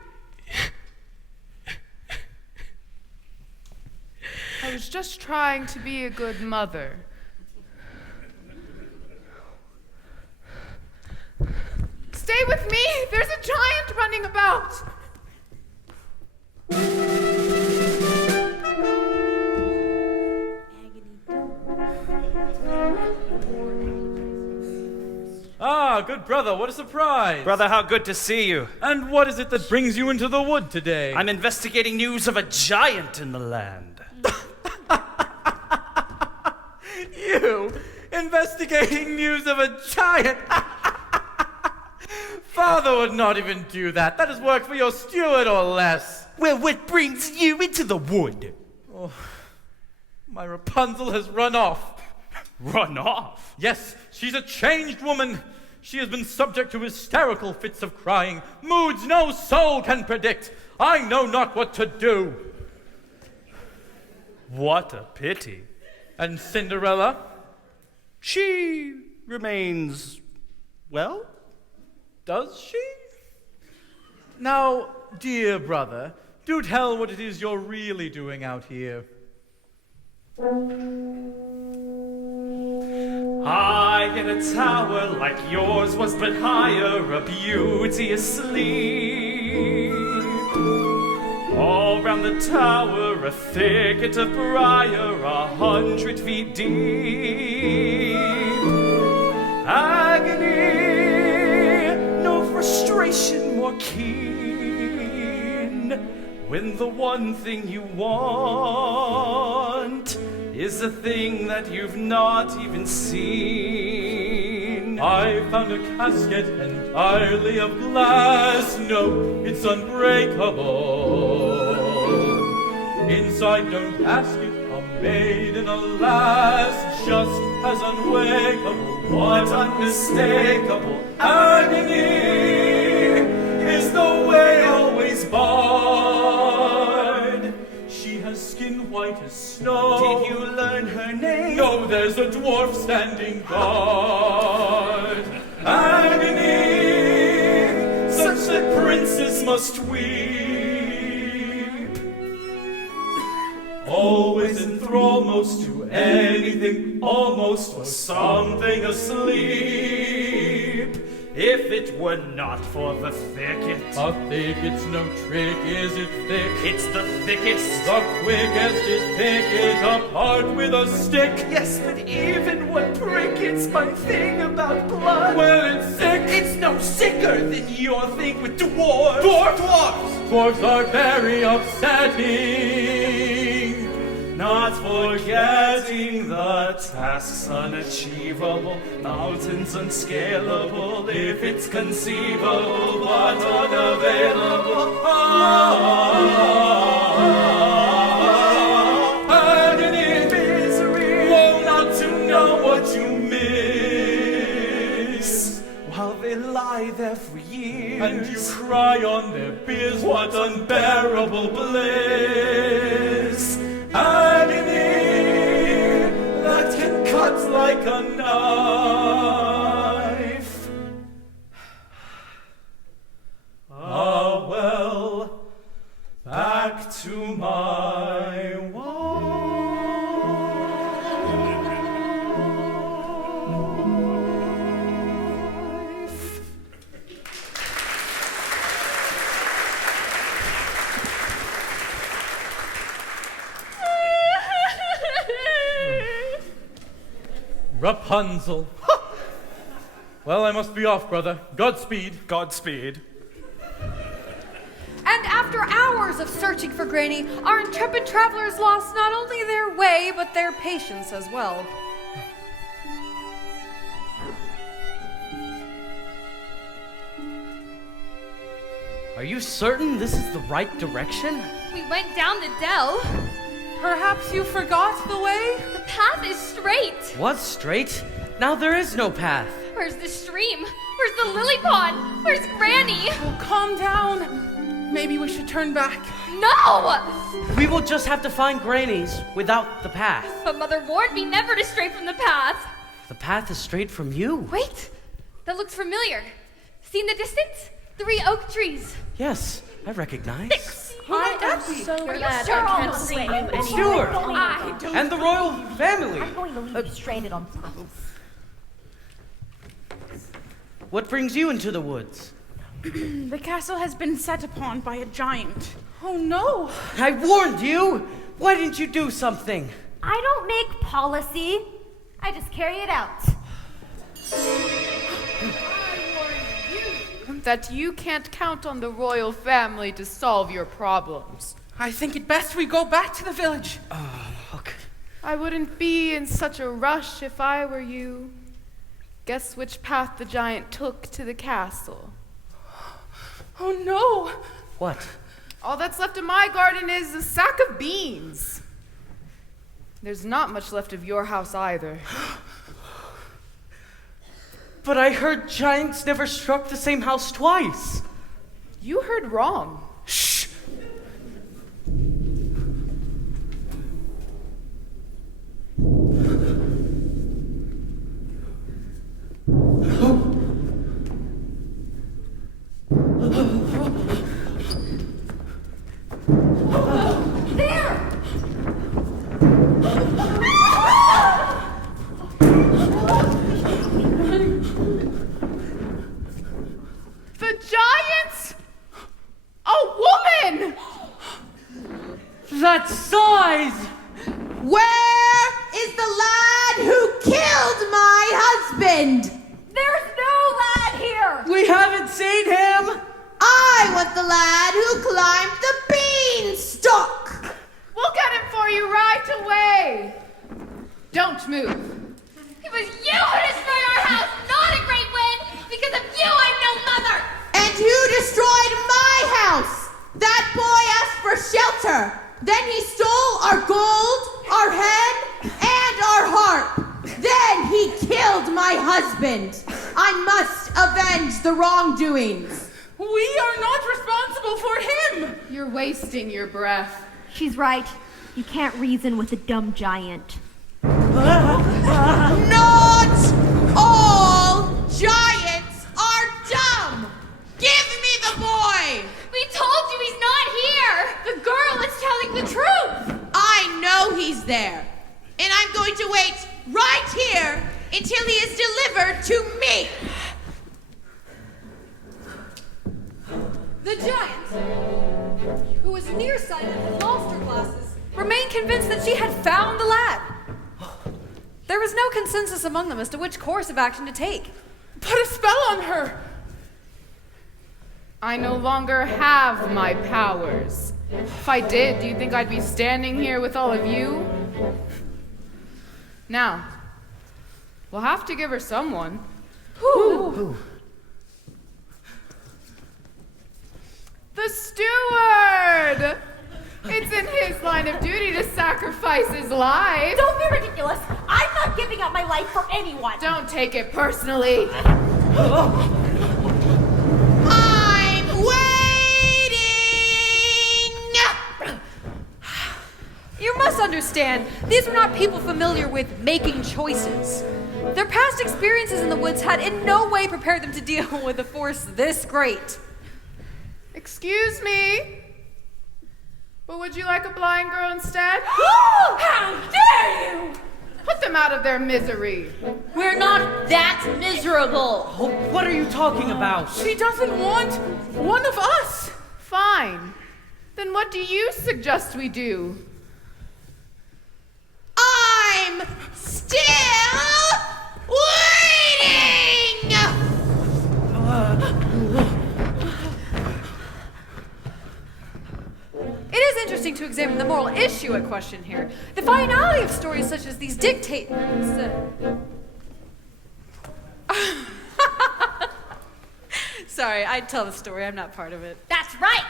I was just trying to be a good mother. Stay with me! There's a giant running about! Ah, good brother, what a surprise! Brother, how good to see you. And what is it that brings you into the wood today? I'm investigating news of a giant in the land. You! Investigating news of a giant! Father would not even do that. That is work for your steward or less. Well, what brings you into the wood? Oh, my Rapunzel has run off. Run off? Yes, she's a changed woman. She has been subject to hysterical fits of crying, moods no soul can predict. I know not what to do. What a pity. And Cinderella? She remains, well? Does she? Now, dear brother, do tell what it is you're really doing out here. I in a tower like yours was but higher, a beauty asleep. All round the tower a thicket of briar 100 feet deep. Agony, no frustration more keen, when the one thing you want is a thing that you've not even seen. I found a casket entirely of glass. No, it's unbreakable. Inside, don't ask it, a maiden, alas, just as unwakeable. What unmistakable agony is the way always barred. She has skin white as snow. Did you learn her name? No, there's a dwarf standing guard. Agony, such that princes must weep. Always in thrall, most to anything, almost or something asleep. If it were not for the thicket. A thicket's no trick, is it thick? It's the thickest. The quickest is pick it apart with a stick. Yes, but even one prick, it's my thing about blood. Well, it's sick. It's no sicker than your thing with dwarves. Dwarves! Dwarves are very upsetting. Not forgetting the tasks unachievable, mountains unscalable, if it's conceivable, but unavailable. Agony, misery, woe not to know what you miss, while they lie there for years, and you cry on their biers. What unbearable bliss! Agony that can cut like a knife. Ah, well, back to my wife. Rapunzel. Well, I must be off, brother. Godspeed. Godspeed. And after hours of searching for Granny, our intrepid travelers lost not only their way, but their patience as well. Are you certain this is the right direction? We went down the dell. Perhaps you forgot the way? The path is straight. Was straight? Now there is no path. Where's the stream? Where's the lily pond? Where's Granny? Oh, calm down. Maybe we should turn back. No! We will just have to find Granny's without the path. But Mother warned me never to stray from the path. The path is straight from you. Wait, that looks familiar. See in the distance? 3 oak trees. Yes, I recognize. I am so glad I can't see you anymore. Stuart! I don't And the royal family. I'm going to leave you stranded on top. What brings you into the woods? The castle has been set upon by a giant. Oh no! I warned you! Why didn't you do something? I don't make policy. I just carry it out. That you can't count on the royal family to solve your problems. I think it best we go back to the village. Okay. I wouldn't be in such a rush if I were you. Guess which path the giant took to the castle? Oh no! What? All that's left of my garden is a sack of beans. There's not much left of your house either. But I heard giants never struck the same house twice. You heard wrong. Shh! that size! Where is the lad who killed my husband? There's no lad here! We haven't seen him! I want the lad who climbed the beanstalk! We'll get him for you right away! Don't move. It was you who destroyed our house, not a great win! Because of you, I'm no mother! And who destroyed my house? That boy asked for shelter. Then he stole our gold, our hen, and our harp. Then he killed my husband. I must avenge the wrongdoings. We are not responsible for him. You're wasting your breath. She's right. You can't reason with a dumb giant. Not all giants are dumb. Give me the boy. We told you he's not here! The girl is telling the truth! I know he's there. And I'm going to wait right here until he is delivered to me. The giant, who was nearsighted and lost her glasses, remained convinced that she had found the lad. There was no consensus among them as to which course of action to take. Put a spell on her. I no longer have my powers. If I did, do you think I'd be standing here with all of you? Now, we'll have to give her someone. Who? The steward! It's in his line of duty to sacrifice his life. Don't be ridiculous. I'm not giving up my life for anyone. Don't take it personally. I'm waiting! You must understand, these were not people familiar with making choices. Their past experiences in the woods had in no way prepared them to deal with a force this great. Excuse me, but would you like a blind girl instead? How dare you! Put them out of their misery. We're not that miserable. Oh, what are you talking about? She doesn't want one of us. Fine. Then what do you suggest we do? I'm still waiting! It is interesting to examine the moral issue at question here. The finality of stories such as these dictate... Sorry, I'd tell the story. I'm not part of it. That's right!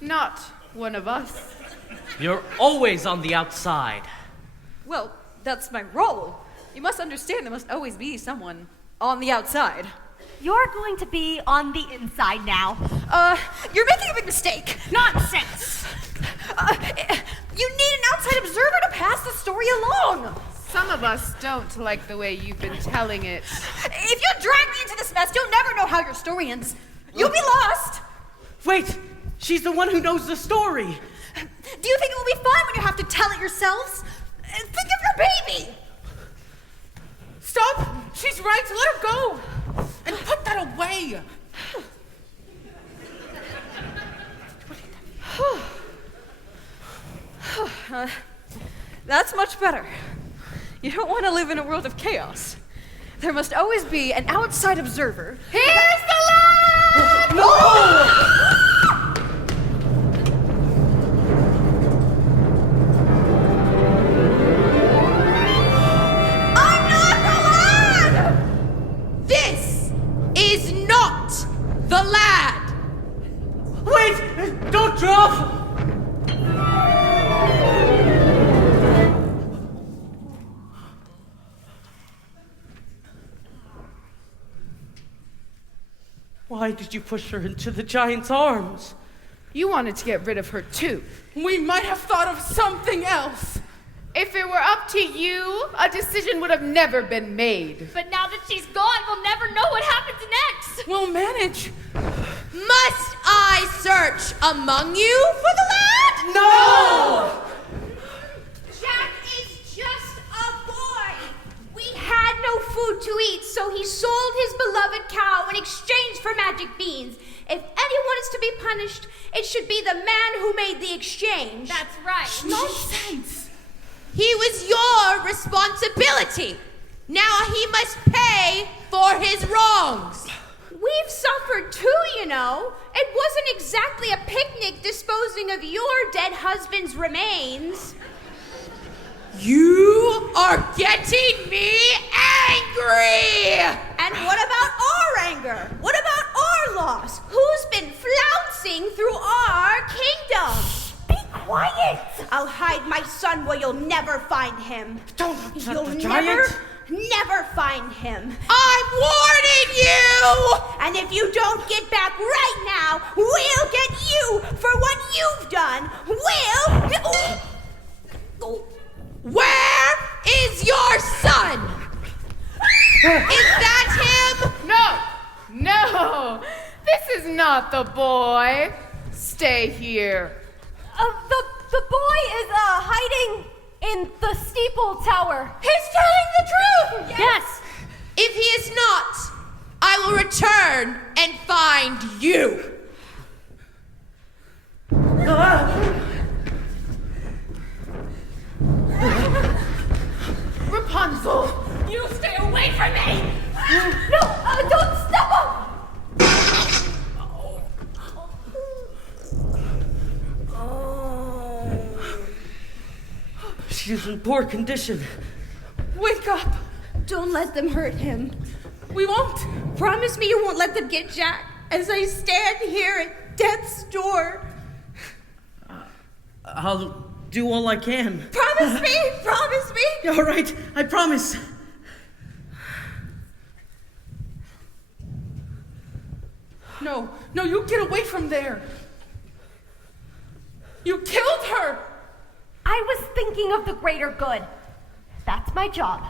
Not one of us. You're always on the outside. Well, that's my role. You must understand there must always be someone on the outside. You're going to be on the inside now. You're making a big mistake. Nonsense! You need an outside observer to pass the story along. Some of us don't like the way you've been telling it. If you drag me into this mess, you'll never know how your story ends. You'll be lost. Wait, she's the one who knows the story. Do you think it will be fun when you have to tell it yourselves? Think of your baby. Stop! She's right. Let her go. And put that away. That's much better. You don't want to live in a world of chaos. There must always be an outside observer. Here's the lad! No! This is not the lad! Wait! Don't drop! Why did you push her into the giant's arms? You wanted to get rid of her too. We might have thought of something else. If it were up to you, a decision would have never been made. But now that she's gone, we'll never know what happens next. We'll manage. Must I search among you for the lad? No! Jack is just a boy. We had no food to eat, so he sold his beloved cow in exchange for magic beans. If anyone is to be punished, it should be the man who made the exchange. That's right. Nonsense! He was your responsibility. Now he must pay for his wrongs. We've suffered too, you know. It wasn't exactly a picnic disposing of your dead husband's remains. You are getting me angry! And what about our anger? What about our loss? Who's been flouncing through our kingdom? Be quiet! I'll hide my son where you'll never find him. You'll never find him. I'm warning you! And if you don't get back right now, we'll get you for what you've done. Where is your son? Is that him? No! This is not the boy. Stay here. The boy is hiding in the steeple tower. He's telling the truth! Yes! If he is not, I will return and find you. Rapunzel! You stay away from me! No, don't step up! She's in poor condition. Wake up! Don't let them hurt him. We won't. Promise me you won't let them get Jack as I stand here at death's door. I'll do all I can. Promise me! Promise me! All right, I promise. No, you get away from there. You killed her! I was thinking of the greater good. That's my job.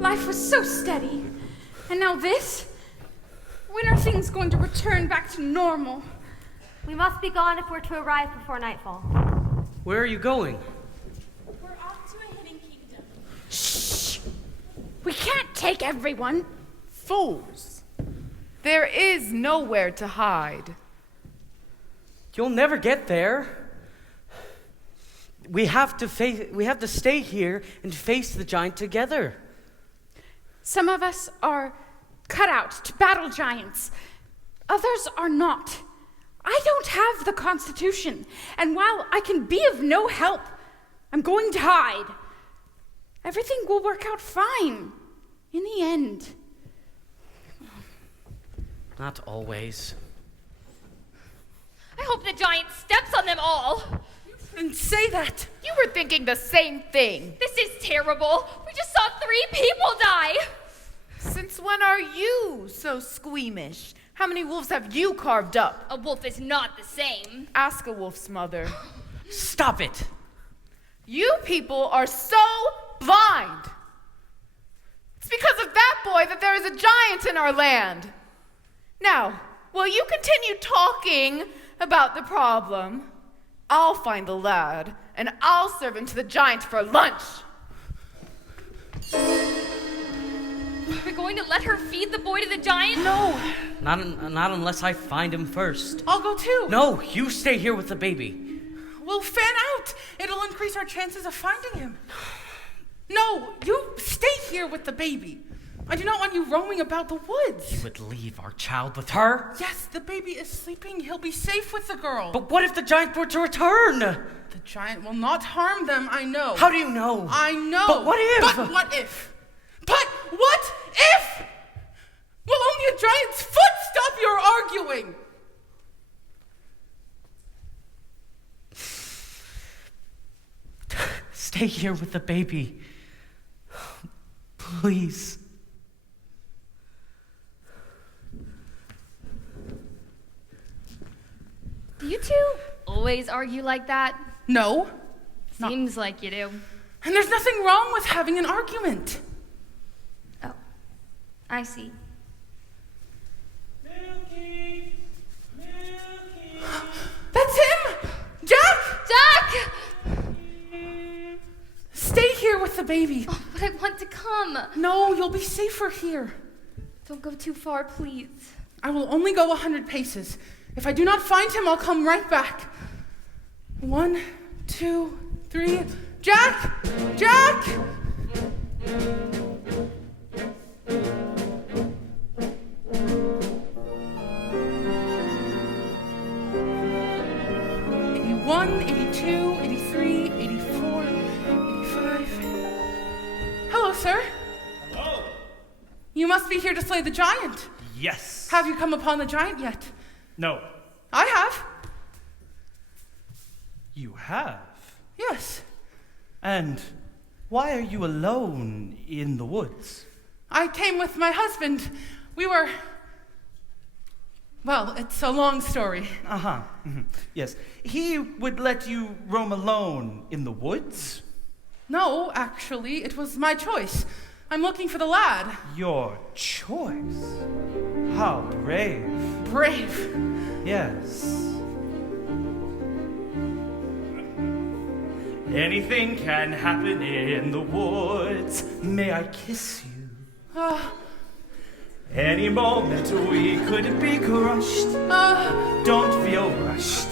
Life was so steady. And now this? When are things going to return back to normal? We must be gone if we're to arrive before nightfall. Where are you going? We're off to a hidden kingdom. Shh! We can't take everyone. Fools! There is nowhere to hide. You'll never get there. We have to stay here and face the giant together. Some of us are cut out to battle giants. Others are not. I don't have the Constitution, and while I can be of no help, I'm going to hide. Everything will work out fine in the end. Not always. I hope the giant steps on them all. And say that. You were thinking the same thing. This is terrible. We just saw 3 people die. Since when are you so squeamish? How many wolves have you carved up? A wolf is not the same. Ask a wolf's mother. Stop it. You people are so blind. It's because of that boy that there is a giant in our land. Now, while you continue talking about the problem, I'll find the lad, and I'll serve him to the giant for lunch. We're going to let her feed the boy to the giant? No. Not unless I find him first. I'll go too. No, you stay here with the baby. We'll fan out. It'll increase our chances of finding him. No, you stay here with the baby. I do not want you roaming about the woods. You would leave our child with her? Yes, the baby is sleeping. He'll be safe with the girl. But what if the giant were to return? The giant will not harm them, I know. How do you know? I know. But what if? But what if? But what if? Will only a giant's foot stop your arguing? Stay here with the baby. Please. Do you two always argue like that? No. Seems like you do. And there's nothing wrong with having an argument. Oh, I see. Milky! Milky! That's him! Jack! Jack! Stay here with the baby. Oh, but I want to come. No, you'll be safer here. Don't go too far, please. I will only go 100 paces. If I do not find him, I'll come right back. 1, 2, 3. Jack! Jack! '81, '82, '83, '84, '85. Hello, sir. Hello. You must be here to slay the giant. Yes. Have you come upon the giant yet? No. I have. You have? Yes. And why are you alone in the woods? I came with my husband. We were... Well, it's a long story. Uh-huh. Mm-hmm. Yes. He would let you roam alone in the woods? No, actually, it was my choice. I'm looking for the lad. Your choice? How brave. Brave? Yes. Anything can happen in the woods. May I kiss you? Any moment we could be crushed. Don't feel rushed.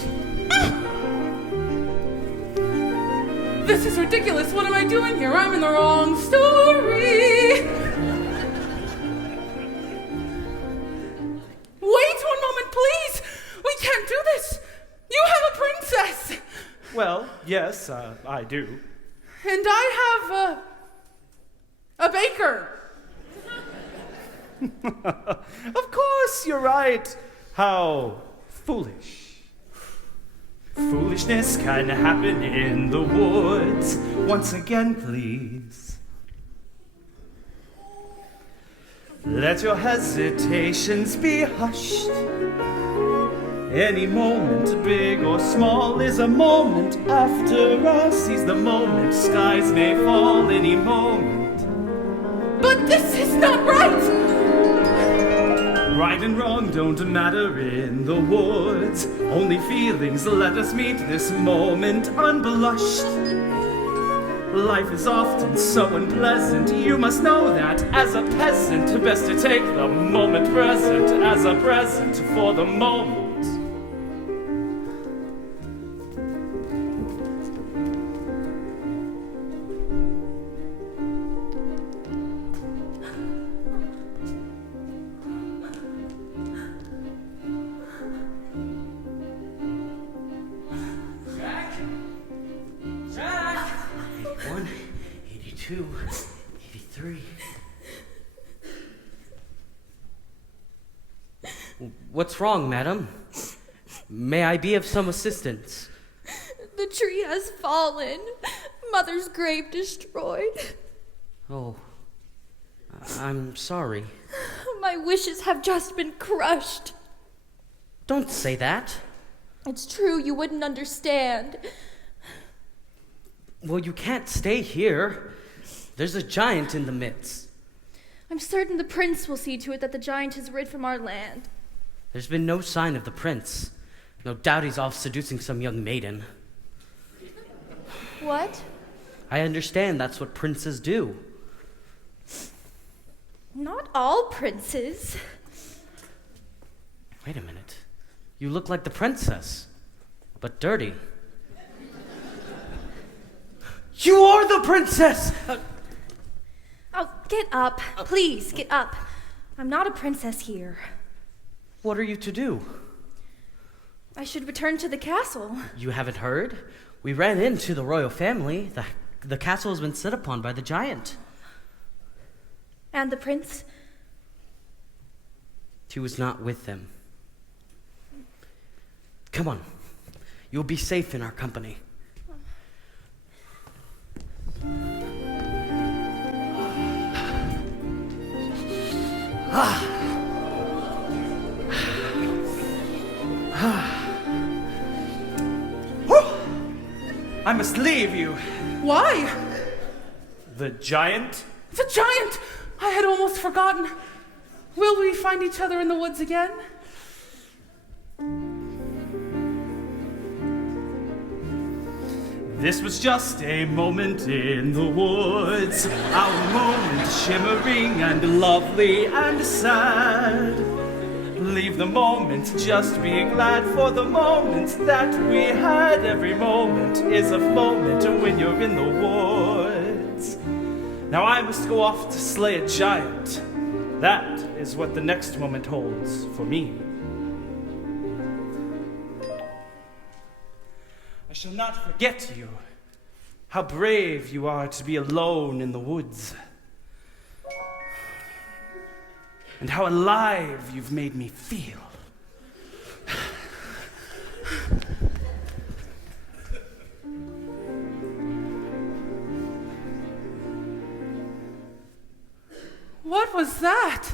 This is ridiculous. What am I doing here? I'm in the wrong story. Wait 1 moment, please. We can't do this. You have a princess. Well, yes, I do. And I have a baker. Of course, you're right. How foolish. Foolishness can happen in the woods. Once again, please. Let your hesitations be hushed. Any moment, big or small, is a moment. After us, seize the moment. Skies may fall any moment. But this is not right! Right and wrong don't matter in the woods. Only feelings let us meet this moment unblushed. Life is often so unpleasant. You must know that as a peasant, best to take the moment present as a present for the moment. Jack! 81, 82, 83. What's wrong, madam? May I be of some assistance? The tree has fallen. Mother's grave destroyed. Oh, I'm sorry. My wishes have just been crushed. Don't say that. It's true, you wouldn't understand. Well, you can't stay here. There's a giant in the midst. I'm certain the prince will see to it that the giant is rid from our land. There's been no sign of the prince. No doubt he's off seducing some young maiden. What? I understand that's what princes do. Not all princes. Wait a minute. You look like the princess, but dirty. You are the princess! Oh, get up. Please, get up. I'm not a princess here. What are you to do? I should return to the castle. You haven't heard? We ran into the royal family. The castle has been set upon by the giant. And the prince? He was not with them. Come on. You'll be safe in our company. I must leave you. Why? The giant? The giant! I had almost forgotten. Will we find each other in the woods again? This was just a moment in the woods, our moment shimmering and lovely and sad. Leave the moment, just be glad for the moment that we had. Every moment is a moment when you're in the woods. Now I must go off to slay a giant. That is what the next moment holds for me. I shall not forget you, how brave you are to be alone in the woods, and how alive you've made me feel. What was that?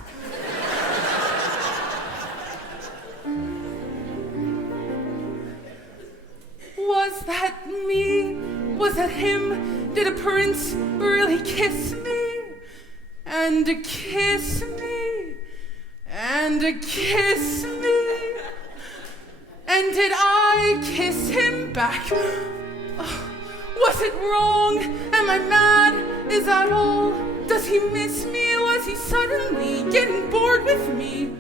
Was that me? Was that him? Did a prince really kiss me? And kiss me? And kiss me? And did I kiss him back? Oh, was it wrong? Am I mad? Is that all? Does he miss me? Was he suddenly getting bored with me?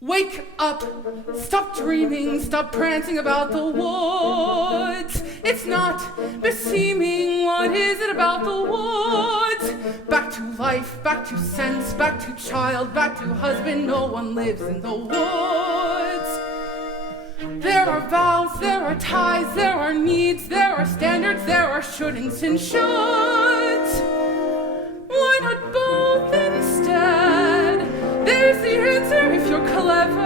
Wake up, stop dreaming, stop prancing about the woods. It's not beseeming, what is it about the woods? Back to life, back to sense, back to child, back to husband, no one lives in the woods. There are vows, there are ties, there are needs, there are standards, there are shouldn'ts and shoulds. Why not both instead? There's the answer if you're clever.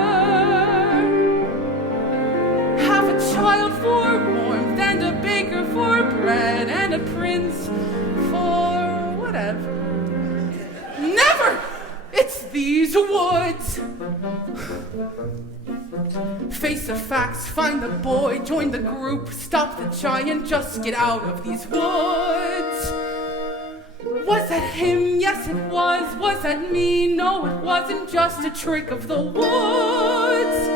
Have a child for warmth and a baker for bread and a prince for whatever. Never! It's these woods. Face the facts, find the boy, join the group, stop the giant, just get out of these woods. Was that him? Yes, it was. Was that me? No, it wasn't. Just a trick of the woods.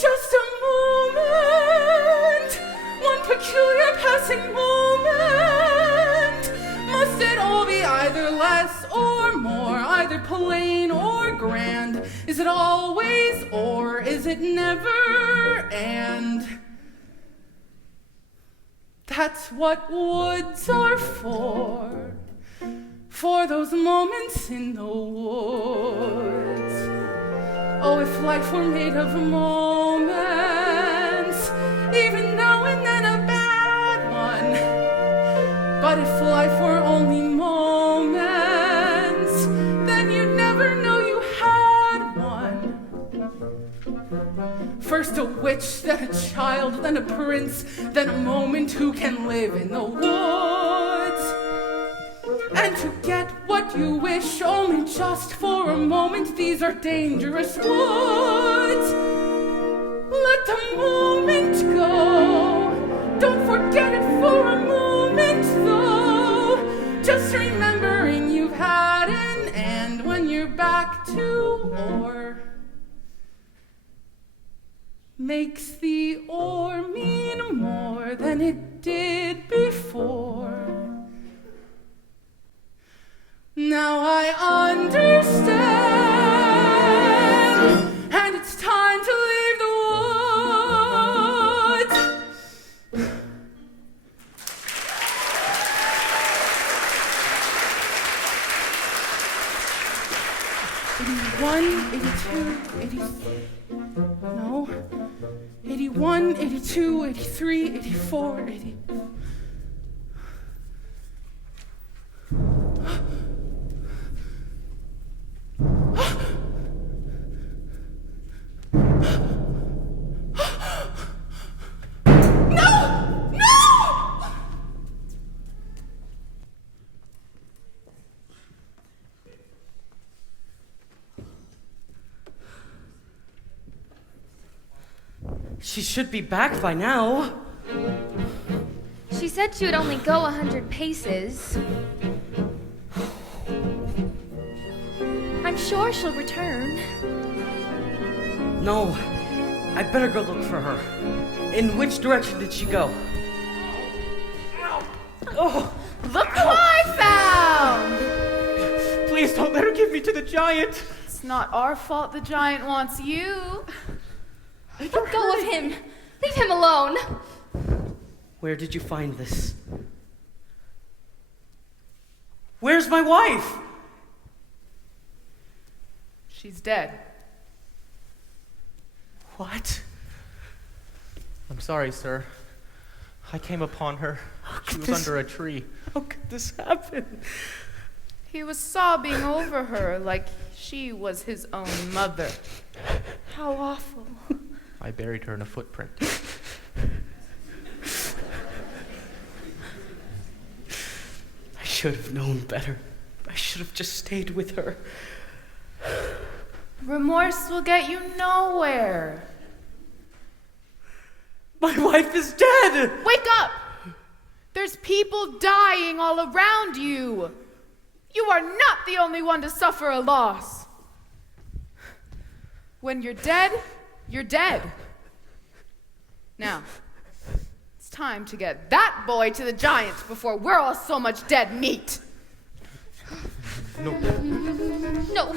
Just a moment. One peculiar passing moment. either plain or grand? Is it always or is it never? And that's what woods are for those moments in the woods. Oh, if life were made of moments, even now and then a bad one. But if life were only moments, then you'd never know you had one. First a witch, then a child, then a prince, then a moment who can live in the woods. And to get what you wish only just for a moment, these are dangerous woods. Let the moment go. Don't forget it for a moment, though. Just remembering you've had an end when you're back to or makes the or mean more than it did before. Now I understand, and it's time to leave the woods. 81, 82, 83, 84, 80. She should be back by now. She said she would only go 100 paces. I'm sure she'll return. No, I better go look for her. In which direction did she go? Oh, look who I found! Please don't let her give me to the giant. It's not our fault the giant wants you. Let go of him. Leave him alone. Where did you find this? Where's my wife? She's dead. What? I'm sorry, sir. I came upon her. She was under a tree. How could this happen? He was sobbing over her like she was his own mother. How awful. I buried her in a footprint. I should have known better. I should have just stayed with her. Remorse will get you nowhere. My wife is dead! Wake up! There's people dying all around you. You are not the only one to suffer a loss. When you're dead, you're dead. Now, it's time to get that boy to the giants before we're all so much dead meat. No. No.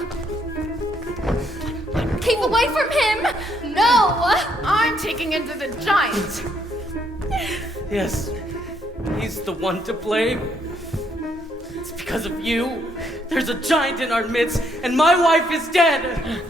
Keep away from him! No! I'm taking him to the giant. Yes, he's the one to blame. It's because of you. There's a giant in our midst, and my wife is dead.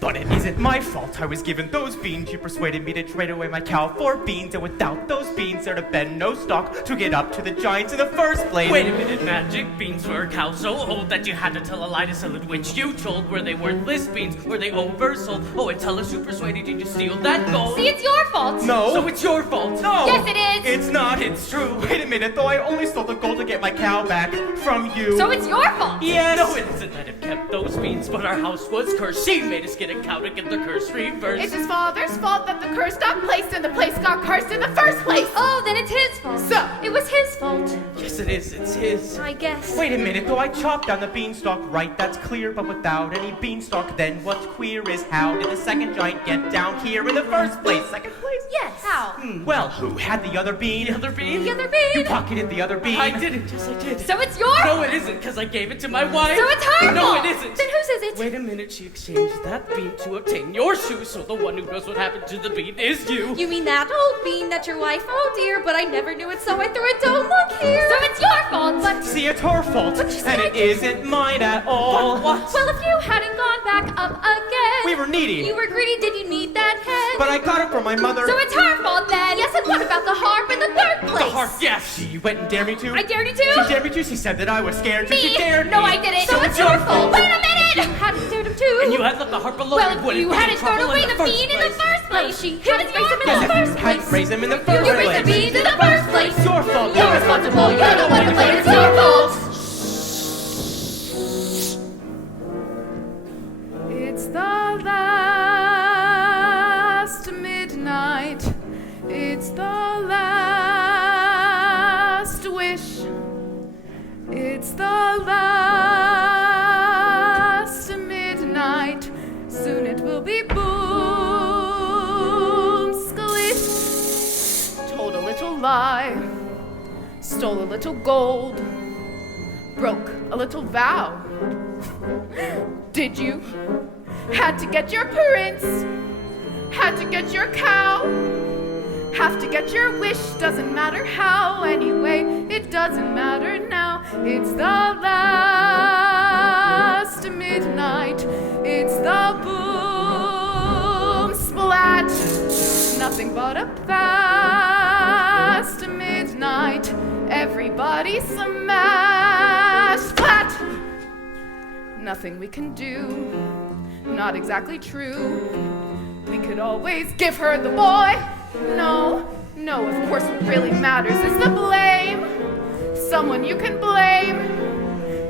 But it isn't my fault I was given those beans. You persuaded me to trade away my cow for beans, and without those beans there'd have been no stock to get up to the giants in the first place. Wait a minute, Magic. Beans were a cow so old that you had to tell a lie to sell it, which you told. Were they worthless beans? Were they oversold? Oh, and tell us who persuaded you to steal that gold. See, it's your fault. No. So it's your fault. No. Yes, it is. It's not. It's true. Wait a minute, though. I only stole the gold to get my cow back from you. So it's your fault. Yes. No, it isn't. Let him kept those beans, but our house was cursed. She made us get a cow to get the curse reversed. It's his father's fault that the curse got placed and the place got cursed in the first place. Oh, then it's his fault. So, it was his fault. Yes, it is. It's his. I guess. Wait a minute, though I chopped down the beanstalk, right, that's clear, but without any beanstalk, then what's queer is how did the second giant get down here in the first place? Second place? Yes. How? Well, who had the other bean? The other bean? The other bean. You pocketed the other bean. I didn't. Yes, I did. So it's yours? No, it isn't, because I gave it to my wife. So it's her No, fault. it isn't. Then whose is it? Wait a minute, she exchanged that bean to obtain your shoe, so the one who knows what happened to the bean is you. You mean that old bean that your wife? Oh dear, but I never knew it, so I threw it. Don't look here. So it's your fault. But See, it's her fault, and it isn't mine at all. But what? well, if you hadn't gone back up again, We were needy. You were greedy. Did you need that head? But I got it from my mother. So it's her fault then. Yes, and what about the harp in the third place? The harp, yes. She went and dared me to. I dared you to? She dared me to. She said that I was scared. Me? She dared No, me. I didn't. So it's your fault. Wait a minute. You hadn't dared him to. And you had left the harp alone. Well, we if wouldn't you be in hadn't thrown trouble away in the first bean in the first place. She hadn't raised him in the first place. Hadn't raised him in the first You place. raised the beans in the first place. It's your fault. You're responsible. You're the one to blame. It's your fault. it's the last midnight. It's the last wish. It's the last midnight. Soon it will be boom, sklish. Told a little lie. Stole a little gold. Broke a little vow. Did you? Had to get your prince. Had to get your cow. Have to get your wish, doesn't matter how. Anyway, it doesn't matter now. It's the last midnight. It's the boom splat. Nothing but a fast midnight. Everybody smash flat. Nothing we can do. Not exactly true. We could always give her the boy. No, of course what really matters is the blame. Someone you can blame.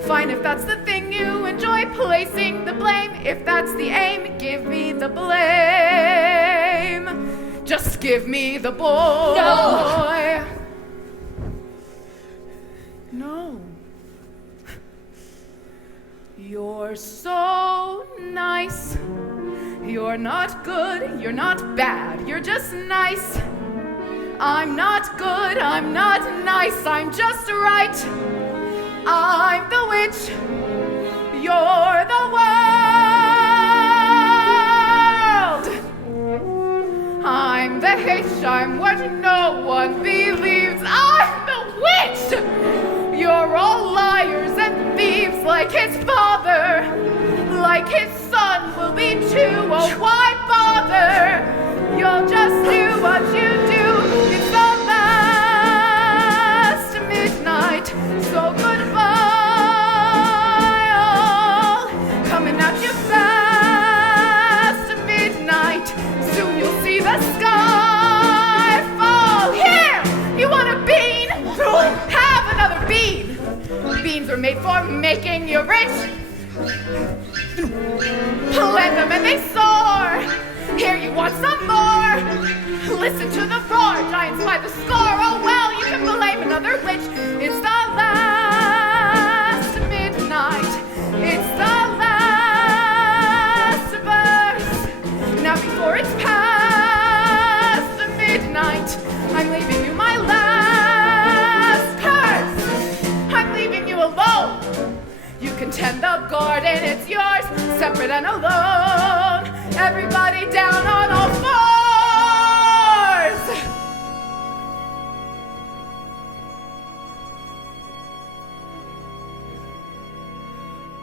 Fine if that's the thing you enjoy, placing the blame. If that's the aim, give me the blame. Just give me the boy. No. You're so nice. You're not good, you're not bad, you're just nice. I'm not good, I'm not nice, I'm just right. I'm the witch, you're the world. I'm the hitch, I'm what no one believes. I'm the witch. You're all liars and thieves like his father. Like his son will be too. Oh, why bother? You'll just do what you do. It's the last midnight. So goodbye, all. Coming at you fast, midnight. Soon you'll see the sky fall. Here, you want a bean? Have another bean. Beans are made for making you rich. Plant them and they soar. Here, you want some more? Listen to the roar, giants by the score. Oh well, you can blame another witch. It's the last midnight. It's the last verse. Now before it's past midnight, I'm leaving you my last curse. I'm leaving you alone. You can tend the garden, it's yours, separate and alone. Everybody down on all fours.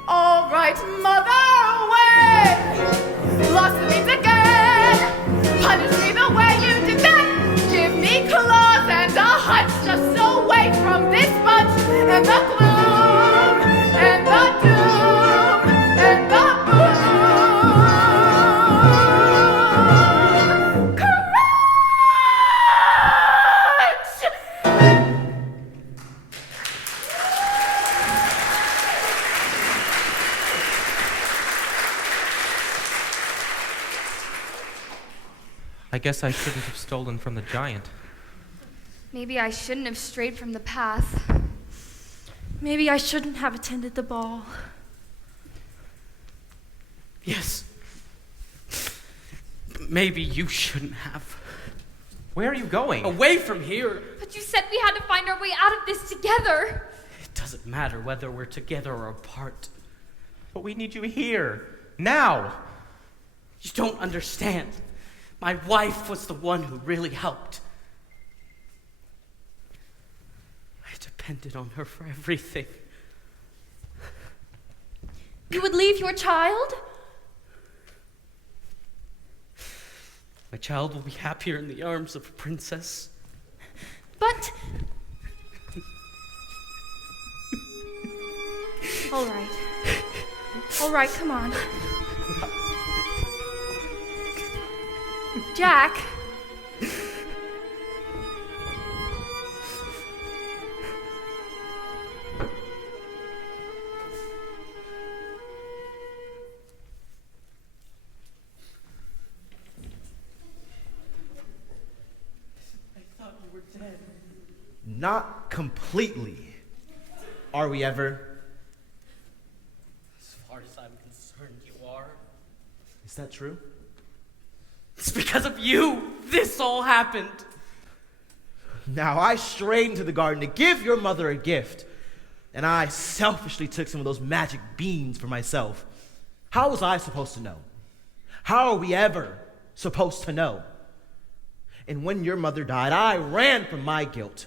All right, mother, away. Lost the beans again. Punish me the way you did that. Give me claws and a hunch just away from this bunch and the gloom and the doom and the boom. I guess I shouldn't have stolen from the giant. Maybe I shouldn't have strayed from the path. Maybe I shouldn't have attended the ball. Yes. Maybe you shouldn't have. Where are you going? Away from here. But you said we had to find our way out of this together. It doesn't matter whether we're together or apart. But we need you here. Now. You don't understand. My wife was the one who really helped. I depended on her for everything. You would leave your child? My child will be happier in the arms of a princess. But... All right. All right, come on. Jack. Not completely. Are we ever? As far as I'm concerned, you are. Is that true? It's because of you this all happened. Now, I strayed into the garden to give your mother a gift, and I selfishly took some of those magic beans for myself. How was I supposed to know? How are we ever supposed to know? And when your mother died, I ran from my guilt.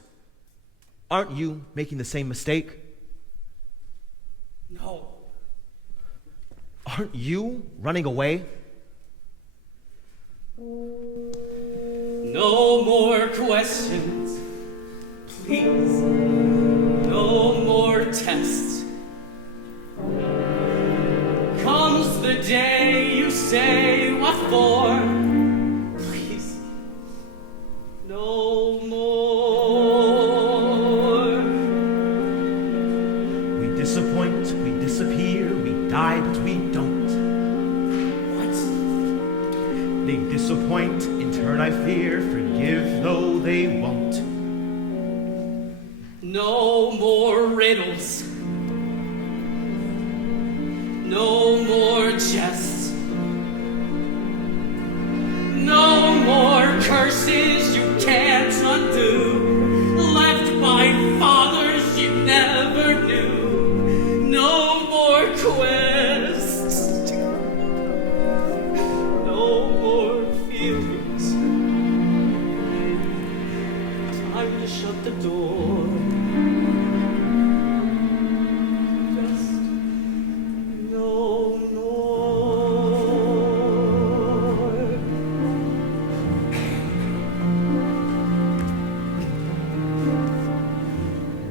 Aren't you making the same mistake? No. Aren't you running away? No more questions, please. No more tests. Comes the day you say what for. Please, no more. We disappoint, we disappear, we die, but we don't. What? They disappoint, in turn I fear, forgive though they won't. No more riddles. No more jests. No more curses you can't undo. Left by fathers you never knew. No more quests. No more feelings. Time to shut the door. Just no more.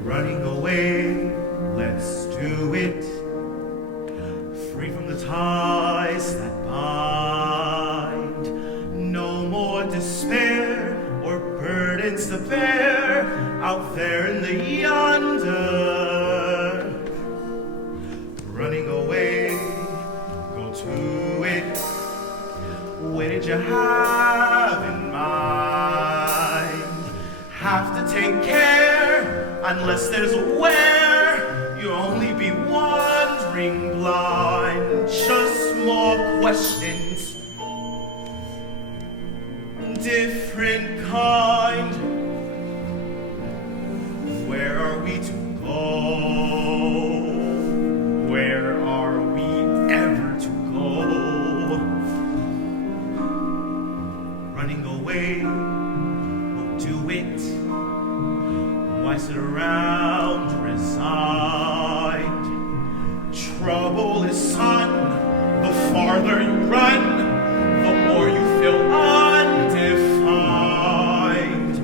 Running away, let's do it. Free from the ties that bind. No more despair or burdens to bear out there in the yonder. Running away, go to it. What did you have in mind? Have to take care, unless there's a where. You'll only be wandering blind. Just more questions, different kind. Where are we to go? Where are we ever to go? Running away, we'll do it. Why sit around resigned? Trouble is son, the farther you run, the more you feel undefined.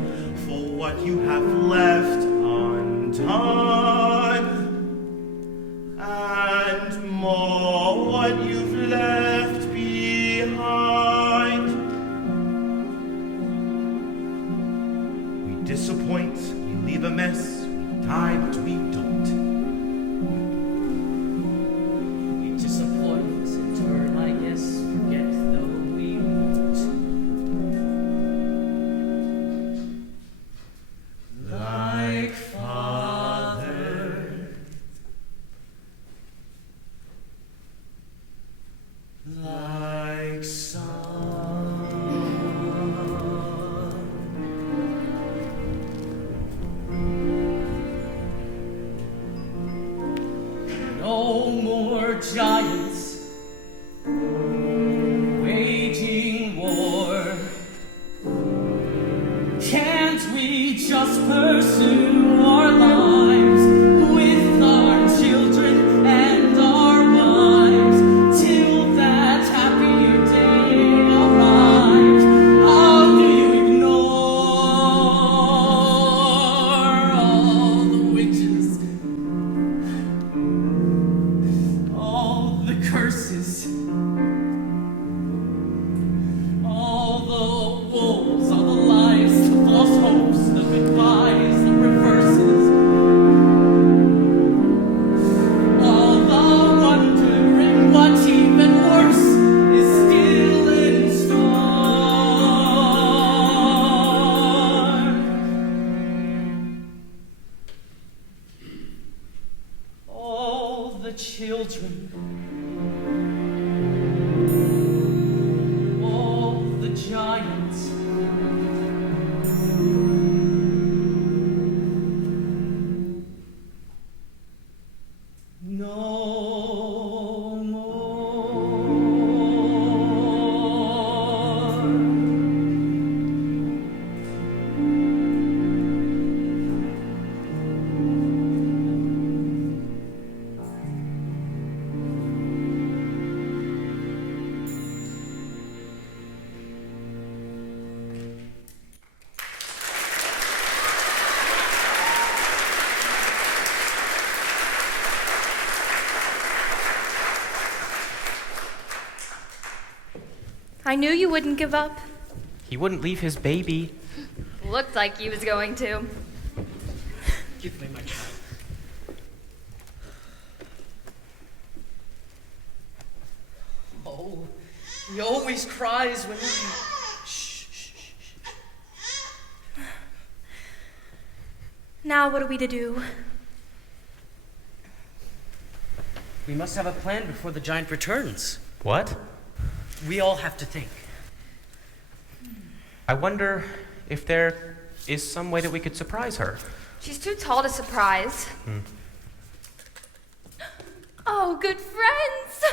For what you have left undone, and more what you've left behind. We disappoint, we leave a mess, we die, but we don't. We disappoint, in turn, I guess, forget like sun. No more giants waging war. Can't we just pursue our lives with our children and our wives till that happier day arrives? How do you ignore all the witches, all the curses, all the wolves, all the lies, the false hopes, the goodbyes, the reverses, all the wondering what even worse is still in store. All the children, all the giants, no more. I knew you wouldn't give up. He wouldn't leave his baby. Looked like he was going to. Give me my child. Oh, he always cries when Now what are we to do? we must have a plan before the giant returns. What? We all have to think. I wonder if there is some way that we could surprise her. She's too tall to surprise. Oh, good friends!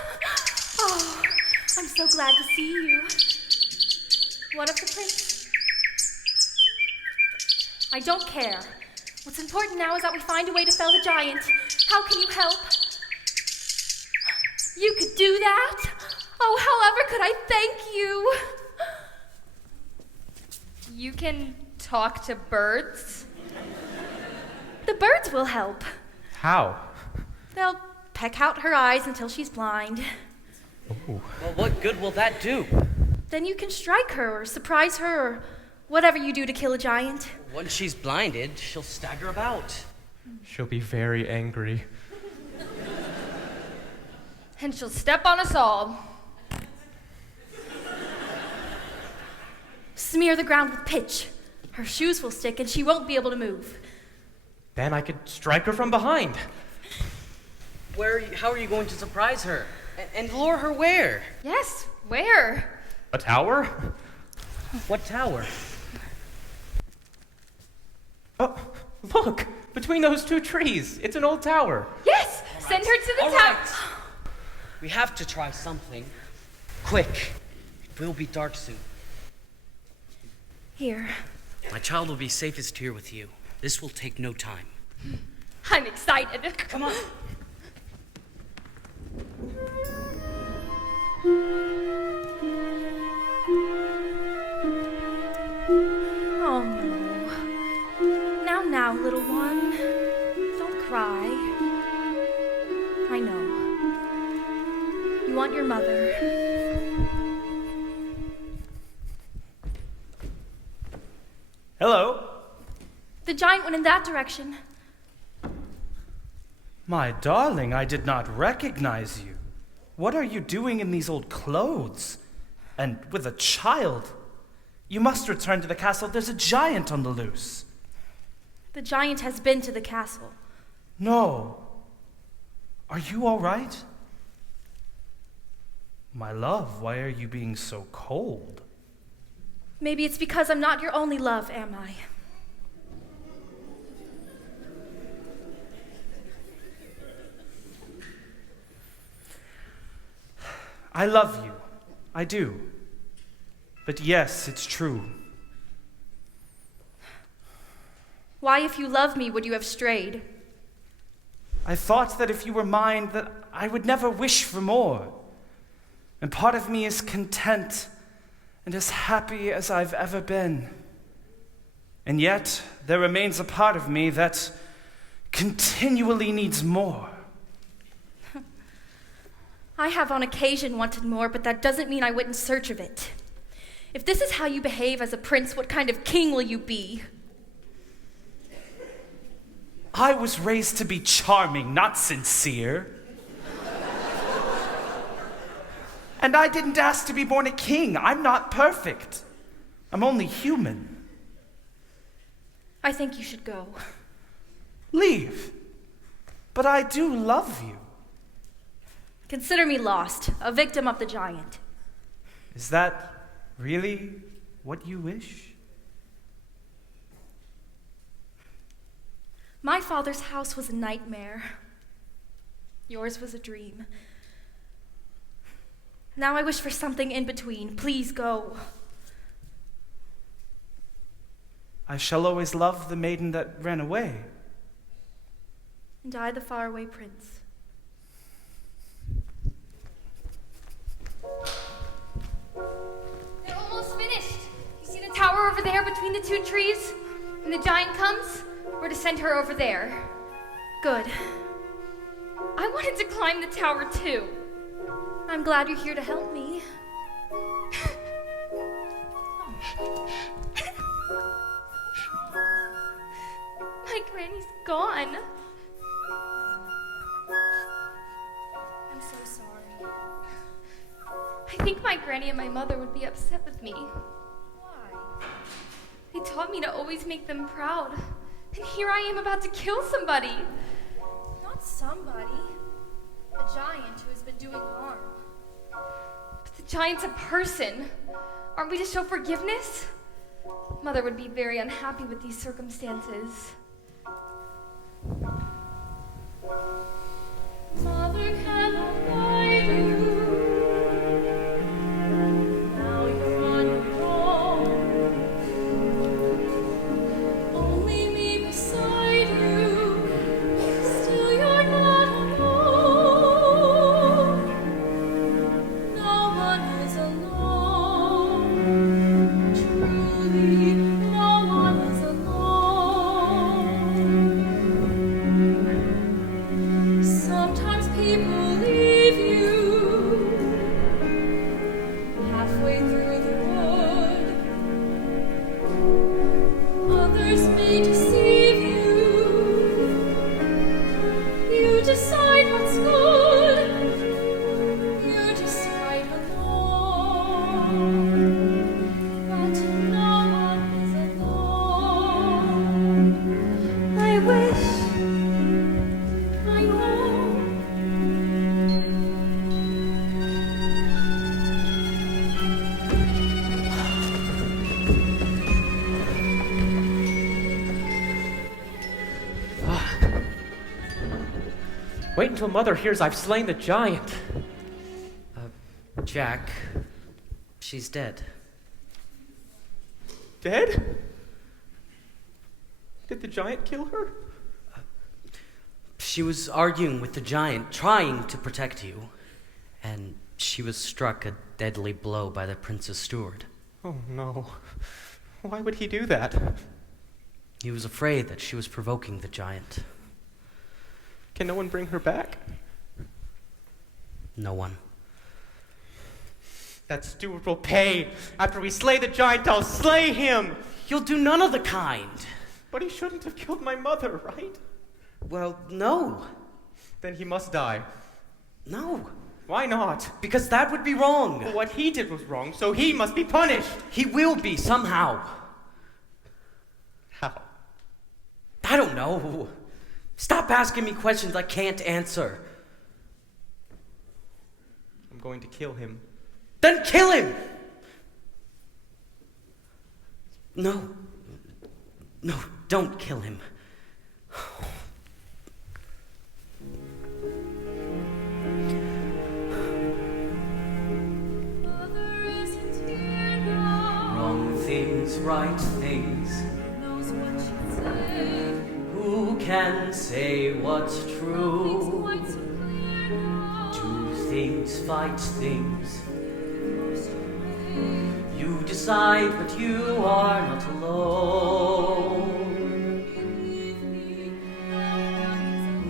Oh, I'm so glad to see you. What of the prince? I don't care. What's important now is that we find a way to fell the giant. How can you help? You could do that? Oh, however could I thank you? You can talk to birds? The birds will help. How? They'll peck out her eyes until she's blind. Ooh. Well, what good will that do? Then you can strike her or surprise her or whatever you do to kill a giant. Once she's blinded, she'll stagger about. She'll be very angry. And she'll step on us all. Smear the ground with pitch. Her shoes will stick and she won't be able to move. Then I could strike her from behind. How are you going to surprise her? And lure her where? Yes, where? A tower? What tower? Oh, look! Between those two trees. It's an old tower. Yes! Send her to the All tower. right. We have to try something. Quick. It will be dark soon. Here. My child will be safest here with you. This will take no time. I'm excited. Come on. Oh no. Now, little one. Don't cry. I know. You want your mother. Hello. The giant went in that direction. My darling, I did not recognize you. What are you doing in these old clothes? And with a child? You must return to the castle. There's a giant on the loose. The giant has been to the castle. No. Are you all right? My love, why are you being so cold? Maybe it's because I'm not your only love, am I? I love you. I do. But yes, it's true. Why, if you love me, would you have strayed? I thought that if you were mine, that I would never wish for more. And part of me is content and as happy as I've ever been. And yet, there remains a part of me that continually needs more. I have on occasion wanted more, but that doesn't mean I went in search of it. If this is how you behave as a prince, what kind of king will you be? I was raised to be charming, not sincere. And I didn't ask to be born a king. I'm not perfect. I'm only human. I think you should go. Leave. But I do love you. Consider me lost, a victim of the giant. Is that really what you wish? My father's house was a nightmare. Yours was a dream. Now I wish for something in between. Please go. I shall always love the maiden that ran away. And I, the faraway prince. They're almost finished. You see the tower over there between the two trees? When the giant comes, we're to send her over there. Good. I wanted to climb the tower too. I'm glad you're here to help me. My granny's gone. I'm so sorry. I think my granny and my mother would be upset with me. Why? They taught me to always make them proud. And here I am about to kill somebody. Not somebody. A giant who has been doing harm. But the giant's a person. Aren't we to show forgiveness? Mother would be very unhappy with these circumstances. Mother cannot guide you. Now you're on your own. Only me beside you. Still you're not alone. No one is alone. Truly, no one is alone. Sometimes people leave you halfway through the wood. Others may deceive you. You decide what's good. You decide alone. But no one is alone. I wish I know. Wait until Mother hears I've slain the giant. Jack, she's dead. Dead? Did the giant kill her? She was arguing with the giant, trying to protect you, and she was struck a deadly blow by the prince's steward. Oh no. Why would he do that? He was afraid that she was provoking the giant. Can no one bring her back? No one. That steward will pay. After we slay the giant, I'll slay him. You'll do none of the kind. But he shouldn't have killed my mother, right? Well, no. Then he must die. No. Why not? Because that would be wrong. Well, what he did was wrong, so he must be punished. He will be, somehow. How? I don't know. Stop asking me questions I can't answer. going to kill him. Then kill him! No, don't kill him. Wrong things, right things. Who can say what's true? Do things, fight things. You decide, but you are not alone.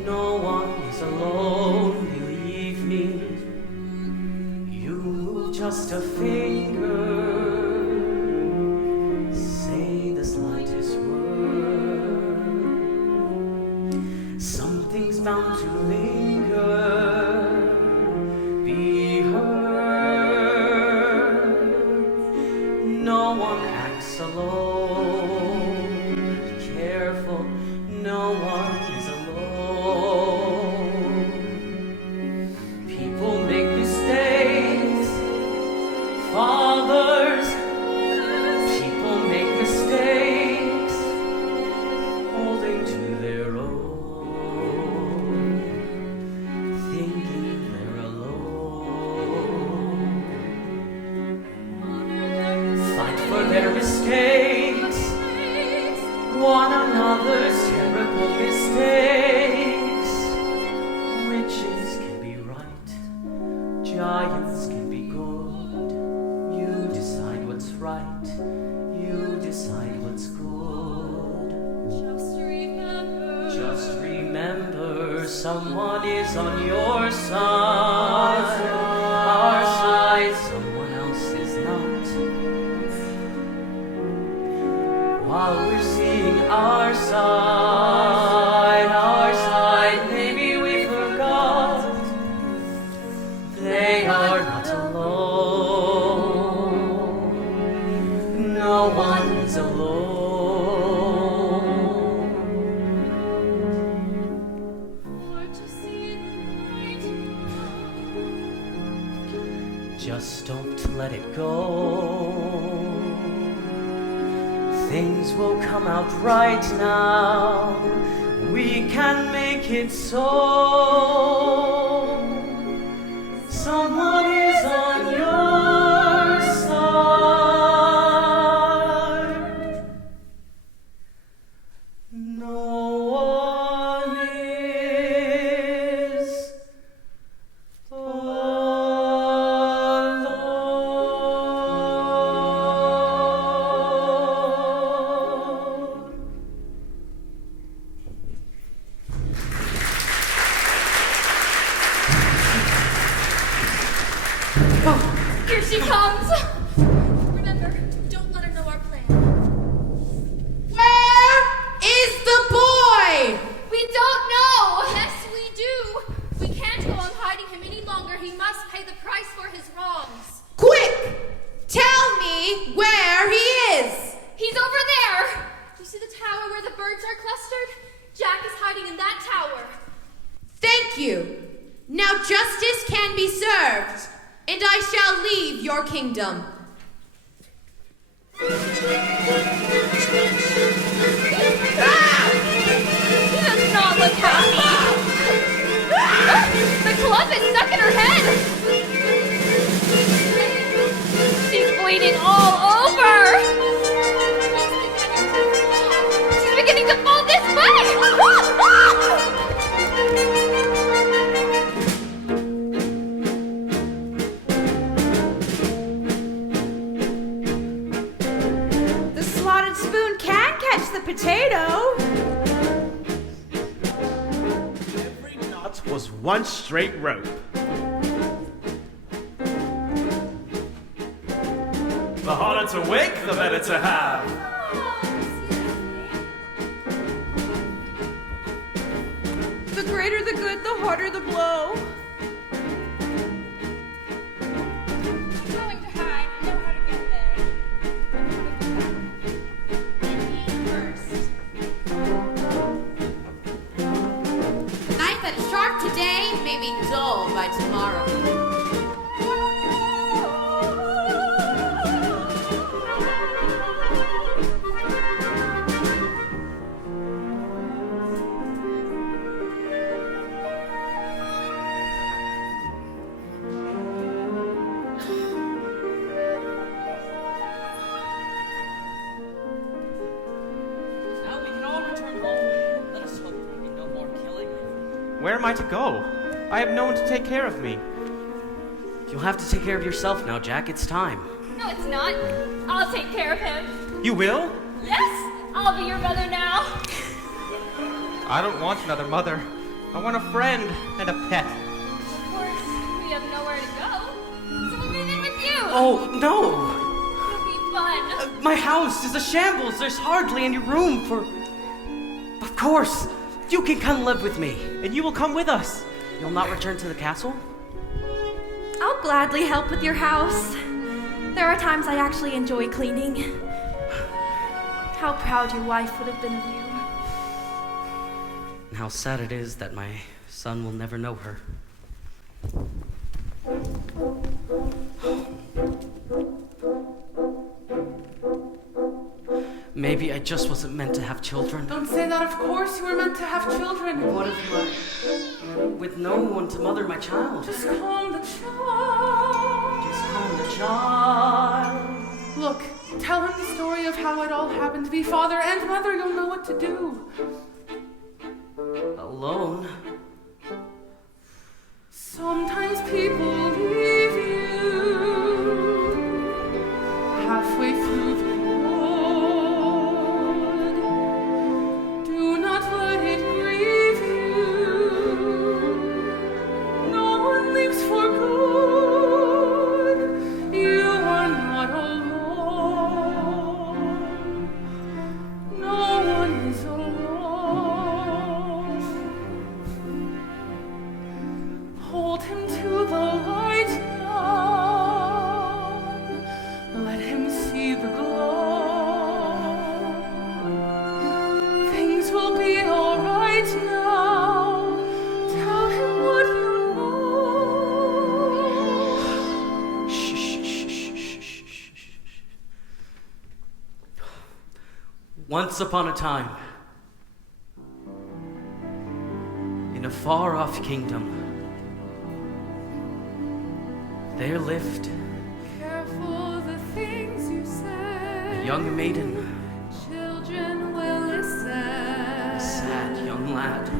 No one is alone, believe me. You move just a finger. Say the slightest word. Something's bound to linger. Be heard. No one acts alone. Careful, no one is alone. People make mistakes. Fathers, people make mistakes. Holding to their own. Thinking they're alone. Fight for their mistakes. One another's terrible mistakes. Witches can be right. Giants can be good. You decide what's right. You decide what's good. Just remember someone is on your side. Our side, someone else is not. While we're seeing our side, maybe we forgot. They are not alone. No one's alone. Just don't let it go. Things will come out right now. We can make it so. Someone is on your side. No one is Here she comes! Remember, don't let her know our plan. Where is the boy? We don't know! Yes, we do! We can't go on hiding him any longer. He must pay the price for his wrongs. Quick! Tell me where he is! He's over there! You see the tower where the birds are clustered? Jack is hiding in that tower. Thank you. Now justice can be served, and I shall leave your kingdom. He does not look happy. The club is stuck in her head. She's bleeding all over. She's beginning to fall this way. The slotted spoon can catch the potato. Every knot was one straight rope. The harder to wake, the better to have. The greater the good, the harder the blow. Going to hide and know how to get there. A knife that is sharp today may be dull by tomorrow. Where am I to go? I have no one to take care of me. You'll have to take care of yourself now, Jack. It's time. No, it's not. I'll take care of him. You will? Yes, I'll be your mother now. I don't want another mother. I want a friend and a pet. Of course, we have nowhere to go, so we'll move in with you. Oh, no! It'll be fun. My house is a shambles. There's hardly any room for... Of course! You can come live with me. And you will come with us. You'll not return to the castle? I'll gladly help with your house. There are times I actually enjoy cleaning. How proud your wife would have been of you. And how sad it is that my son will never know her. Maybe I just wasn't meant to have children. Don't say that. Of course you were meant to have children. What if with no one to mother my child? Just calm the child. Just calm the child. Look, tell him the story of how it all happened to be father and mother. You'll know what to do. Alone? Sometimes people leave you halfway through the wood. Do not let it grieve you. No one leaves for good. You are not alone. No one is alone. Hold him to the light now. Let him see the glow. Things will be all right now. Tell him what you know. Shh, shh, shh, shh, shh, shh. Once upon a time, in a far-off kingdom, there lived Careful the things you say. a young maiden, Children will listen. a sad young lad.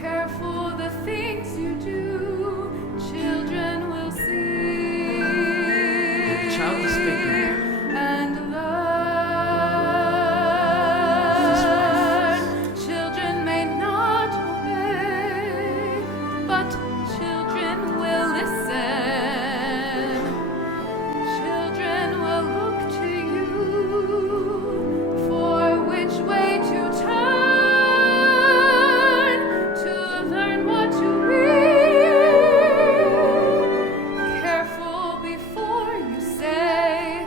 Careful the things you do. Children will see. And the childless baker, And learn. Children may not obey, but children will listen. Children will look to you for which way to turn to learn what to read. Careful before you say,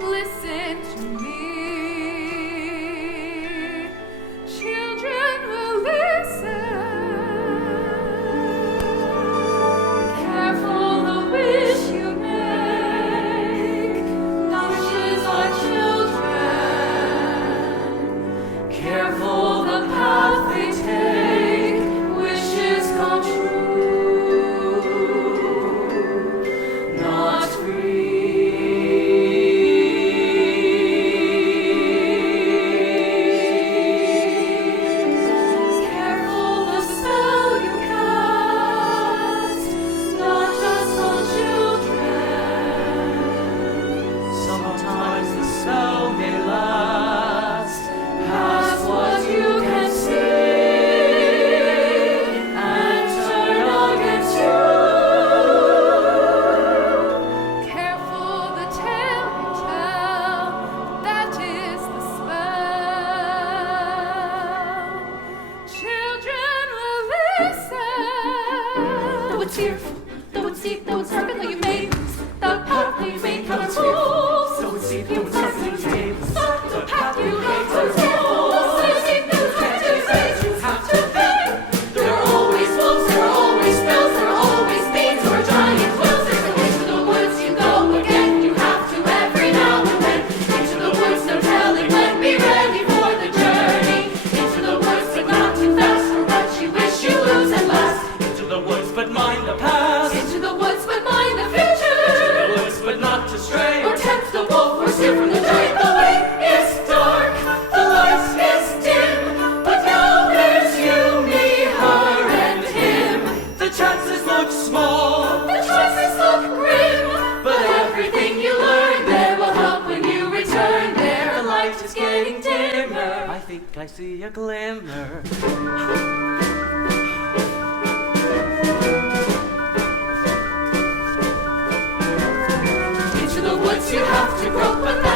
listen to me. Children will listen. Careful the wish you make. Wishes are children. Careful the path they take. Wishes come true. Not Careful the spell you cast, not just on children. sometimes the spell may last. Past what you can see and turn against you. Careful the tale you tell, that is the spell. Children will listen. Though it's fearful, though it's deep, though it's dark, though you may lose the path you may come to. So it's deep, though it's dark, though you may lose Stop the path you may come to. There are always wolves, there are always spells, there are always fiends or giant wills. Into the woods you go again, you have to every now and then. Into the woods, no telling when, be ready for the journey. Into the woods, but not too fast, for what you wish you lose at last. Into the woods, but mind the past. Into the woods, but mind the future. Into the woods, but not to stray. Or tempt the wolf or steer from the Everything you learn there will help when you return there. The light is getting dimmer. I think I see a glimmer. Into the woods you have to grope, but